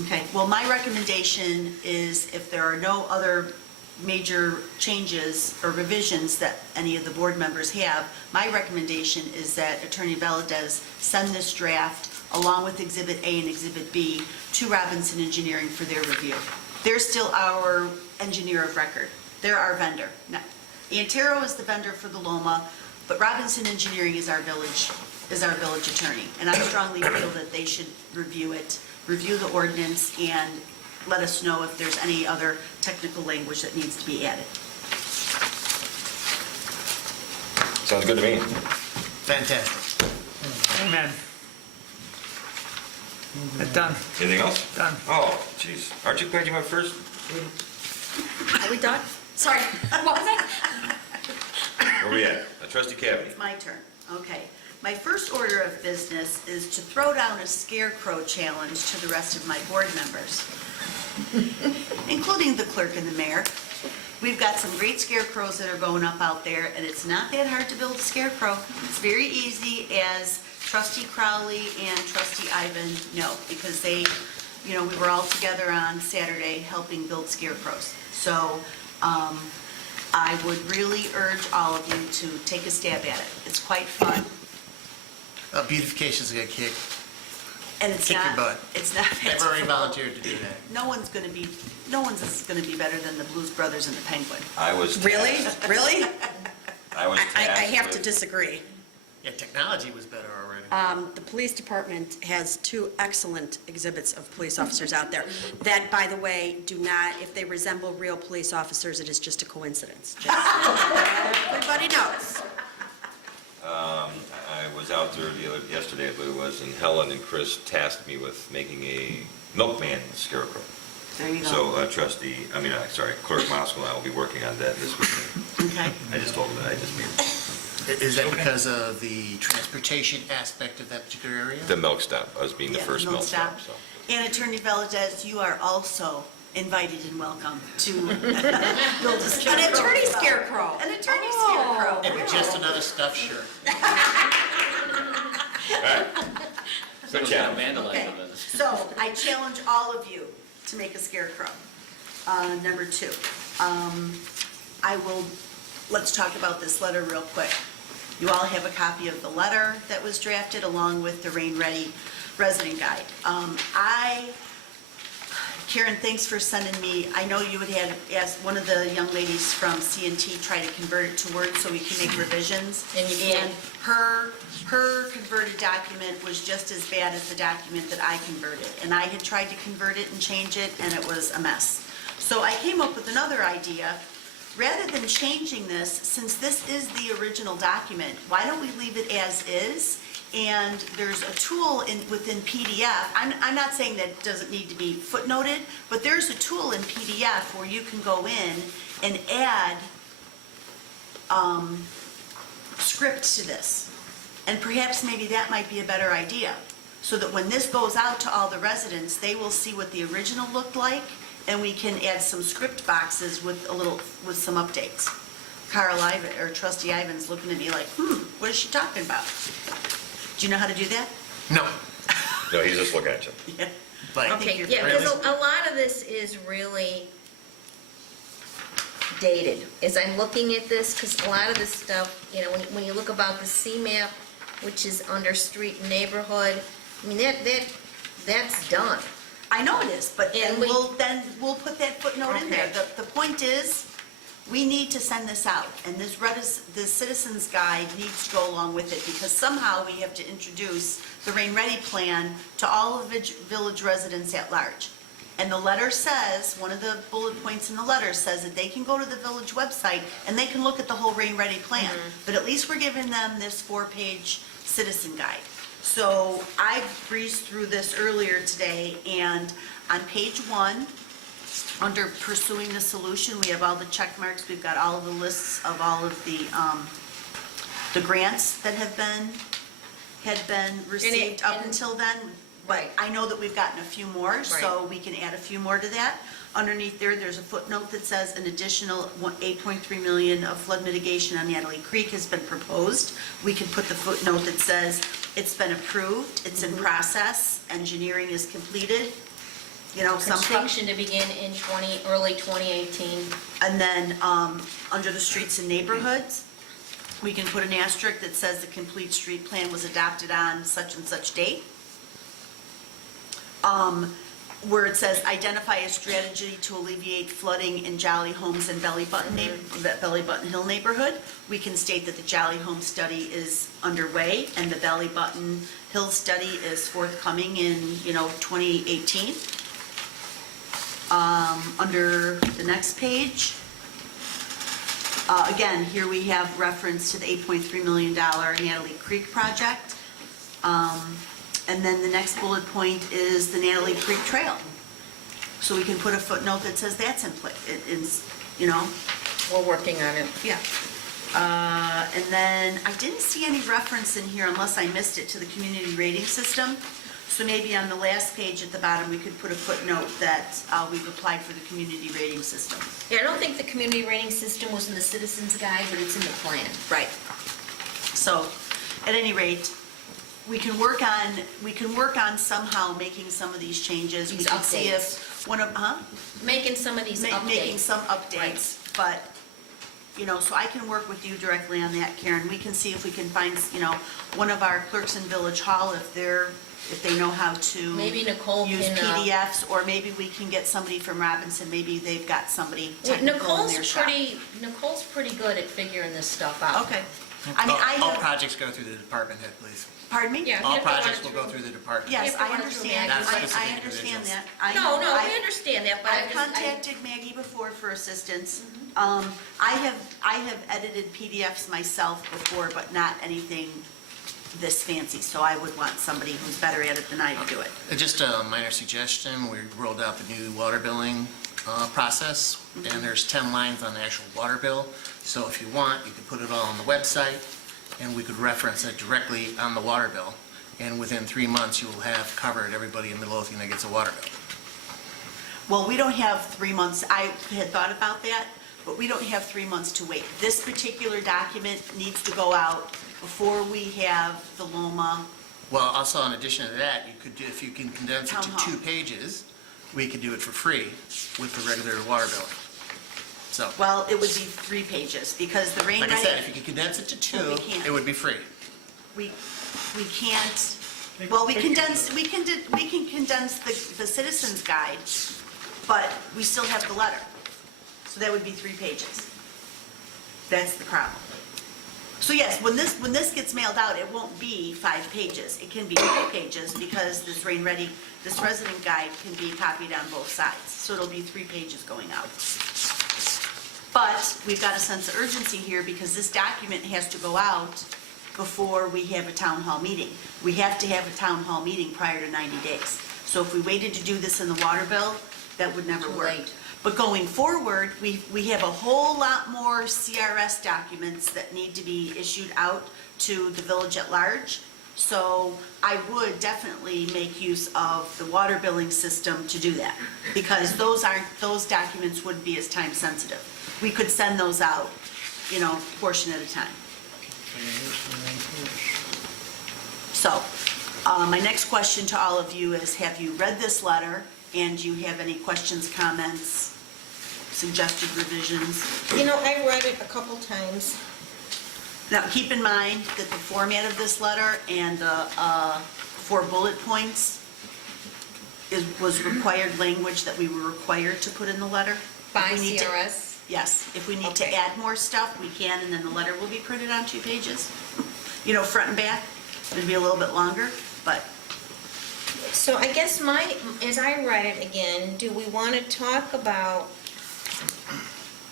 Okay, well, my recommendation is if there are no other major changes or revisions that any of the board members have, my recommendation is that Attorney Valadez send this draft along with Exhibit A and Exhibit B to Robinson Engineering for their review. They're still our engineer of record. They're our vendor. Now, Antero is the vendor for the Loma, but Robinson Engineering is our village attorney. And I strongly feel that they should review it, review the ordinance, and let us know if there's any other technical language that needs to be added. Sounds good to me. Fantastic. Amen. Done, Anything else? done. Oh, jeez. Aren't you glad you went first? Are we done? Sorry, what was that? Where we at? Trustee Cavity. It's my turn. Okay. My first order of business is to throw down a scarecrow challenge to the rest of my board members, including the clerk and the mayor. We've got some great scarecrows that are going up out there, and it's not that hard to build a scarecrow. It's very easy, as Trustee Crowley and Trustee Ivan know, because they, you know, we were all together on Saturday helping build scarecrows. So I would really urge all of you to take a stab at it. It's quite fun. Beautification's a good kick. And it's Kick your not, butt. it's not that I've already difficult. volunteered to do that. No one's gonna be better than the Blues Brothers and the Penguin. I was Really? tasked- Really? I was I tasked have to with- disagree. Yeah, technology was better already. The police department has 2 excellent exhibits of police officers out there that, by the way, do not, if they resemble real police officers, it is just a coincidence. Just so everybody knows. I was out there yesterday, I believe it was, and Helen and Chris tasked me with making a milkman scarecrow. There you go. So Clerk Moscow and I will be working on that this weekend. Okay. I just told them that I just made Is that because of the transportation aspect of that particular area? the milk stop, us being the Yeah, first milk stop, so. And Attorney Valadez, you are also invited and welcome to build a scarecrow. An attorney scarecrow. An attorney Oh. scarecrow. And just another stuffed shirt. Good job. Okay, so I challenge all of you to make a scarecrow. Number 2, let's talk about this letter real quick. You all have a copy of the letter that was drafted along with the Rain Ready resident guide. Karen, thanks for sending me, I know you had asked one of the young ladies from C&T try to convert it to Word so we can make revisions. And you can. And her converted document was just as bad as the document that I converted. And I had tried to convert it and change it, and it was a mess. So I came up with another idea. Rather than changing this, since this is the original document, why don't we leave it as is? And there's a tool within PDF, I'm not saying that it doesn't need to be footnoted, but there's a tool in PDF where you can go in and add script to this. And perhaps maybe that might be a better idea, so that when this goes out to all the residents, they will see what the original looked like, and we can add some script boxes with some updates. Trustee Ivan's looking at me like, what is she talking about? Do you know how to do that? No. No, he's just looking at you. Yeah. Like, I think Okay, you're yeah, pretty- because a lot of this is really dated. As I'm looking at this, because a lot of this stuff, you know, when you look about the C-map, which is under street and neighborhood, I mean, that's done. I know it is, but And we'll put that footnote in there. Okay. The point is, we need to send this out, and this citizens guide needs to go along with it, because somehow we have to introduce the Rain Ready plan to all of village residents at large. And the letter says, one of the bullet points in the letter says that they can go to the village website and they can look at the whole Rain Ready plan. But at least we're giving them this 4-page citizen guide. So I breezed through this earlier today, and on page 1, under pursuing the solution, we have all the check marks. We've got all of the lists of all of the grants that had been received up and- until then. But Right. I know that we've gotten a few more, so we can add a few more to that. Underneath there's a footnote that says an additional 8.3 million of flood mitigation on Natalie Creek has been proposed. We could put the footnote that says it's been approved, it's in process, engineering is completed, something. Construction to begin in early 2018. And then, under the streets and neighborhoods, we can put an asterisk that says the complete street plan was adopted on such and such date. Where it says identify a strategy to alleviate flooding in Jolly Homes and Belly Button Hill neighborhood. We can state that the Jolly Home study is underway and the Belly Button Hill study is forthcoming in, 2018. Under the next page, again, here we have reference to the $8.3 million Natalie Creek project. And then the next bullet point is the Natalie Creek Trail. So we can put a footnote that says that's in place, We're working on it. Yeah. And then I didn't see any reference in here, unless I missed it, to the community rating system. So maybe on the last page at the bottom, we could put a footnote that we've applied for the community rating system. Yeah, I don't think the community rating system was in the citizens guide, but it's in the plan. Right. So, at any rate, we can work on somehow making some of these changes. We These can see updates. if one of, Making some of these updates. making some updates, but, so I can work with you directly on that, Karen. We can see if we can find, one of our clerks in Village Hall, if they know how to Maybe Nicole use can, PDFs, or maybe we can get somebody from Robinson, maybe they've got somebody technical in their shop. Nicole's pretty good at figuring this stuff out. Okay. I mean, I All have, projects go through the department head, please. pardon me? Yeah. All you have to run projects it will go through the department. Yes, You have to I run it through understand, Maggie. Not I specific understand individuals. that. I No, know, no, I understand that, but I've I contacted Maggie before for assistance. I have edited PDFs myself before, but not anything this fancy, so I would want somebody who's better at it than I to do it. Just a minor suggestion, we rolled out the new water billing process, and there's 10 lines on the actual water bill. So if you want, you could put it all on the website, and we could reference it directly on the water bill. And within 3 months, you will have covered everybody in Midlothian that gets a water bill. Well, we don't have 3 months, I had thought about that, but we don't have 3 months to wait. This particular document needs to go out before we have the Loma. Well, also in addition to that, you could do, if you can condense it Town to hall. 2 pages, we could do it for free with the regular water billing. So, Well, it would be 3 pages, because the rain like I said, if ready, you could condense it to 2, Well, we can't. it would be free. we can't, well, we can condense the citizens guide, but we still have the letter. So that would be 3 pages. That's the problem. So yes, when this gets mailed out, it won't be 5 pages. It can be 3 pages, because this resident guide can be copied on both sides. So it'll be 3 pages going out. But we've got a sense of urgency here, because this document has to go out before we have a town hall meeting. We have to have a town hall meeting prior to 90 days. So if we waited to do this in the water bill, that would never Too work. late. But going forward, we have a whole lot more CRS documents that need to be issued out to the village at large. So I would definitely make use of the water billing system to do that, because those documents wouldn't be as time sensitive. We could send those out, portion at a time. So, my next question to all of you is, have you read this letter, and do you have any questions, comments, suggested revisions? I read it a couple times. Now, keep in mind that the format of this letter and the 4 bullet points was required language that we were required to put in the letter. By If we need to- CRS? Yes, if we need to Okay. add more stuff, we can, and then the letter will be printed on 2 pages. Front and back, it'd be a little bit longer, but So I guess as I read it again, do we want to talk about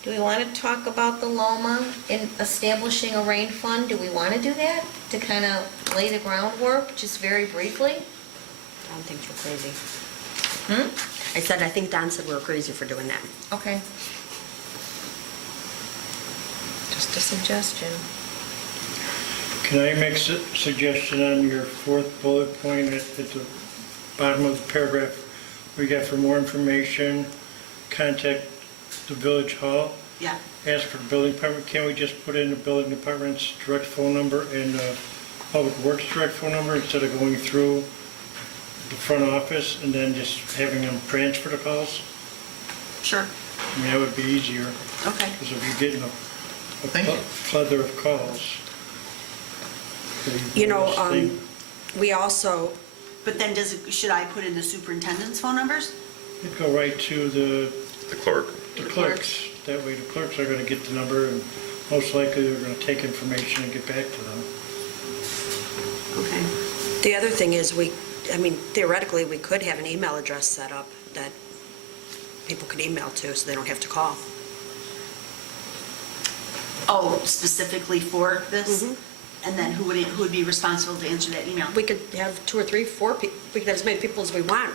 the LOMA in establishing a rain fund? Do we want to do that, to kind of lay the groundwork, just very briefly? Don thinks we're crazy. I said, I think Don said we were crazy for doing that. Okay. Just a suggestion. Can I make a suggestion on your fourth bullet point at the bottom of the paragraph? We got for more information, contact the village hall. Yeah. Ask for the building department. Can't we just put in the building department's direct phone number and public works direct phone number instead of going through the front office and then just having them transfer the calls? Sure. I mean, that would be easier. Okay. Because if you're getting a Thank you. plethora of calls. You know, we also, But then should I put in the superintendent's phone numbers? You'd go right to the clerk. clerks. That way the clerks are going to get the number and most likely they're going to take information and get back to them. Okay. the other thing is theoretically, we could have an email address set up that people could email to so they don't have to call. Oh, specifically for this? Mhm. And then who would be responsible to answer that email? We could have 2 or 3, 4 people, we could have as many people as we want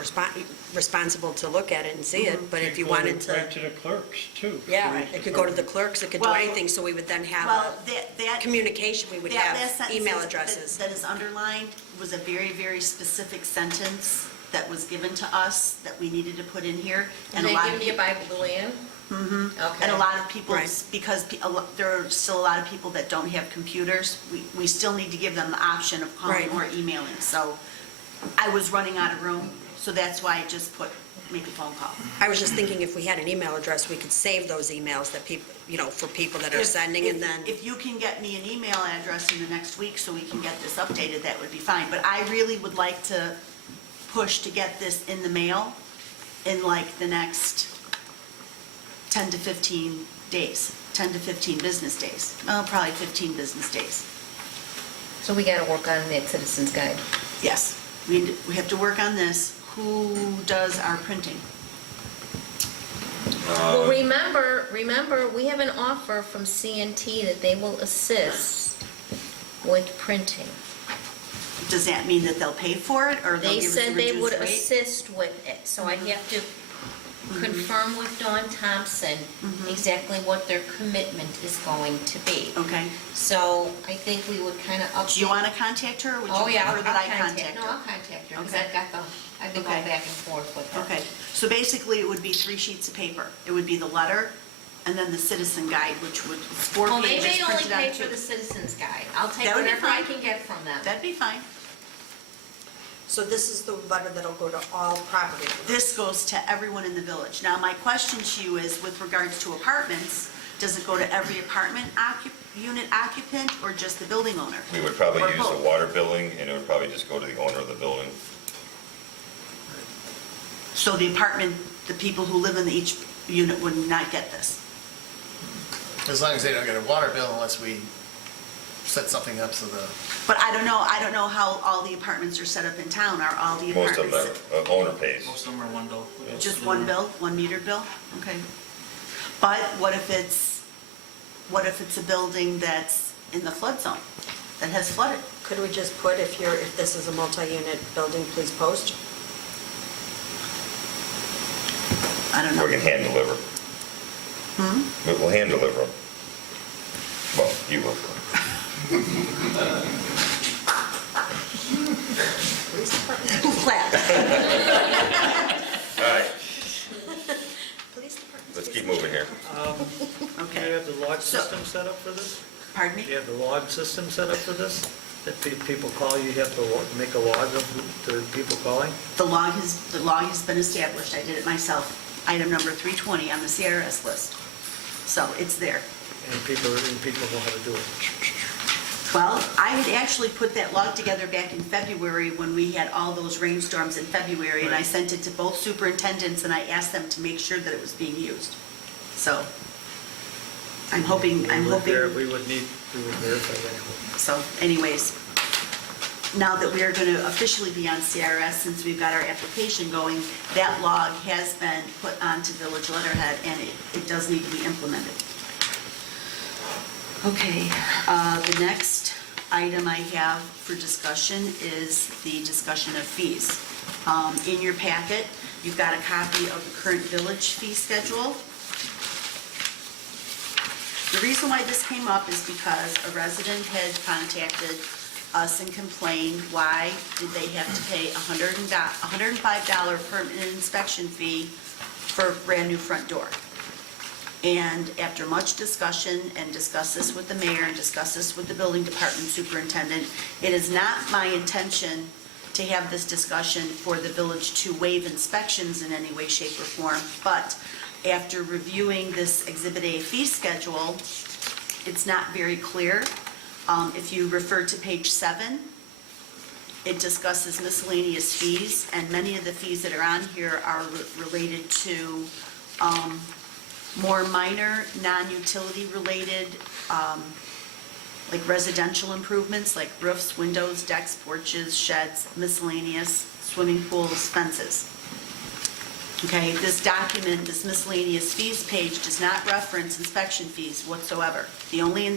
responsible to look at it and see it, but if you wanted Right to, to the clerks too. yeah, it could go to the clerks, it could do Well- anything, so we would then have Well, a communication, we would that last have sentence email is- addresses. that is underlined was a very, very specific sentence that was given to us that we needed to put in here. And a they lot give of me a Bible to land? Mm-hmm. Okay. And a lot of people, Right. because there are still a lot of people that don't have computers, we still need to give them the option of calling Right. or emailing. So I was running out of room, so that's why I just put, make a phone call. I was just thinking if we had an email address, we could save those emails that people, for people that are sending, and then, If you can get me an email address in the next week so we can get this updated, that would be fine. But I really would like to push to get this in the mail in like the next 10 to 15 days, 10 to 15 business days. Probably 15 business days. So we got to work on that citizens guide. Yes, we have to work on this. Who does our printing? Well, remember, we have an offer from CNT that they will assist with printing. Does that mean that they'll pay for it, or they'll They give us a said they would reduced rate? assist with it, so I have to confirm with Dawn Thompson exactly what their commitment is going to be. Okay. So I think we would kind of update. Do you want to contact her, or would you Oh, yeah, prefer that I I'll contact No, her? I'll contact her, because Okay. I've been going Okay. back and forth with her. Okay, so basically it would be 3 sheets of paper. It would be the letter, and then the citizen guide, which would, it's 4 Well, they pages may only printed out pay for too. the citizens guide. I'll take That would be whatever I fine. can get from them. That'd be fine. so this is the letter that'll go to all property owners. This goes to everyone in the village. Now, my question to you is, with regards to apartments, does it go to every apartment unit occupant, or just the building owner? We would probably Or use the both? water billing, and it would probably just go to the owner of the building. So the apartment, the people who live in each unit would not get this? As long as they don't get a water bill unless we set something up so the, But I don't know how all the apartments are set up in town. Are all the Most of apartments? them, owner pays. most of them are one bill. Just one bill, one meter bill? Okay. But what if it's a building that's in the flood zone, that has flooded? Could we just put, if this is a multi-unit building, please post? I don't know. We can hand deliver. We'll hand deliver them. Well, you will. Clap. All right, Police department. let's keep moving here. Do Okay. you have the log So- system set up for this? Pardon Do you me? have the log system set up for this? That people call, you have to make a log of the people calling? The log has been established. I did it myself. Item number 320 on the CRS list. So it's there. And people know how to do it. Well, I had actually put that log together back in February when we had all those rainstorms in February, and I Right. sent it to both superintendents, and I asked them to make sure that it was being used. So I'm hoping, We would verify that. so anyways, now that we are going to officially be on CRS, since we've got our application going, that log has been put onto village letterhead, and it does need to be implemented. Okay, the next item I have for discussion is the discussion of fees. In your packet, you've got a copy of the current village fee schedule. The reason why this came up is because a resident had contacted us and complained, why did they have to pay $105 permanent inspection fee for a brand-new front door? And after much discussion, and discuss this with the mayor and discuss this with the building department superintendent, it is not my intention to have this discussion for the village to waive inspections in any way, shape, or form, but after reviewing this Exhibit A fee schedule, it's not very clear. If you refer to page 7, it discusses miscellaneous fees, and many of the fees that are on here are related to more minor, non-utility related, like residential improvements, like roofs, windows, decks, porches, sheds, miscellaneous, swimming pools, fences. Okay, this document, this miscellaneous fees page does not reference inspection fees whatsoever. The only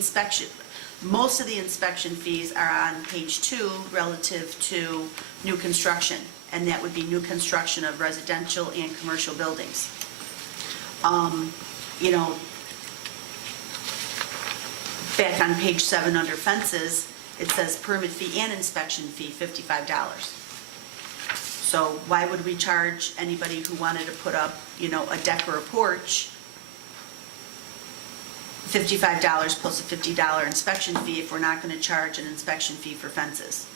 most of the inspection fees are on page 2 relative to new construction, and that would be new construction of residential and commercial buildings. You know, back on page 7 under fences, it says permit fee and inspection fee, $55. So why would we charge anybody who wanted to put up, you know, a deck or a porch $55 plus a $50 inspection fee if we're not going to charge an inspection fee for fences?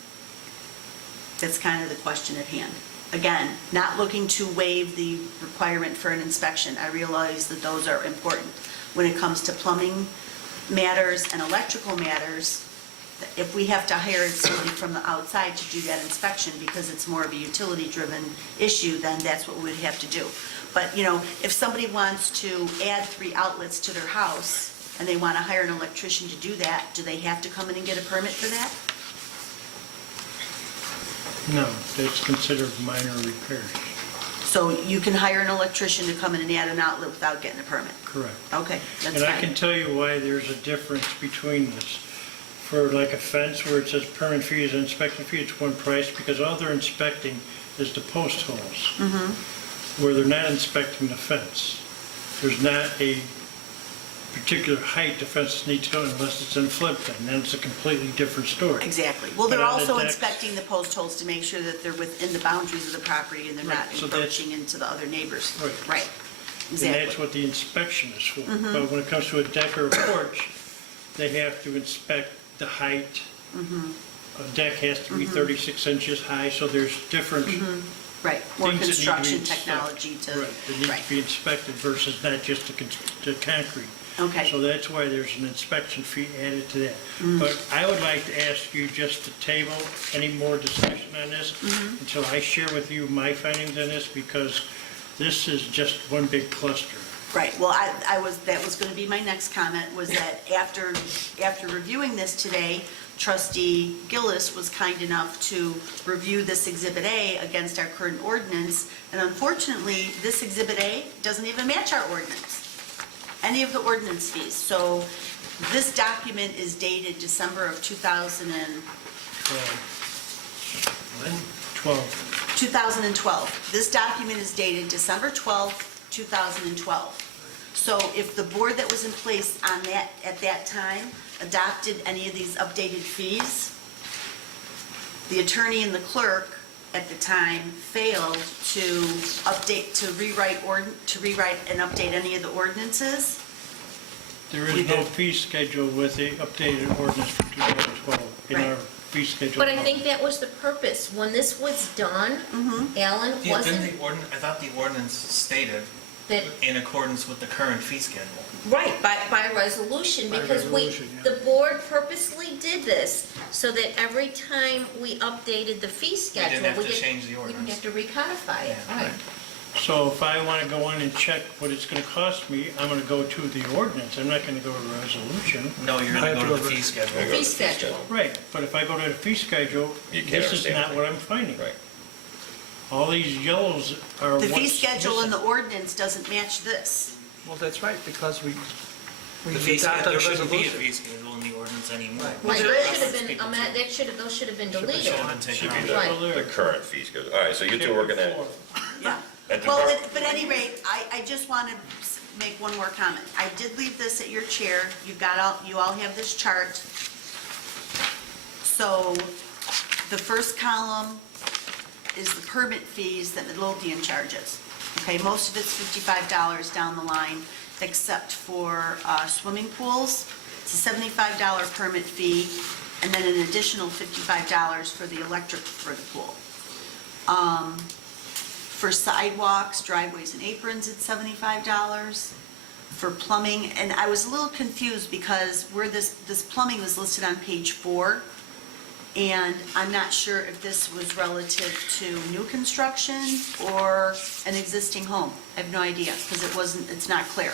That's kind of the question at hand. Again, not looking to waive the requirement for an inspection. I realize that those are important. When it comes to plumbing matters and electrical matters, if we have to hire somebody from the outside to do that inspection because it's more of a utility-driven issue, then that's what we would have to do. But, you know, if somebody wants to add 3 outlets to their house and they want to hire an electrician to do that, do they have to come in and get a permit for that? No, that's considered minor repairs. So you can hire an electrician to come in and add an outlet without getting a permit? Correct. Okay, that's And I fine. can tell you why there's a difference between this. For like a fence where it says permit fees and inspection fee, it's one price, because all they're inspecting is the post holes. Where they're not inspecting the fence. There's not a particular height the fence needs to go unless it's in floodplain, then it's a completely different story. Exactly. Well, they're But on the also decks- inspecting the post holes to make sure that they're within the boundaries of the property and they're not Right, so that's- encroaching into the other neighbors. Right. Right, And that's exactly. what the inspection is for. But when it comes to a deck or a porch, they have to inspect the height. A deck has to be 36 inches high, so there's different Right, more things that need to be construction inspected. technology to, Right, that need right. to be inspected versus not just the concrete. Okay. So that's why there's an inspection fee added to that. But I would like to ask you just to table any more discussion on this until I share with you my findings on this, because this is just one big cluster. Right, well, that was gonna be my next comment, was that after reviewing this today, trustee Gillis was kind enough to review this Exhibit A against our current ordinance, and unfortunately, this Exhibit A doesn't even match our ordinance, any of the ordinance fees. So this document is dated December of 2012. This document is dated December 12th, 2012. So if the board that was in place on that, at that time, adopted any of these updated fees, the attorney and the clerk at the time failed to update, to rewrite and update any of the ordinances. There is no fee schedule with the updated ordinance for 2012 in Right. our fee schedule. But I think that was the purpose. When this was done, Alan, Yeah, wasn't I thought the ordinance stated that, in accordance with the current fee schedule. right, by resolution, By because resolution, yeah. the board purposely did this so that every time we updated the fee schedule, have to didn't- change the we didn't ordinance. have to recodify it, Yeah, right. right. So if I want to go in and check what it's going to cost me, I'm going to go to the ordinance. I'm not going to go to the resolution. No, you're I going have to go to the fee schedule. You're gonna Fee go to the fee schedule. Right, but if I go to the fee schedule, You can't this is understand not it. what I'm finding. Right. All these yellows are The what's fee schedule in the missing. ordinance doesn't match this. Well, that's right, because we The fee schedule, adopted a there shouldn't be a resolution. fee schedule in the ordinance anymore. Right, there it is. should have been, those should have been deleted. Should have been taken Should be out. the, Right. the current fee schedule. All right, so you two are working at, Yeah. at the. Well, but at any rate, I just want to make one more comment. I did leave this at your chair. You all have this chart. So the first column is the permit fees that Midlothian charges. Okay, most of it's $55 down the line, except for swimming pools. It's a $75 permit fee, and then an additional $55 for the electric for the pool. For sidewalks, driveways, and aprons, it's $75. For plumbing, and I was a little confused because where this plumbing was listed on page 4, and I'm not sure if this was relative to new construction or an existing home. I have no idea, because it's not clear.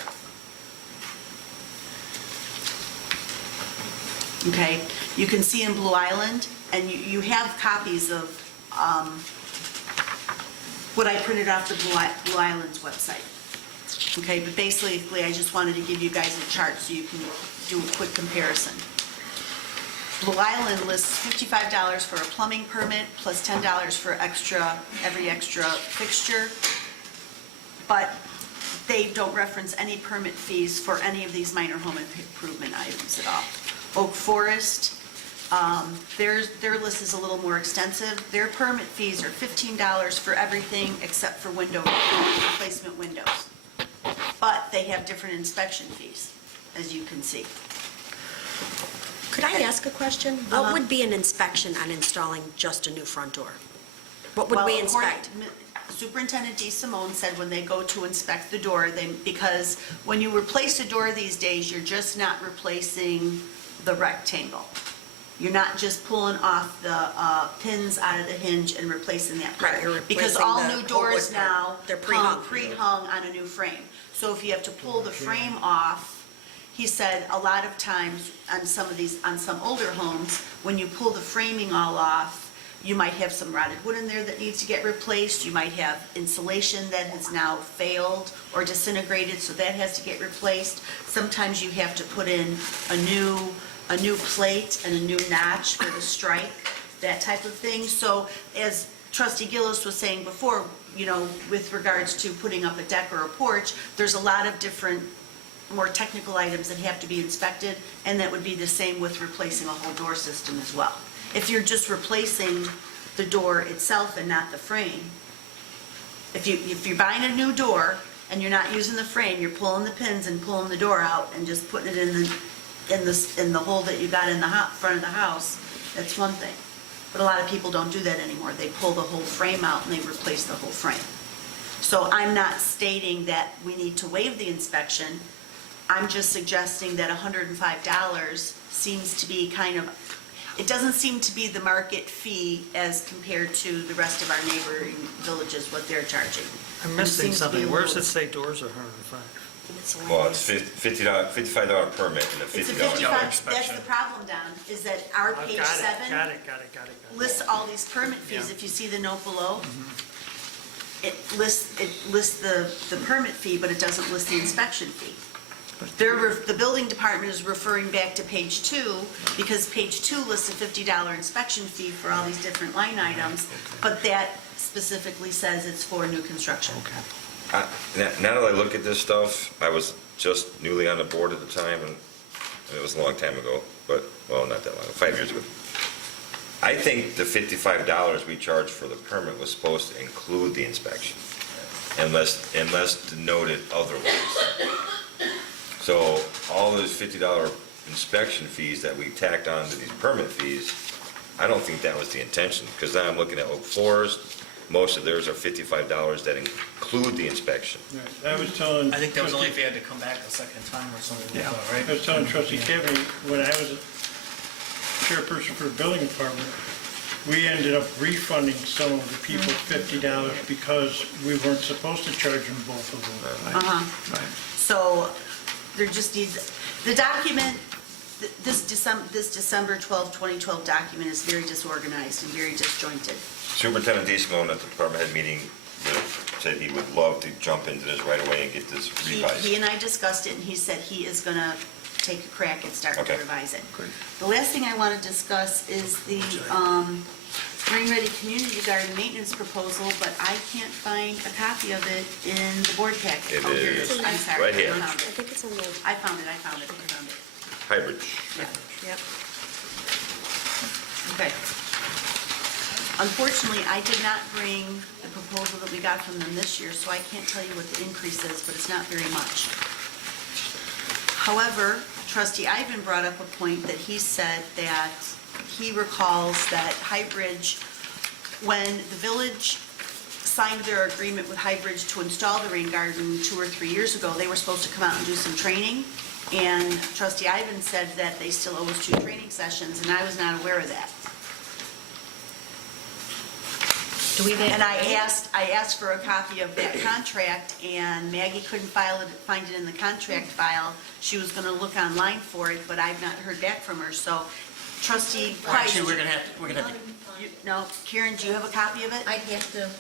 Okay, you can see in Blue Island, and you have copies of what I printed off the Blue Island's website. Okay, but basically, I just wanted to give you guys a chart so you can do a quick comparison. Blue Island lists $55 for a plumbing permit, plus $10 for every extra fixture, but they don't reference any permit fees for any of these minor home improvement items at all. Oak Forest, their list is a little more extensive. Their permit fees are $15 for everything except for replacement windows. But they have different inspection fees, as you can see. Could I ask a question? What would be an inspection on installing just a new front door? What would we Well, according inspect? to Superintendent DeSimone said when they go to inspect the door, because when you replace a door these days, you're just not replacing the rectangle. You're not just pulling off the pins out of the hinge and replacing that part. Right, you're Because replacing all the new whole doors wood part. now They're come pre-hung. pre-hung on a new frame. So if you have to pull the frame off, he said a lot of times on some older homes, when you pull the framing all off, you might have some rotted wood in there that needs to get replaced. You might have insulation that has now failed or disintegrated, so that has to get replaced. Sometimes you have to put in a new plate and a new notch for the strike, that type of thing. So as Trustee Gillis was saying before, with regards to putting up a deck or a porch, there's a lot of different more technical items that have to be inspected, and that would be the same with replacing a whole door system as well. If you're just replacing the door itself and not the frame, if you're buying a new door and you're not using the frame, you're pulling the pins and pulling the door out and just putting it in the hole that you got in the front of the house, that's one thing. But a lot of people don't do that anymore. They pull the whole frame out and they replace the whole frame. So I'm not stating that we need to waive the inspection. I'm just suggesting that $105 seems to be it doesn't seem to be the market fee as compared to the rest of our neighboring villages, what they're charging. I'm It missing seems to be something. a Where does little- it say doors are 105? Well, it's $55 permit and a It's a $50. 55, that's inspection. the problem, Don, is that our Oh, page got it, 7 Got it. lists all these permit fees. Yeah. If you see the note below, it lists the permit fee, but it doesn't list the inspection fee. The building department is referring back to page 2, because page 2 lists a $50 inspection fee for all these different line items, but that specifically says it's for new construction. Now that I look at this stuff, I was just newly on the board at the time, and it was a long time ago, but, well, not that long, 5 years ago. I think the $55 we charged for the permit was supposed to include the inspection, unless denoted otherwise. So all those $50 inspection fees that we tacked on to these permit fees, I don't think that was the intention, because now I'm looking at Oak Forest, most of theirs are $55 that include the inspection. Right. I was telling. I think that was only if you had to come back a second time or something like that, right? I was telling Trustee Kevin, when I was a chairperson for the building department, we ended up refunding some of the people $50 because we weren't supposed to charge them both of them. So there just needs, the document, this December 12, 2012 document is very disorganized and very disjointed. Superintendent Deesman at the department head meeting said he would love to jump into this right away and get this revised. He and I discussed it, and he said he is going to take a crack and start to Okay. revise it. Great. The last thing I want to discuss is the Spring Ready Community Garden Maintenance Proposal, but I can't find a copy of it in the board packet. It Oh, here is I'm sorry. right here. I found I it. think it's on the, I found it. Hybrid. yep. Okay. Unfortunately, I did not bring the proposal that we got from them this year, so I can't tell you what the increase is, but it's not very much. However, trustee Ivan brought up a point that he said that he recalls that Highbridge, when the village signed their agreement with Highbridge to install the rain garden 2 or 3 years ago, they were supposed to come out and do some training. And trustee Ivan said that they still owe us 2 training sessions, and I was not aware of that. Do we then? And I asked for a copy of that contract, and Maggie couldn't find it in the contract file. She was gonna look online for it, but I've not heard back from her, so trustee Price. Actually, we're gonna have to, No, Karen, do you have a copy of it? I'd have to.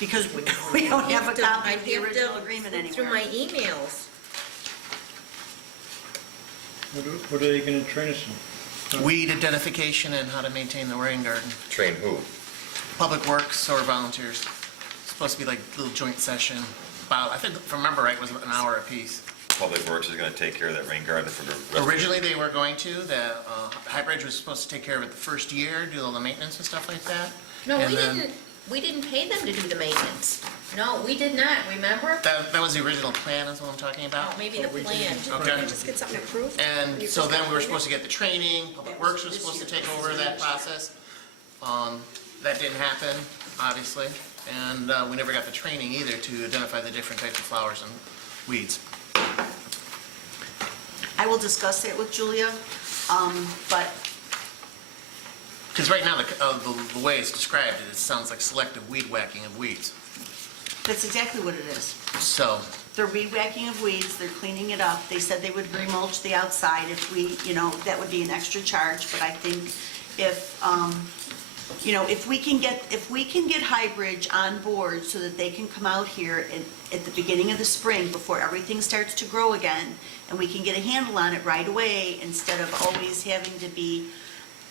Because we don't have a copy I'd of the have to original agreement look through anywhere. my emails. What are they gonna train us in? weed identification and how to maintain the rain garden. Train who? Public Works or volunteers. It's supposed to be like a little joint session. About, I think, if I remember right, it was an hour apiece. Public Works is gonna take care of that rain garden for the rest of the... Originally, they were going to, Highbridge was supposed to take care of it the first year, do all the maintenance and stuff like that. No, And we then- didn't pay them to do the maintenance. No, we did not, remember? That was the original plan, is what I'm talking about. Oh, maybe the plan. Okay. Just get something approved? And so then we were supposed to get the training, Public Works was supposed to take over that process. That didn't happen, obviously, and we never got the training either to identify the different types of flowers and weeds. I will discuss that with Julia, but Because right now, the way it's described, it sounds like selective weed whacking of weeds. that's exactly what it is. So, They're weed whacking of weeds, they're cleaning it up. They said they would remulch the outside if we, that would be an extra charge, but I think if, if we can get Highbridge on board so that they can come out here at the beginning of the spring before everything starts to grow again, and we can get a handle on it right away instead of always having to be,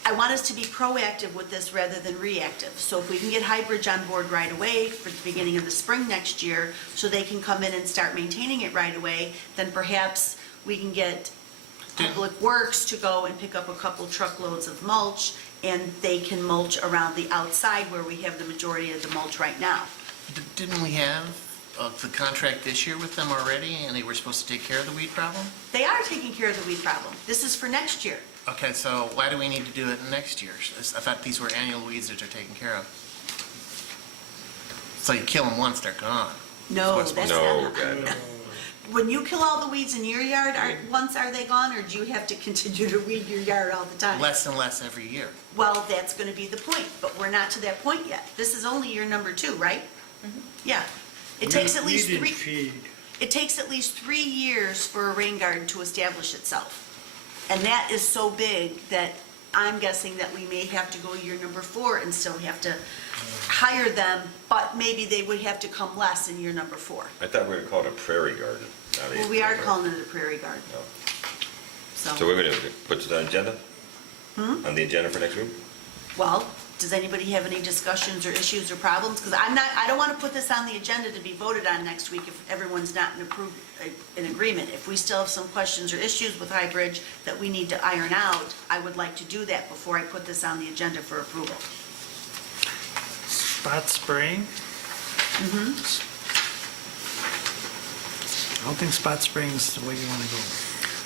I want us to be proactive with this rather than reactive. So if we can get Highbridge on board right away for the beginning of the spring next year, so they can come in and start maintaining it right away, then perhaps we can get Public Works to go and pick up a couple truckloads of mulch, and they can mulch around the outside where we have the majority of the mulch right now. didn't we have the contract this year with them already, and they were supposed to take care of the weed problem? They are taking care of the weed problem. This is for next year. Okay, so why do we need to do it next year? I thought these were annual weeds that they're taken care of. So you kill them once, they're gone. No, What's- that's No, not. God, no. When you kill all the weeds in your yard, once are they gone, or do you have to continue to weed your yard all the time? Less and less every year. Well, that's going to be the point, but we're not to that point yet. This is only year number 2, right? Yeah. It takes at least We didn't 3. feed. It takes at least 3 years for a rain garden to establish itself. And that is so big that I'm guessing that we may have to go year number 4 and still have to hire them, but maybe they would have to come less in year number 4. I thought we were called a prairie garden. not a- Well, we are calling it a prairie garden, No. so. So we're gonna put this on the agenda? On the agenda for next week? Well, does anybody have any discussions or issues or problems? Because I don't want to put this on the agenda to be voted on next week if everyone's not in agreement. If we still have some questions or issues with Highbridge that we need to iron out, I would like to do that before I put this on the agenda for approval. Spot spraying? I don't think spot spraying is the way you want to go.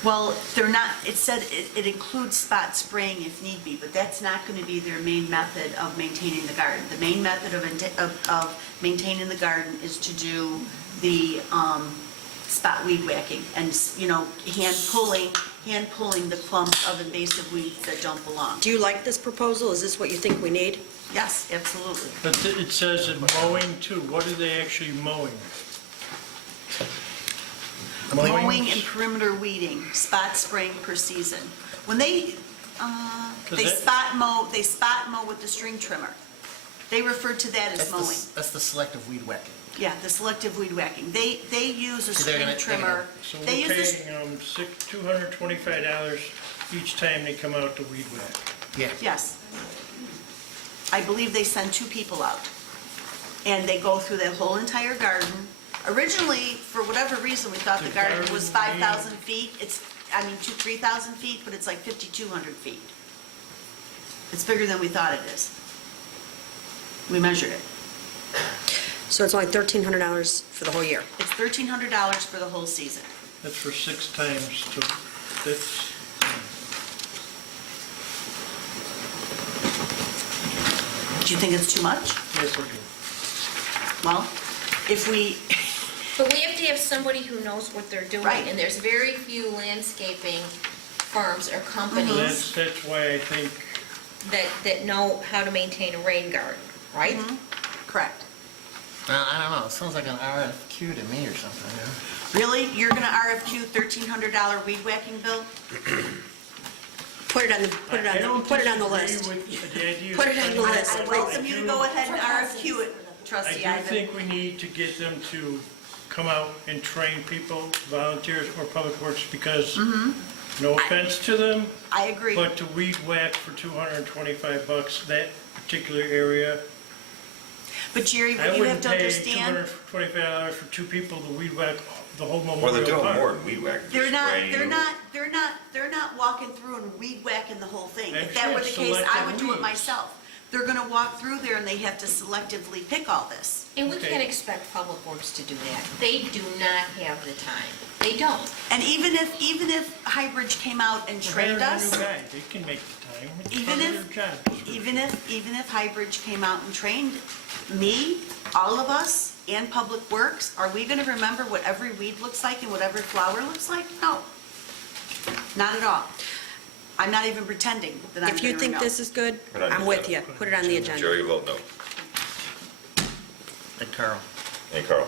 Well, they're not, it said it includes spot spraying if need be, but that's not going to be their main method of maintaining the garden. The main method of maintaining the garden is to do the spot weed whacking and, hand pulling the clumps of invasive weeds that don't belong. Do you like this proposal? Is this what you think we need? Yes, absolutely. But it says in mowing too, what are they actually mowing? Mowing and perimeter weeding, spot spraying per season. When they spot mow with the string trimmer. They refer to that as mowing. That's the selective weed whacking. Yeah, the selective weed whacking. They use a So they're string gonna- trimmer. So They we're use paying them $225 each time they come out to weed whack. Yeah. Yes. I believe they send 2 people out. And they go through that whole entire garden. Originally, for whatever reason, we thought the garden was 5,000 feet. 3,000 feet, but it's like 5,200 feet. It's bigger than we thought it is. We measured it. So it's only $1,300 for the whole year. It's $1,300 for the whole season. That's for 6 times, that's, Do you think it's too much? yes, I do. Well, if we, But we have to have somebody who knows what they're doing. Right. And there's very few landscaping firms or companies That's why I think, that know how to maintain a rain garden, right? correct. I don't know, it sounds like an RFQ to me or something, yeah. Really? You're gonna RFQ $1,300 weed whacking bill? Put it on I don't the disagree list. with the idea. Put it on the list. I welcome you to go ahead and RFQ it, I trustee do Ivan. think we need to get them to come out and train people, volunteers or public works, because no offense to them, I agree. but to weed whack for $225, that particular area, But Jerry, I what you have wouldn't to pay understand, $225 for 2 people to weed whack the whole Well, Memorial they're Park. doing more than weed whack. they're not, spraying. they're not walking through and weed whacking the whole thing. I If that were the understand, case, I would selective do it weeds. myself. They're gonna walk through there and they have to selectively pick all this. And we Okay. can't expect Public Works to do that. They do not have the time. They don't. And even if Highbridge came out and trained Hire a us, new guy, they can make the time. It's Even part of if- their job. even if Highbridge came out and trained me, all of us, and Public Works, are we gonna remember what every weed looks like and what every flower looks like? No. Not at all. I'm not even pretending that I'm If you gonna think know. this is good, Put it on I'm the with you. agenda. Put it on the agenda. Jerry, vote no. And Carl. Hey, Carl,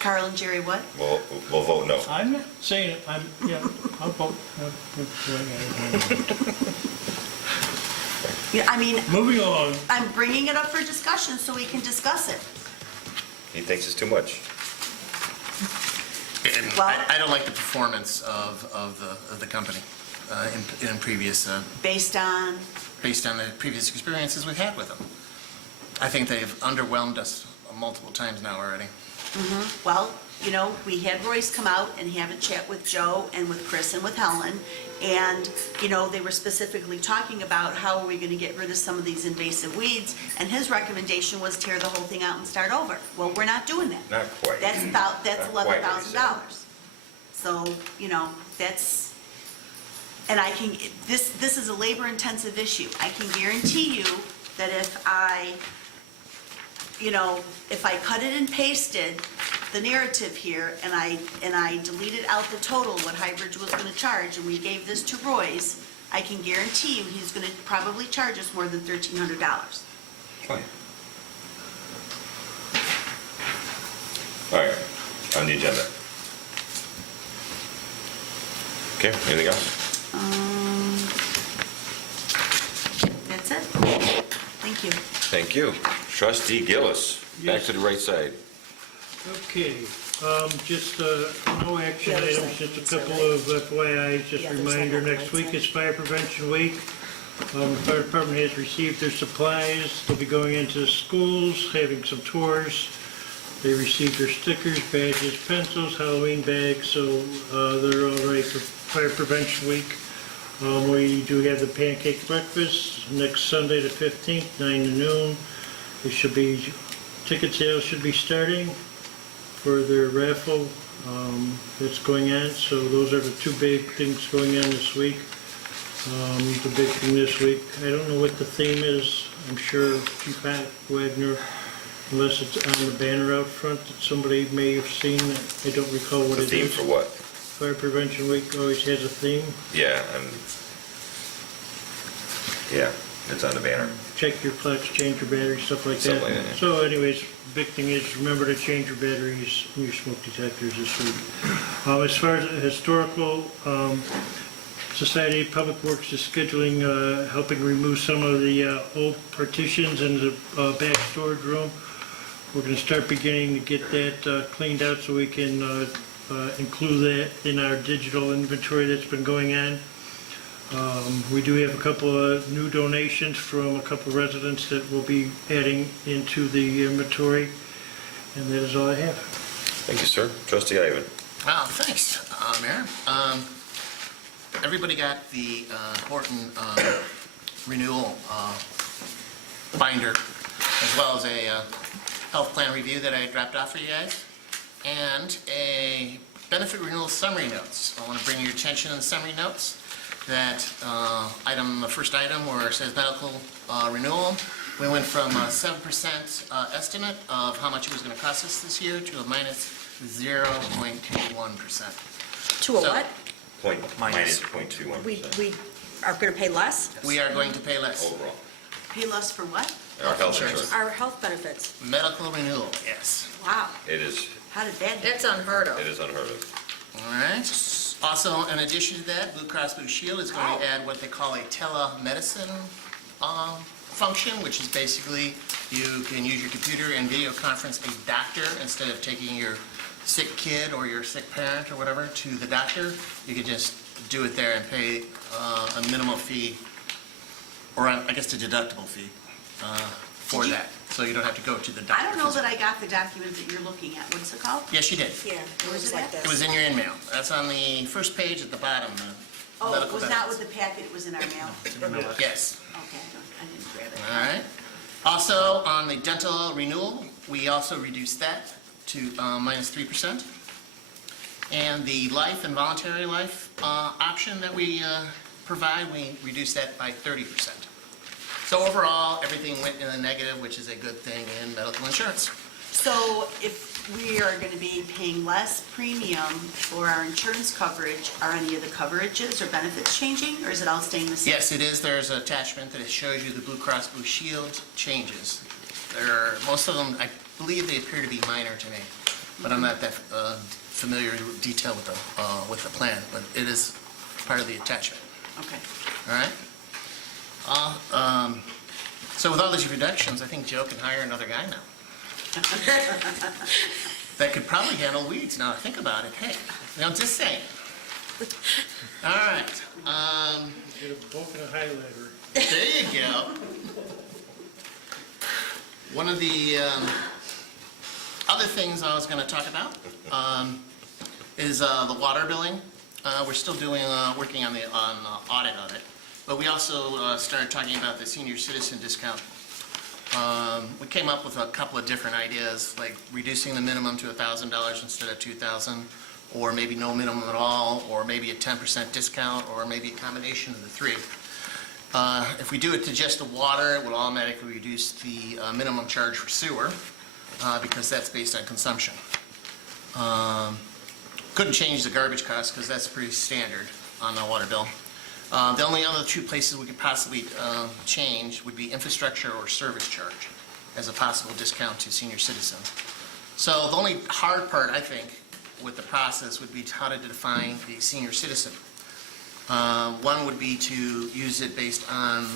Carl and Jerry, what? we'll vote no. I'm not saying it, I'll vote. Yeah, I mean, Moving along, I'm bringing it up for discussion so we can discuss it. He thinks it's too much. And Well- I don't like the performance of the company in previous, Based on, based on the previous experiences we've had with them. I think they've underwhelmed us multiple times now already. well, we had Royce come out and have a chat with Joe and with Chris and with Helen. And, they were specifically talking about how are we gonna get rid of some of these invasive weeds? And his recommendation was tear the whole thing out and start over. Well, we're not doing that. Not quite. That's Not quite what he $11,000. So, that's, and I can, this is a labor-intensive issue. I can guarantee you that if I cut it and pasted the narrative here and I deleted out the total, what Highbridge was gonna charge, and we gave this to Royce, I can guarantee you he's gonna probably charge us more than $1,300. Fine. All right, on the agenda. Okay, anything else? That's it. Thank you. Thank you. Trustee Gillis, back to the right side. okay, just no action The other items, side, just a is that couple of FYIs, just The a other side, reminder, not the next right week side. is Fire Prevention Week. The fire department has received their supplies, they'll be going into the schools, having some tours. They received their stickers, badges, pencils, Halloween bags, so they're all right for Fire Prevention Week. We do have the pancake breakfast next Sunday the 15th, 9 to noon. Ticket sales should be starting for their raffle that's going on, so those are the 2 big things going on this week. The big thing this week, I don't know what the theme is, I'm sure Chief Wagner unless it's on the banner out front that somebody may have seen. I don't recall what The it theme is. for what? Fire Prevention Week always has a theme. Yeah, yeah, it's on the banner. Check your clutch, change your batteries, stuff like that. Something like that, yeah. So anyways, big thing is remember to change your batteries and your smoke detectors this week. As far as the Historical Society of Public Works is scheduling, helping remove some of the old partitions in the back storage room. We're going to start beginning to get that cleaned out so we can include that in our digital inventory that's been going on. We do have a couple of new donations from a couple of residents that we'll be adding into the inventory, and that is all I have. Thank you, sir. Trustee Ivan. Thanks, Mayor. Everybody got the Horton renewal binder, as well as a health plan review that I dropped off for you guys, and a benefit renewal summary notes. I want to bring your attention to the summary notes. That the first item where it says medical renewal, we went from a 7% estimate of how much it was going to cost us this year to a minus 0.21%. To a So- what? Minus 0.21%. We are going to pay less? We are going to pay less. Overall. Pay less for what? Our health insurance. Our health benefits. Medical renewal, yes. Wow, It is how did that happen? That's unheard of. unheard of. All right. Also, in addition to that, Blue Cross Blue Shield is going to add what they call a telemedicine function, which is basically you can use your computer and video conference a doctor instead of taking your sick kid or your sick parent or whatever to the doctor. You can just do it there and pay a minimal fee, or I guess a deductible fee for that. So you don't have to go to the doctor. I don't know that I got the document that you're looking at. What's it called? Yes, you did. Yeah, Where's it like at? It this. was in your email. That's on the first page at the bottom. the Oh, it medical was not benefits. with the packet, it was in our mail? Yes. Okay, I didn't grab it. All right. Also, on the dental renewal, we also reduced that to minus 3%. And the life and voluntary life option that we provide, we reduced that by 30%. So overall, everything went in the negative, which is a good thing in medical insurance. So if we are going to be paying less premium for our insurance coverage, are any of the coverages or benefits changing, or is it all staying the same? Yes, it is. There's an attachment that shows you the Blue Cross Blue Shield changes. Most of them, I believe they appear to be minor to me, but I'm not that familiar with detail with the plan, but it is part of the attachment. Okay. All right? So with all these reductions, I think Joe can hire another guy now. That could probably handle weeds, now I think about it, hey, I'm just saying. All right, Get a book and a highlighter. there you go. One of the other things I was gonna talk about is the water billing. We're still working on the audit of it, but we also started talking about the senior citizen discount. We came up with a couple of different ideas, like reducing the minimum to $1,000 instead of $2,000, or maybe no minimum at all, or maybe a 10% discount, or maybe a combination of the three. If we do it to just the water, it will automatically reduce the minimum charge for sewer, because that's based on consumption. Couldn't change the garbage cost, because that's pretty standard on the water bill. The only other two places we could possibly change would be infrastructure or service charge as a possible discount to senior citizens. So the only hard part, I think, with the process would be how to define the senior citizen. One would be to use it based on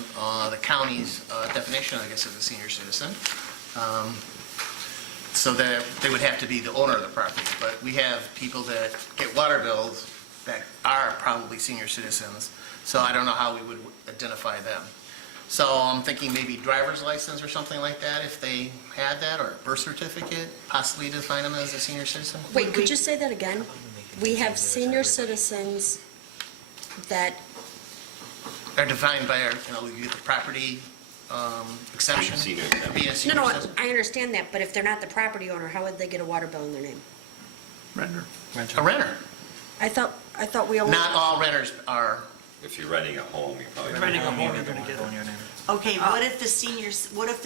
the county's definition, I guess, of a senior citizen. So that they would have to be the owner of the property. But we have people that get water bills that are probably senior citizens, so I don't know how we would identify them. So I'm thinking maybe driver's license or something like that, if they had that, or a birth certificate, possibly define them as a senior citizen. Wait, could you say that again? We have senior citizens that, They're defined by our, you get the property exemption. Senior. Be a no, senior no, citizen. I understand that, but if they're not the property owner, how would they get a water bill in their name? A renter. I thought we only. Not all renters are if you're renting a home, you probably. Renting a home, you're gonna get Go in it. your name. Okay, what if the seniors, what if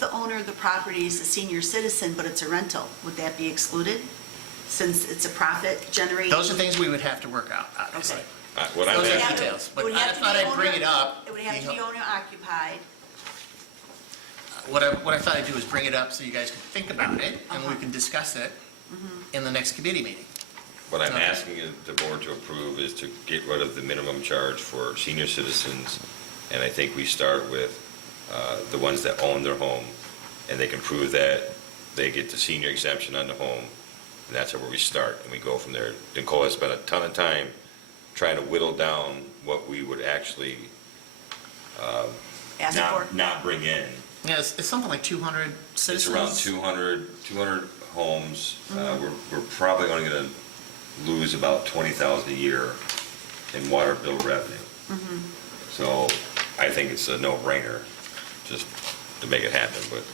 the owner of the property is a senior citizen, but it's a rental? Would that be excluded, since it's a profit generating? Those are things we would have to work out, obviously. Okay. What I'm Those are asking, details, It but would I have to thought be I'd bring owner- it up. It would have to be owner occupied. What I thought I'd do is bring it up so you guys can think about it, and we can discuss it in the next committee meeting. what I'm asking the board to approve is to get rid of the minimum charge for senior citizens, and I think we start with the ones that own their home, and they can prove that they get the senior exemption on the home, and that's where we start, and we go from there. Nicole has spent a ton of time trying to whittle down what we would actually Ask for. not bring in. Yeah, it's something like 200 It's citizens. around 200 homes. We're probably only going to lose about 20,000 a year in water bill revenue. So I think it's a no-brainer just to make it happen, but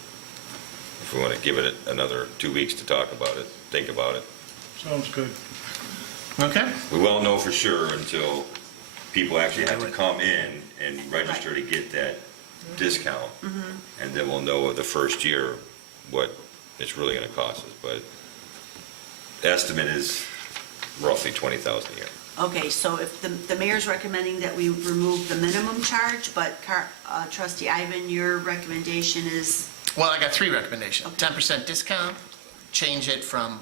if we want to give it another 2 weeks to talk about it, think about it. Sounds good. Okay. We won't know for sure until people actually have to come in and register to get that discount. And then we'll know the first year what it's really going to cost us. But the estimate is roughly 20,000 a year. Okay, so if the mayor's recommending that we remove the minimum charge, but trustee Ivan, your recommendation is? Well, I got 3 recommendations. 10% discount, change it from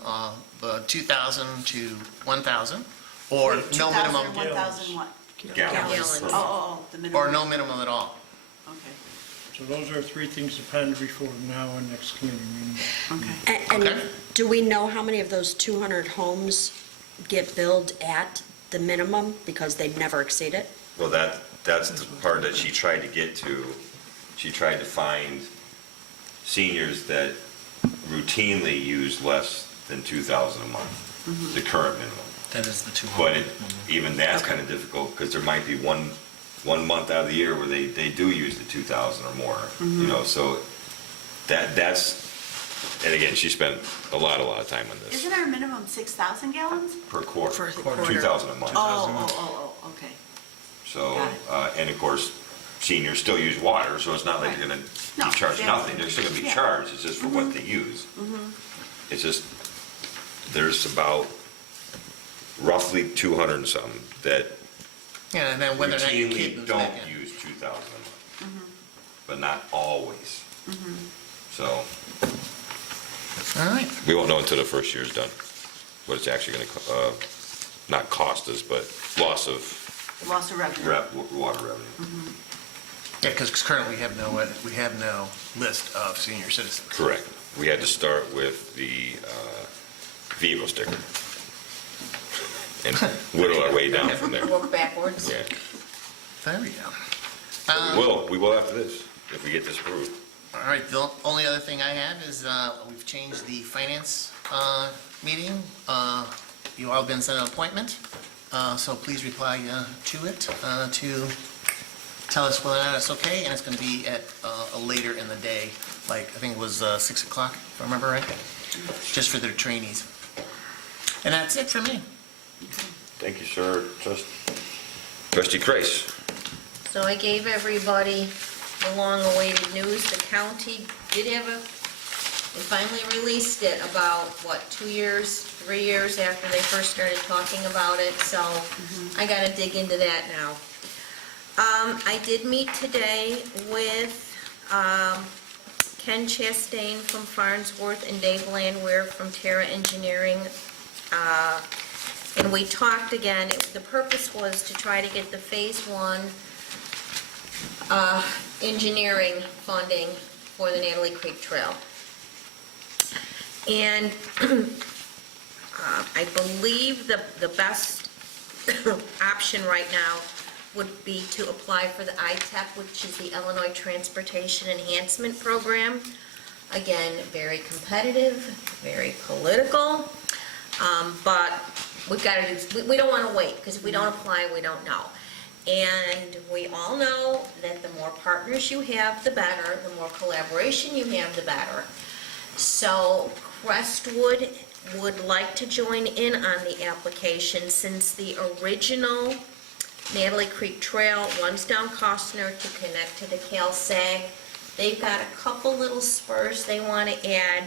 the 2,000 to 1,000, or Wait, no 2,000 minimum, or 1,000 what? Gallons. Oh, the minimum. or no minimum at all. Okay, So those are 3 things to ponder before now and next committee meeting. okay. And Okay. do we know how many of those 200 homes get billed at the minimum because they've never exceeded it? Well, that's the part that she tried to get to. She tried to find seniors that routinely use less than 2,000 a month, the current minimum. That is the 200. But even that's kind of difficult, because there might be one month out of the year where they do use the 2,000 or more, you know, so that's, and again, she spent a lot of time on this, Isn't our minimum 6,000 gallons? per quarter, For the quarter. 2,000 a month. Oh, okay. So, Got and of course, seniors still use water, so it's not like they're gonna No, be charged exactly. nothing, they're still gonna be Yeah. charged, it's just for what they use. It's just, there's about roughly 200 and something that Yeah, and then whether or not your kid routinely moves don't back in. use 2,000 a month, but not always. So, All right. we won't know until the first year's done, what it's actually gonna, not cost us, but loss of Loss of revenue. water revenue. Yeah, because currently we have no list of senior citizens. Correct. We had to start with the vehicle sticker and whittle our way down from there. Work backwards. Yeah. There we go. But we will after this, if we get this approved. All right, the only other thing I have is we've changed the finance meeting. You all have been sent an appointment, so please reply to it to tell us whether or not it's okay, and it's going to be at a later in the day, like I think it was 6 o'clock, if I remember right, just for their trainees. And that's it for me. Thank you, sir. Trustee Kreis. So I gave everybody the long-awaited news. The county did have they finally released it about, 2 years, 3 years after they first started talking about it, so I gotta dig into that now. I did meet today with Ken Chastain from Farnsworth and Dave Landwehr from Terra Engineering. And we talked again, the purpose was to try to get the Phase 1 engineering funding for the Natalie Creek Trail. And I believe the best option right now would be to apply for the ITEP, which is the Illinois Transportation Enhancement Program. Again, very competitive, very political, but we've got to we don't want to wait, because if we don't apply, we don't know. And we all know that the more partners you have, the better. The more collaboration you have, the better. So Crestwood would like to join in on the application, since the original Natalie Creek Trail, one's down Costner to connect to the Cal-Sag. They've got a couple little spurs they want to add,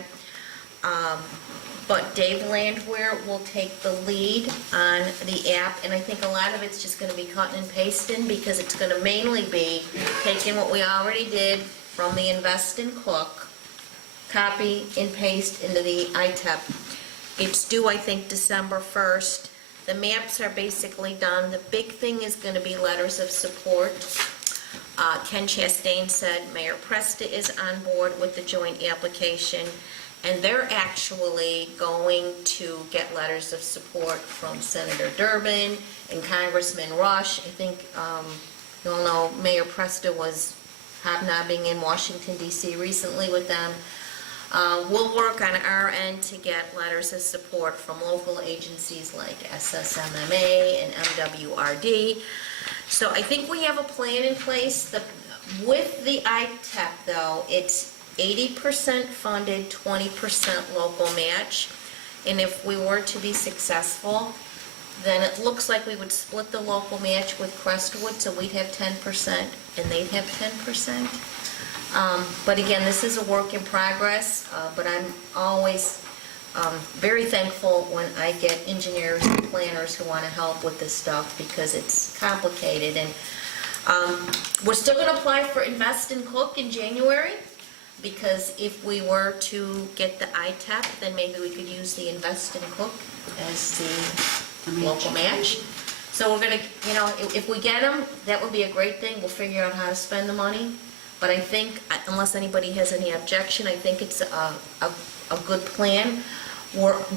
but Dave Landwehr will take the lead on the app, and I think a lot of it's just going to be cutting and pasting, because it's going to mainly be taking what we already did from the Invest and Cook, copy and paste into the ITEP. It's due, I think, December 1st. The maps are basically done. The big thing is going to be letters of support. Ken Chastain said Mayor Presta is on board with the joint application, and they're actually going to get letters of support from Senator Durbin and Congressman Rush. I think you all know Mayor Presta was hobnobbing in Washington, D.C. recently with them. We'll work on our end to get letters of support from local agencies like SSMA and MWRD. So I think we have a plan in place. With the ITEP, though, it's 80% funded, 20% local match. And if we were to be successful, then it looks like we would split the local match with Crestwood, so we'd have 10% and they'd have 10%. But again, this is a work in progress, but I'm always very thankful when I get engineers and planners who want to help with this stuff, because it's complicated. And we're still going to apply for Invest and Cook in January, because if we were to get the ITEP, then maybe we could use the Invest and Cook as the local match. So we're going to, if we get them, that would be a great thing. We'll figure out how to spend the money. But I think, unless anybody has any objection, I think it's a good plan.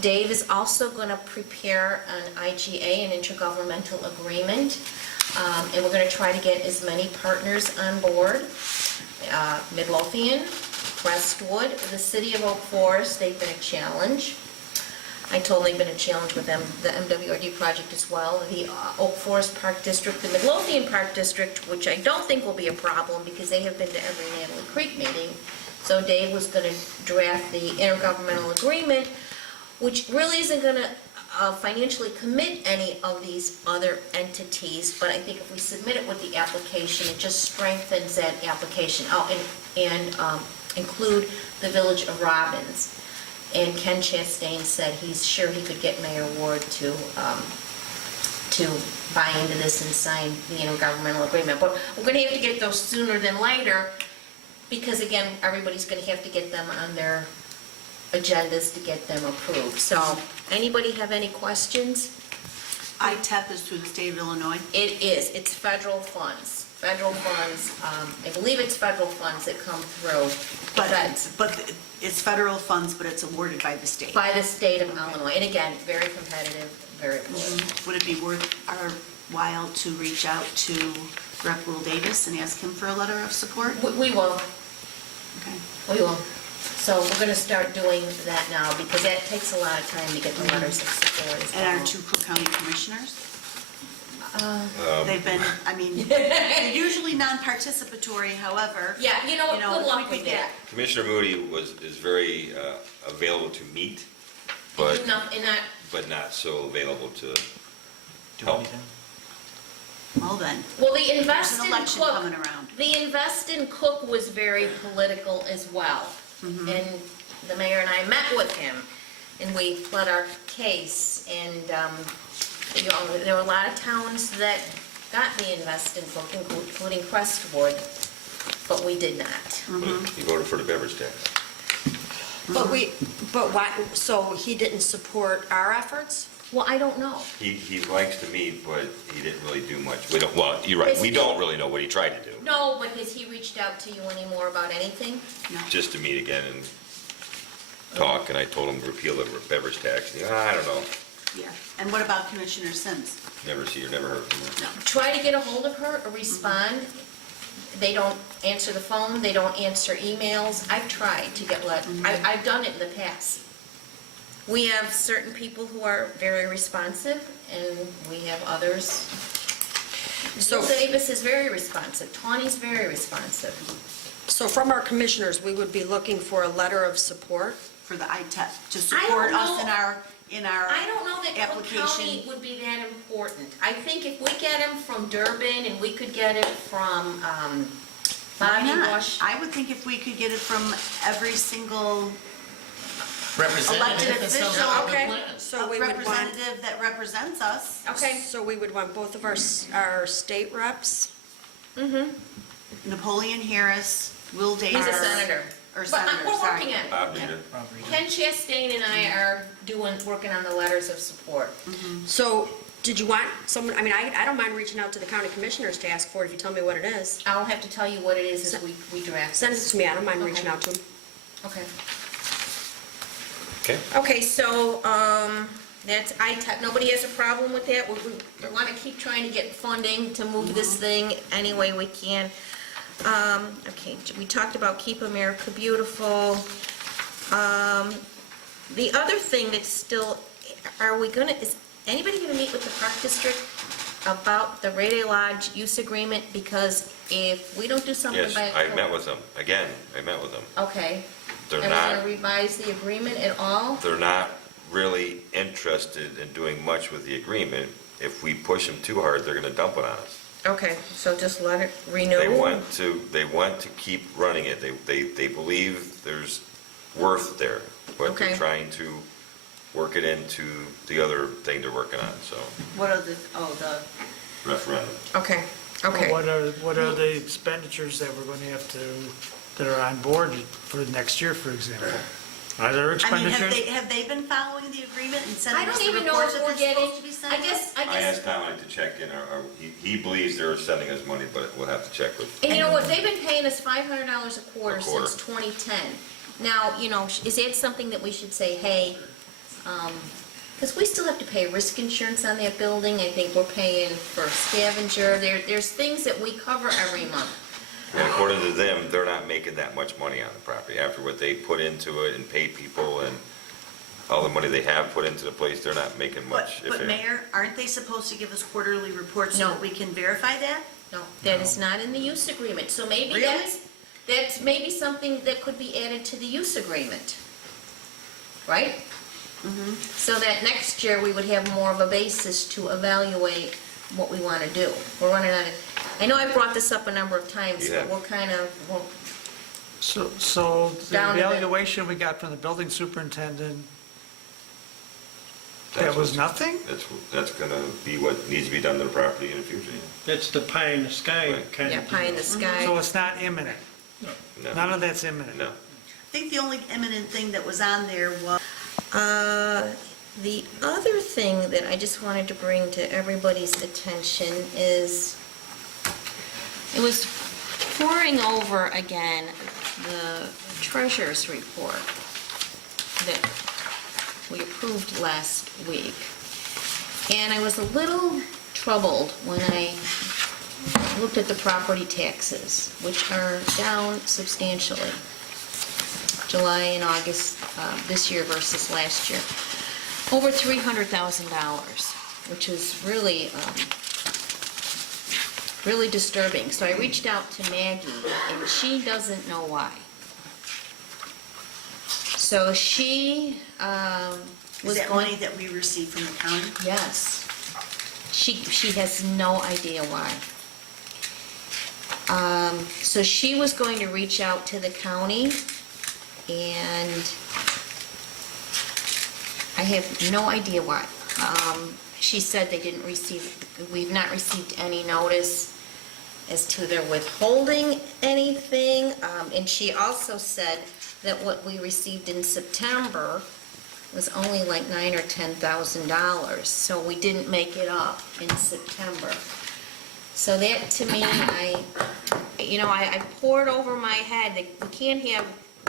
Dave is also going to prepare an IGA, an intergovernmental agreement, and we're going to try to get as many partners on board. Midlothian, Crestwood, the City of Oak Forest, they've been a challenge. I told them they've been a challenge with them, the MWRD project as well. The Oak Forest Park District, the Midlothian Park District, which I don't think will be a problem because they have been to every Natalie Creek meeting. So Dave was going to draft the intergovernmental agreement, which really isn't going to financially commit any of these other entities, but I think if we submit it with the application, it just strengthens that application. Oh, and include the Village of Robbins. And Ken Chastain said he's sure he could get Mayor Ward to buy into this and sign the intergovernmental agreement. But we're going to have to get those sooner than later, because again, everybody's going to have to get them on their agendas to get them approved. So, anybody have any questions? ITEP is through the state of Illinois? It is. It's federal funds. Federal funds, I believe it's federal funds that come through the feds. But it's federal funds, but it's awarded by the state? By the state of Illinois. And again, very competitive, very cool. Would it be worth our while to reach out to Rep. Will Davis and ask him for a letter of support? We will. Okay. We will. So we're going to start doing that now, because that takes a lot of time to get the letters of support as well. And our two Cook County commissioners? They've been, they're usually non-participatory, however. Yeah, good luck with that. Commissioner Moody is very available to meet, but not so available to Do help. anything? Well then, Well, the there's Invest an in election Cook, coming around. the Invest in Cook was very political as well. And the mayor and I met with him, and we pled our case, and there were a lot of towns that got the Invest in Cook, including Crestwood, but we did not. He voted for the beverage tax. But why, so he didn't support our efforts? Well, I don't know. He likes to meet, but he didn't really do much. We don't, well, you're right, we don't really know what he tried to do. No, but has he reached out to you anymore about anything? No. Just to meet again and talk, and I told him to repeal the beverage tax. I don't know. Yeah. And what about Commissioner Sims? Never see her, never heard from her. Try to get a hold of her or respond. They don't answer the phone, they don't answer emails. I've tried to get I've done it in the past. We have certain people who are very responsive, and we have others. So Davis is very responsive, Tawny's very responsive. So from our commissioners, we would be looking for a letter of support? For the ITEP, to support us in our I don't know that Cook County application. would be that important. I think if we get them from Durban and we could get it from Why Bobby not? Bush. I would think if we could get it from every single Representative official, Okay. plans. So we would want, representative that represents us. Okay. so we would want both of our state reps. Napoleon Harris, Will Davis. He's a senator. Or But senator, we're sorry. working on it. Bob Rita. Ken Chastain and I are working on the letters of support. So did you want someone, I mean, I don't mind reaching out to the county commissioners to ask for it if you tell me what it is. I'll have to tell you what it is as we draft Send it this. to me, I don't mind Okay. reaching out to them. Okay. Okay. Okay, so, that's, nobody has a problem with that. We want to keep trying to get funding to move this thing any way we can. Okay, we talked about Keep America Beautiful. The other thing that's still, is anybody gonna meet with the Park District about the Radio Lodge use agreement? Because if we don't do something Yes, by. I met with them, again, I met with them. Okay. They're And we're not, gonna revise the agreement at all? they're not really interested in doing much with the agreement. If we push them too hard, they're gonna dump it on us. Okay, so just let it renew? They want to keep running it. They believe there's worth there, but they're Okay. trying to work it into the other thing they're working on, so, What are the referendum. Okay, okay. What are the expenditures that we're going to have to, that are on board for next year, for example? Are there I mean, expenditures? have they been following the agreement and I sending us don't the even know report if that we're they're getting, supposed to be I sending? guess, I asked Dominic to check in, he believes they're sending us money, but we'll have to check with. and you know what, they've been paying us $500 a quarter A quarter. since 2010. Now, you know, is that something that we should say, hey, because we still have to pay risk insurance on that building, I think we're paying for scavenger, there's things that we cover every month. And according to them, they're not making that much money on the property. After what they put into it and paid people and all the money they have put into the place, they're not making much. But Mayor, aren't they supposed to give us quarterly reports so No. that we can verify that? No, that is not in the use agreement, so maybe Really? that's maybe something that could be added to the use agreement, right? So that next year, we would have more of a basis to evaluate what we want to do. We're running out of, I know I brought this up a number of times, Yeah. but we're kind of, So the Down to the- evaluation we got from the building superintendent, that That's was what's- nothing? That's gonna be what needs to be done to the property in the future. That's the pie in the sky Right. kind yeah, of pie in the deal. sky. So it's not imminent? No. None of that's imminent? No. I think the only imminent thing that was on there was, The other thing that I just wanted to bring to everybody's attention is, it was pouring over again the treasurer's report that we approved last week. And I was a little troubled when I looked at the property taxes, which are down substantially. July and August this year versus last year. Over $300,000, which is really, really disturbing. So I reached out to Maggie, and she doesn't know why. So she is was that going... money that we received from the county? Yes. She has no idea why. So she was going to reach out to the county, and I have no idea why. She said they didn't receive, we've not received any notice as to their withholding anything. And she also said that what we received in September was only like $9,000 or $10,000, so we didn't make it up in September. So that, to me, I poured over my head that we can't have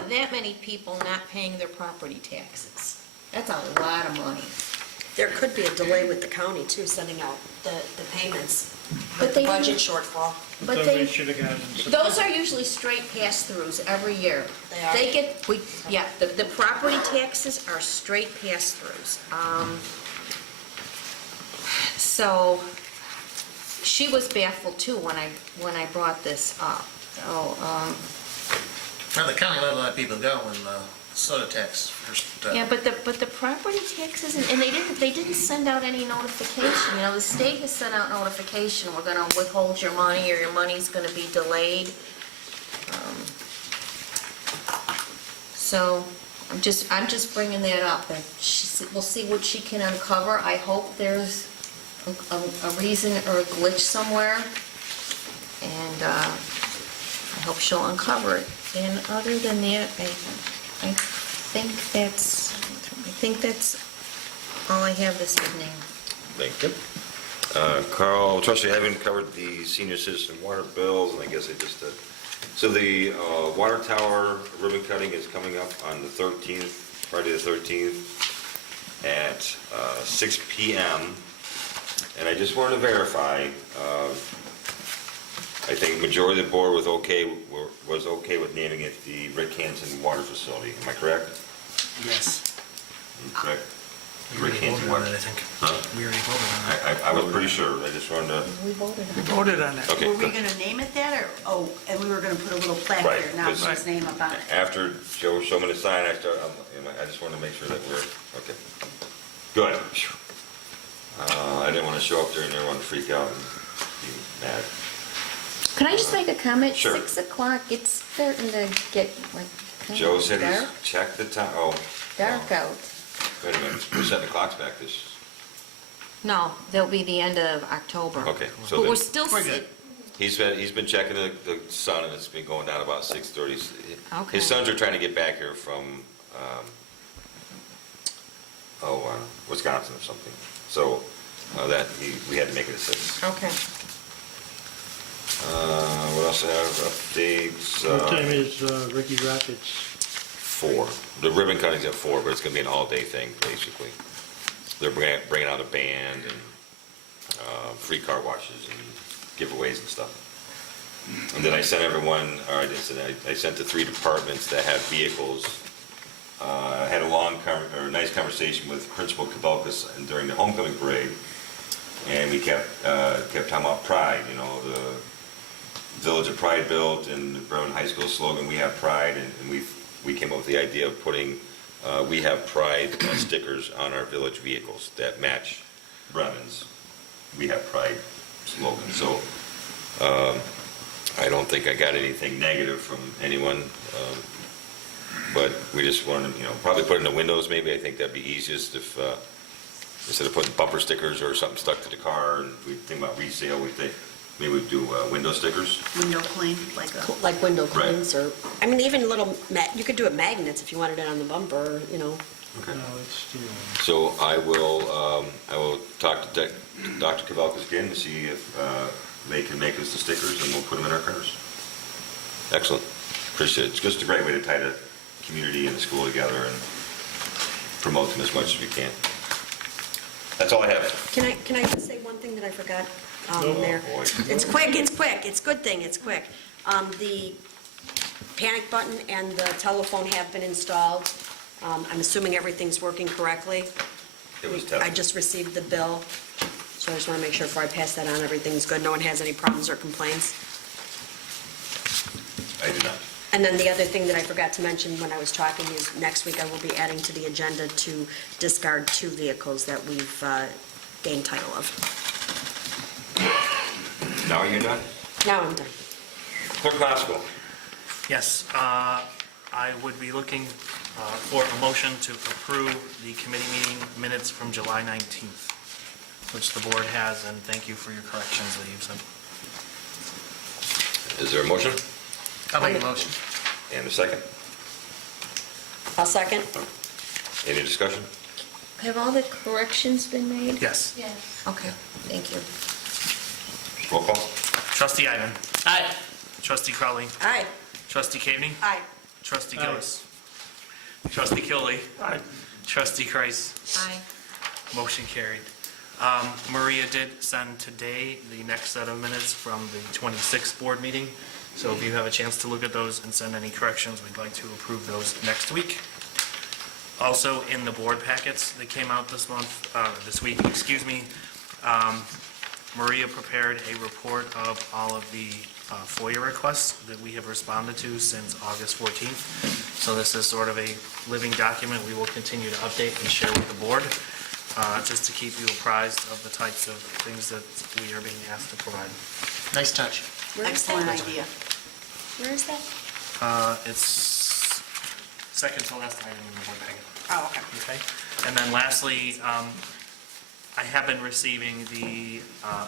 that many people not paying their property taxes. That's a lot of money. There could be a delay with the county too, sending out the payments, But with the they- budget shortfall. But Thought they, we should have gotten some. those are usually straight pass-throughs every year. They are? They get, the property taxes are straight pass-throughs. So, she was baffled too when I brought this up. So, Well, the county let a lot of people go when soda tax first. Yeah, but the property taxes, and they didn't send out any notification. You know, the state has sent out notification, we're gonna withhold your money, or your money's gonna be delayed. So, I'm just bringing that up, and we'll see what she can uncover. I hope there's a reason or a glitch somewhere, and I hope she'll uncover it. And other than that, I think that's all I have this evening. Thank you. Carl, trustee, I haven't covered the senior citizen water bills, and I guess I just did. So the water tower ribbon cutting is coming up on the 13th, Friday the 13th, at 6 p.m. And I just wanted to verify, I think majority of the board was okay with naming it the Rick Hansen Water Facility. Am I correct? Yes. Correct. We already voted on it, I think. Huh? We already voted on it. I was pretty sure. I just wanted to. We voted on it. Voted on it. Okay. Were we good. gonna name it that, or, oh, and we were gonna put a little plaque Right, there, not 'cause- his name up on it? After Joe showed me the sign, I just wanted to make sure that we're, okay. Good. I didn't want to show up there and everyone freak out and be mad. Can I just make a comment? Sure. 6 o'clock, it's starting to get like kind Joe of said he's dark, checked the time, oh. dark out. Wait a minute, we're setting the clocks back this, No, that'll be the end of October. okay. So But we're then, still, We're good. he's been checking the sun and it's been going down about 6:30. Okay. His sons are trying to get back here from, Wisconsin or something. So, we had to make it at 6. okay. What else I have, updates? What time is Ricky Rockets? 4. The ribbon cutting's at 4, but it's gonna be an all-day thing, basically. They're bringing out a band and free car washes and giveaways and stuff. And then I sent everyone, or I sent the 3 departments that have vehicles. I had a nice conversation with Principal Kabelkas during the homecoming parade, and we kept talking about pride, you know, the Village of Pride built and the Brown High School slogan, "We have pride," and we came up with the idea of putting "We have pride" stickers on our village vehicles that match Bremen's "We have pride" slogan. So I don't think I got anything negative from anyone, but we just wanted to, probably put it in the windows maybe. I think that'd be easiest if, instead of putting bumper stickers or something stuck to the car, and we think about resale, maybe we'd do window stickers. Window clean, like a, Like window Right. cleans or, I mean, even little, you could do it magnets if you wanted it on the bumper, you know. Okay. No, it's still. So I will talk to Dr. Kavalkas again to see if they can make us the stickers, and we'll put them in our cars. Excellent. Appreciate it. It's just a great way to tie the community and the school together and promote them as much as we can. That's all I have. Can I just say one thing that I forgot, Oh, Mayor? boy. It's quick, it's a good thing, it's quick. The panic button and the telephone have been installed. I'm assuming everything's working correctly. It was I tough. just received the bill, so I just want to make sure before I pass that on, everything's good, no one has any problems or complaints. I do not. And then the other thing that I forgot to mention when I was talking is next week I will be adding to the agenda to discard 2 vehicles that we've gained title of. Now are you done? Now I'm done. Clerk Glassville. Yes, I would be looking for a motion to approve the committee meeting minutes from July 19th, which the board has, and thank you for your corrections that you've sent. Is there a motion? I'll make a motion. And a second? I'll second. Any discussion? Have all the corrections been made? Yes. Yes. Okay, thank you. Roll call? Trustee Ivan. Aye. Trustee Crowley. Aye. Trustee Caveney. aye. Trustee Aye. Gillis. Trustee Killy. Aye. Trustee Kreis. Aye. Motion carried. Maria did send today the next set of minutes from the 26th board meeting. So if you have a chance to look at those and send any corrections, we'd like to approve those next week. Also, in the board packets that came out this week, Maria prepared a report of all of the FOIA requests that we have responded to since August 14th. So this is sort of a living document we will continue to update and share with the board, just to keep you apprised of the types of things that we are being asked to provide. Nice touch. Excellent idea. Where is that? It's second to last item in the board packet. Oh, okay. Okay, and then lastly, I have been receiving the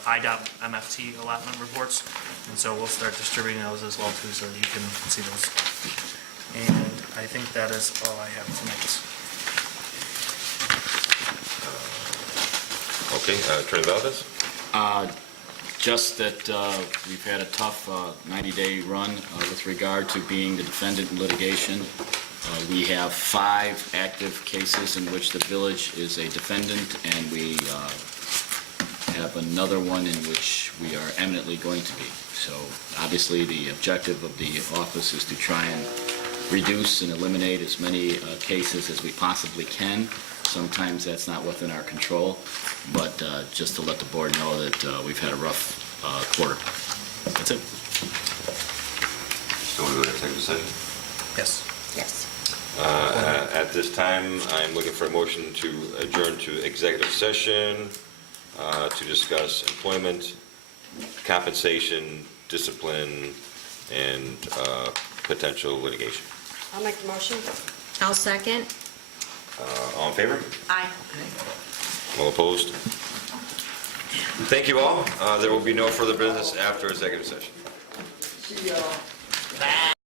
IDOT MFT allotment reports, and so we'll start distributing those as well too, so you can see those. And I think that is all I have tonight. Okay, Attorney Valdez? Just that we've had a tough 90-day run with regard to being the defendant in litigation. We have 5 active cases in which the village is a defendant, and we have another one in which we are eminently going to be. So obviously, the objective of the office is to try and reduce and eliminate as many cases as we possibly can. Sometimes that's not within our control, but just to let the board know that we've had a rough quarter. That's it. So we go to executive session? Yes. Yes. At this time, I'm looking for a motion to adjourn to executive session to discuss employment, compensation, discipline, and potential litigation. I'll make the motion. I'll second. All in favor? Aye. All opposed? Thank you all. There will be no further business after executive session. See y'all.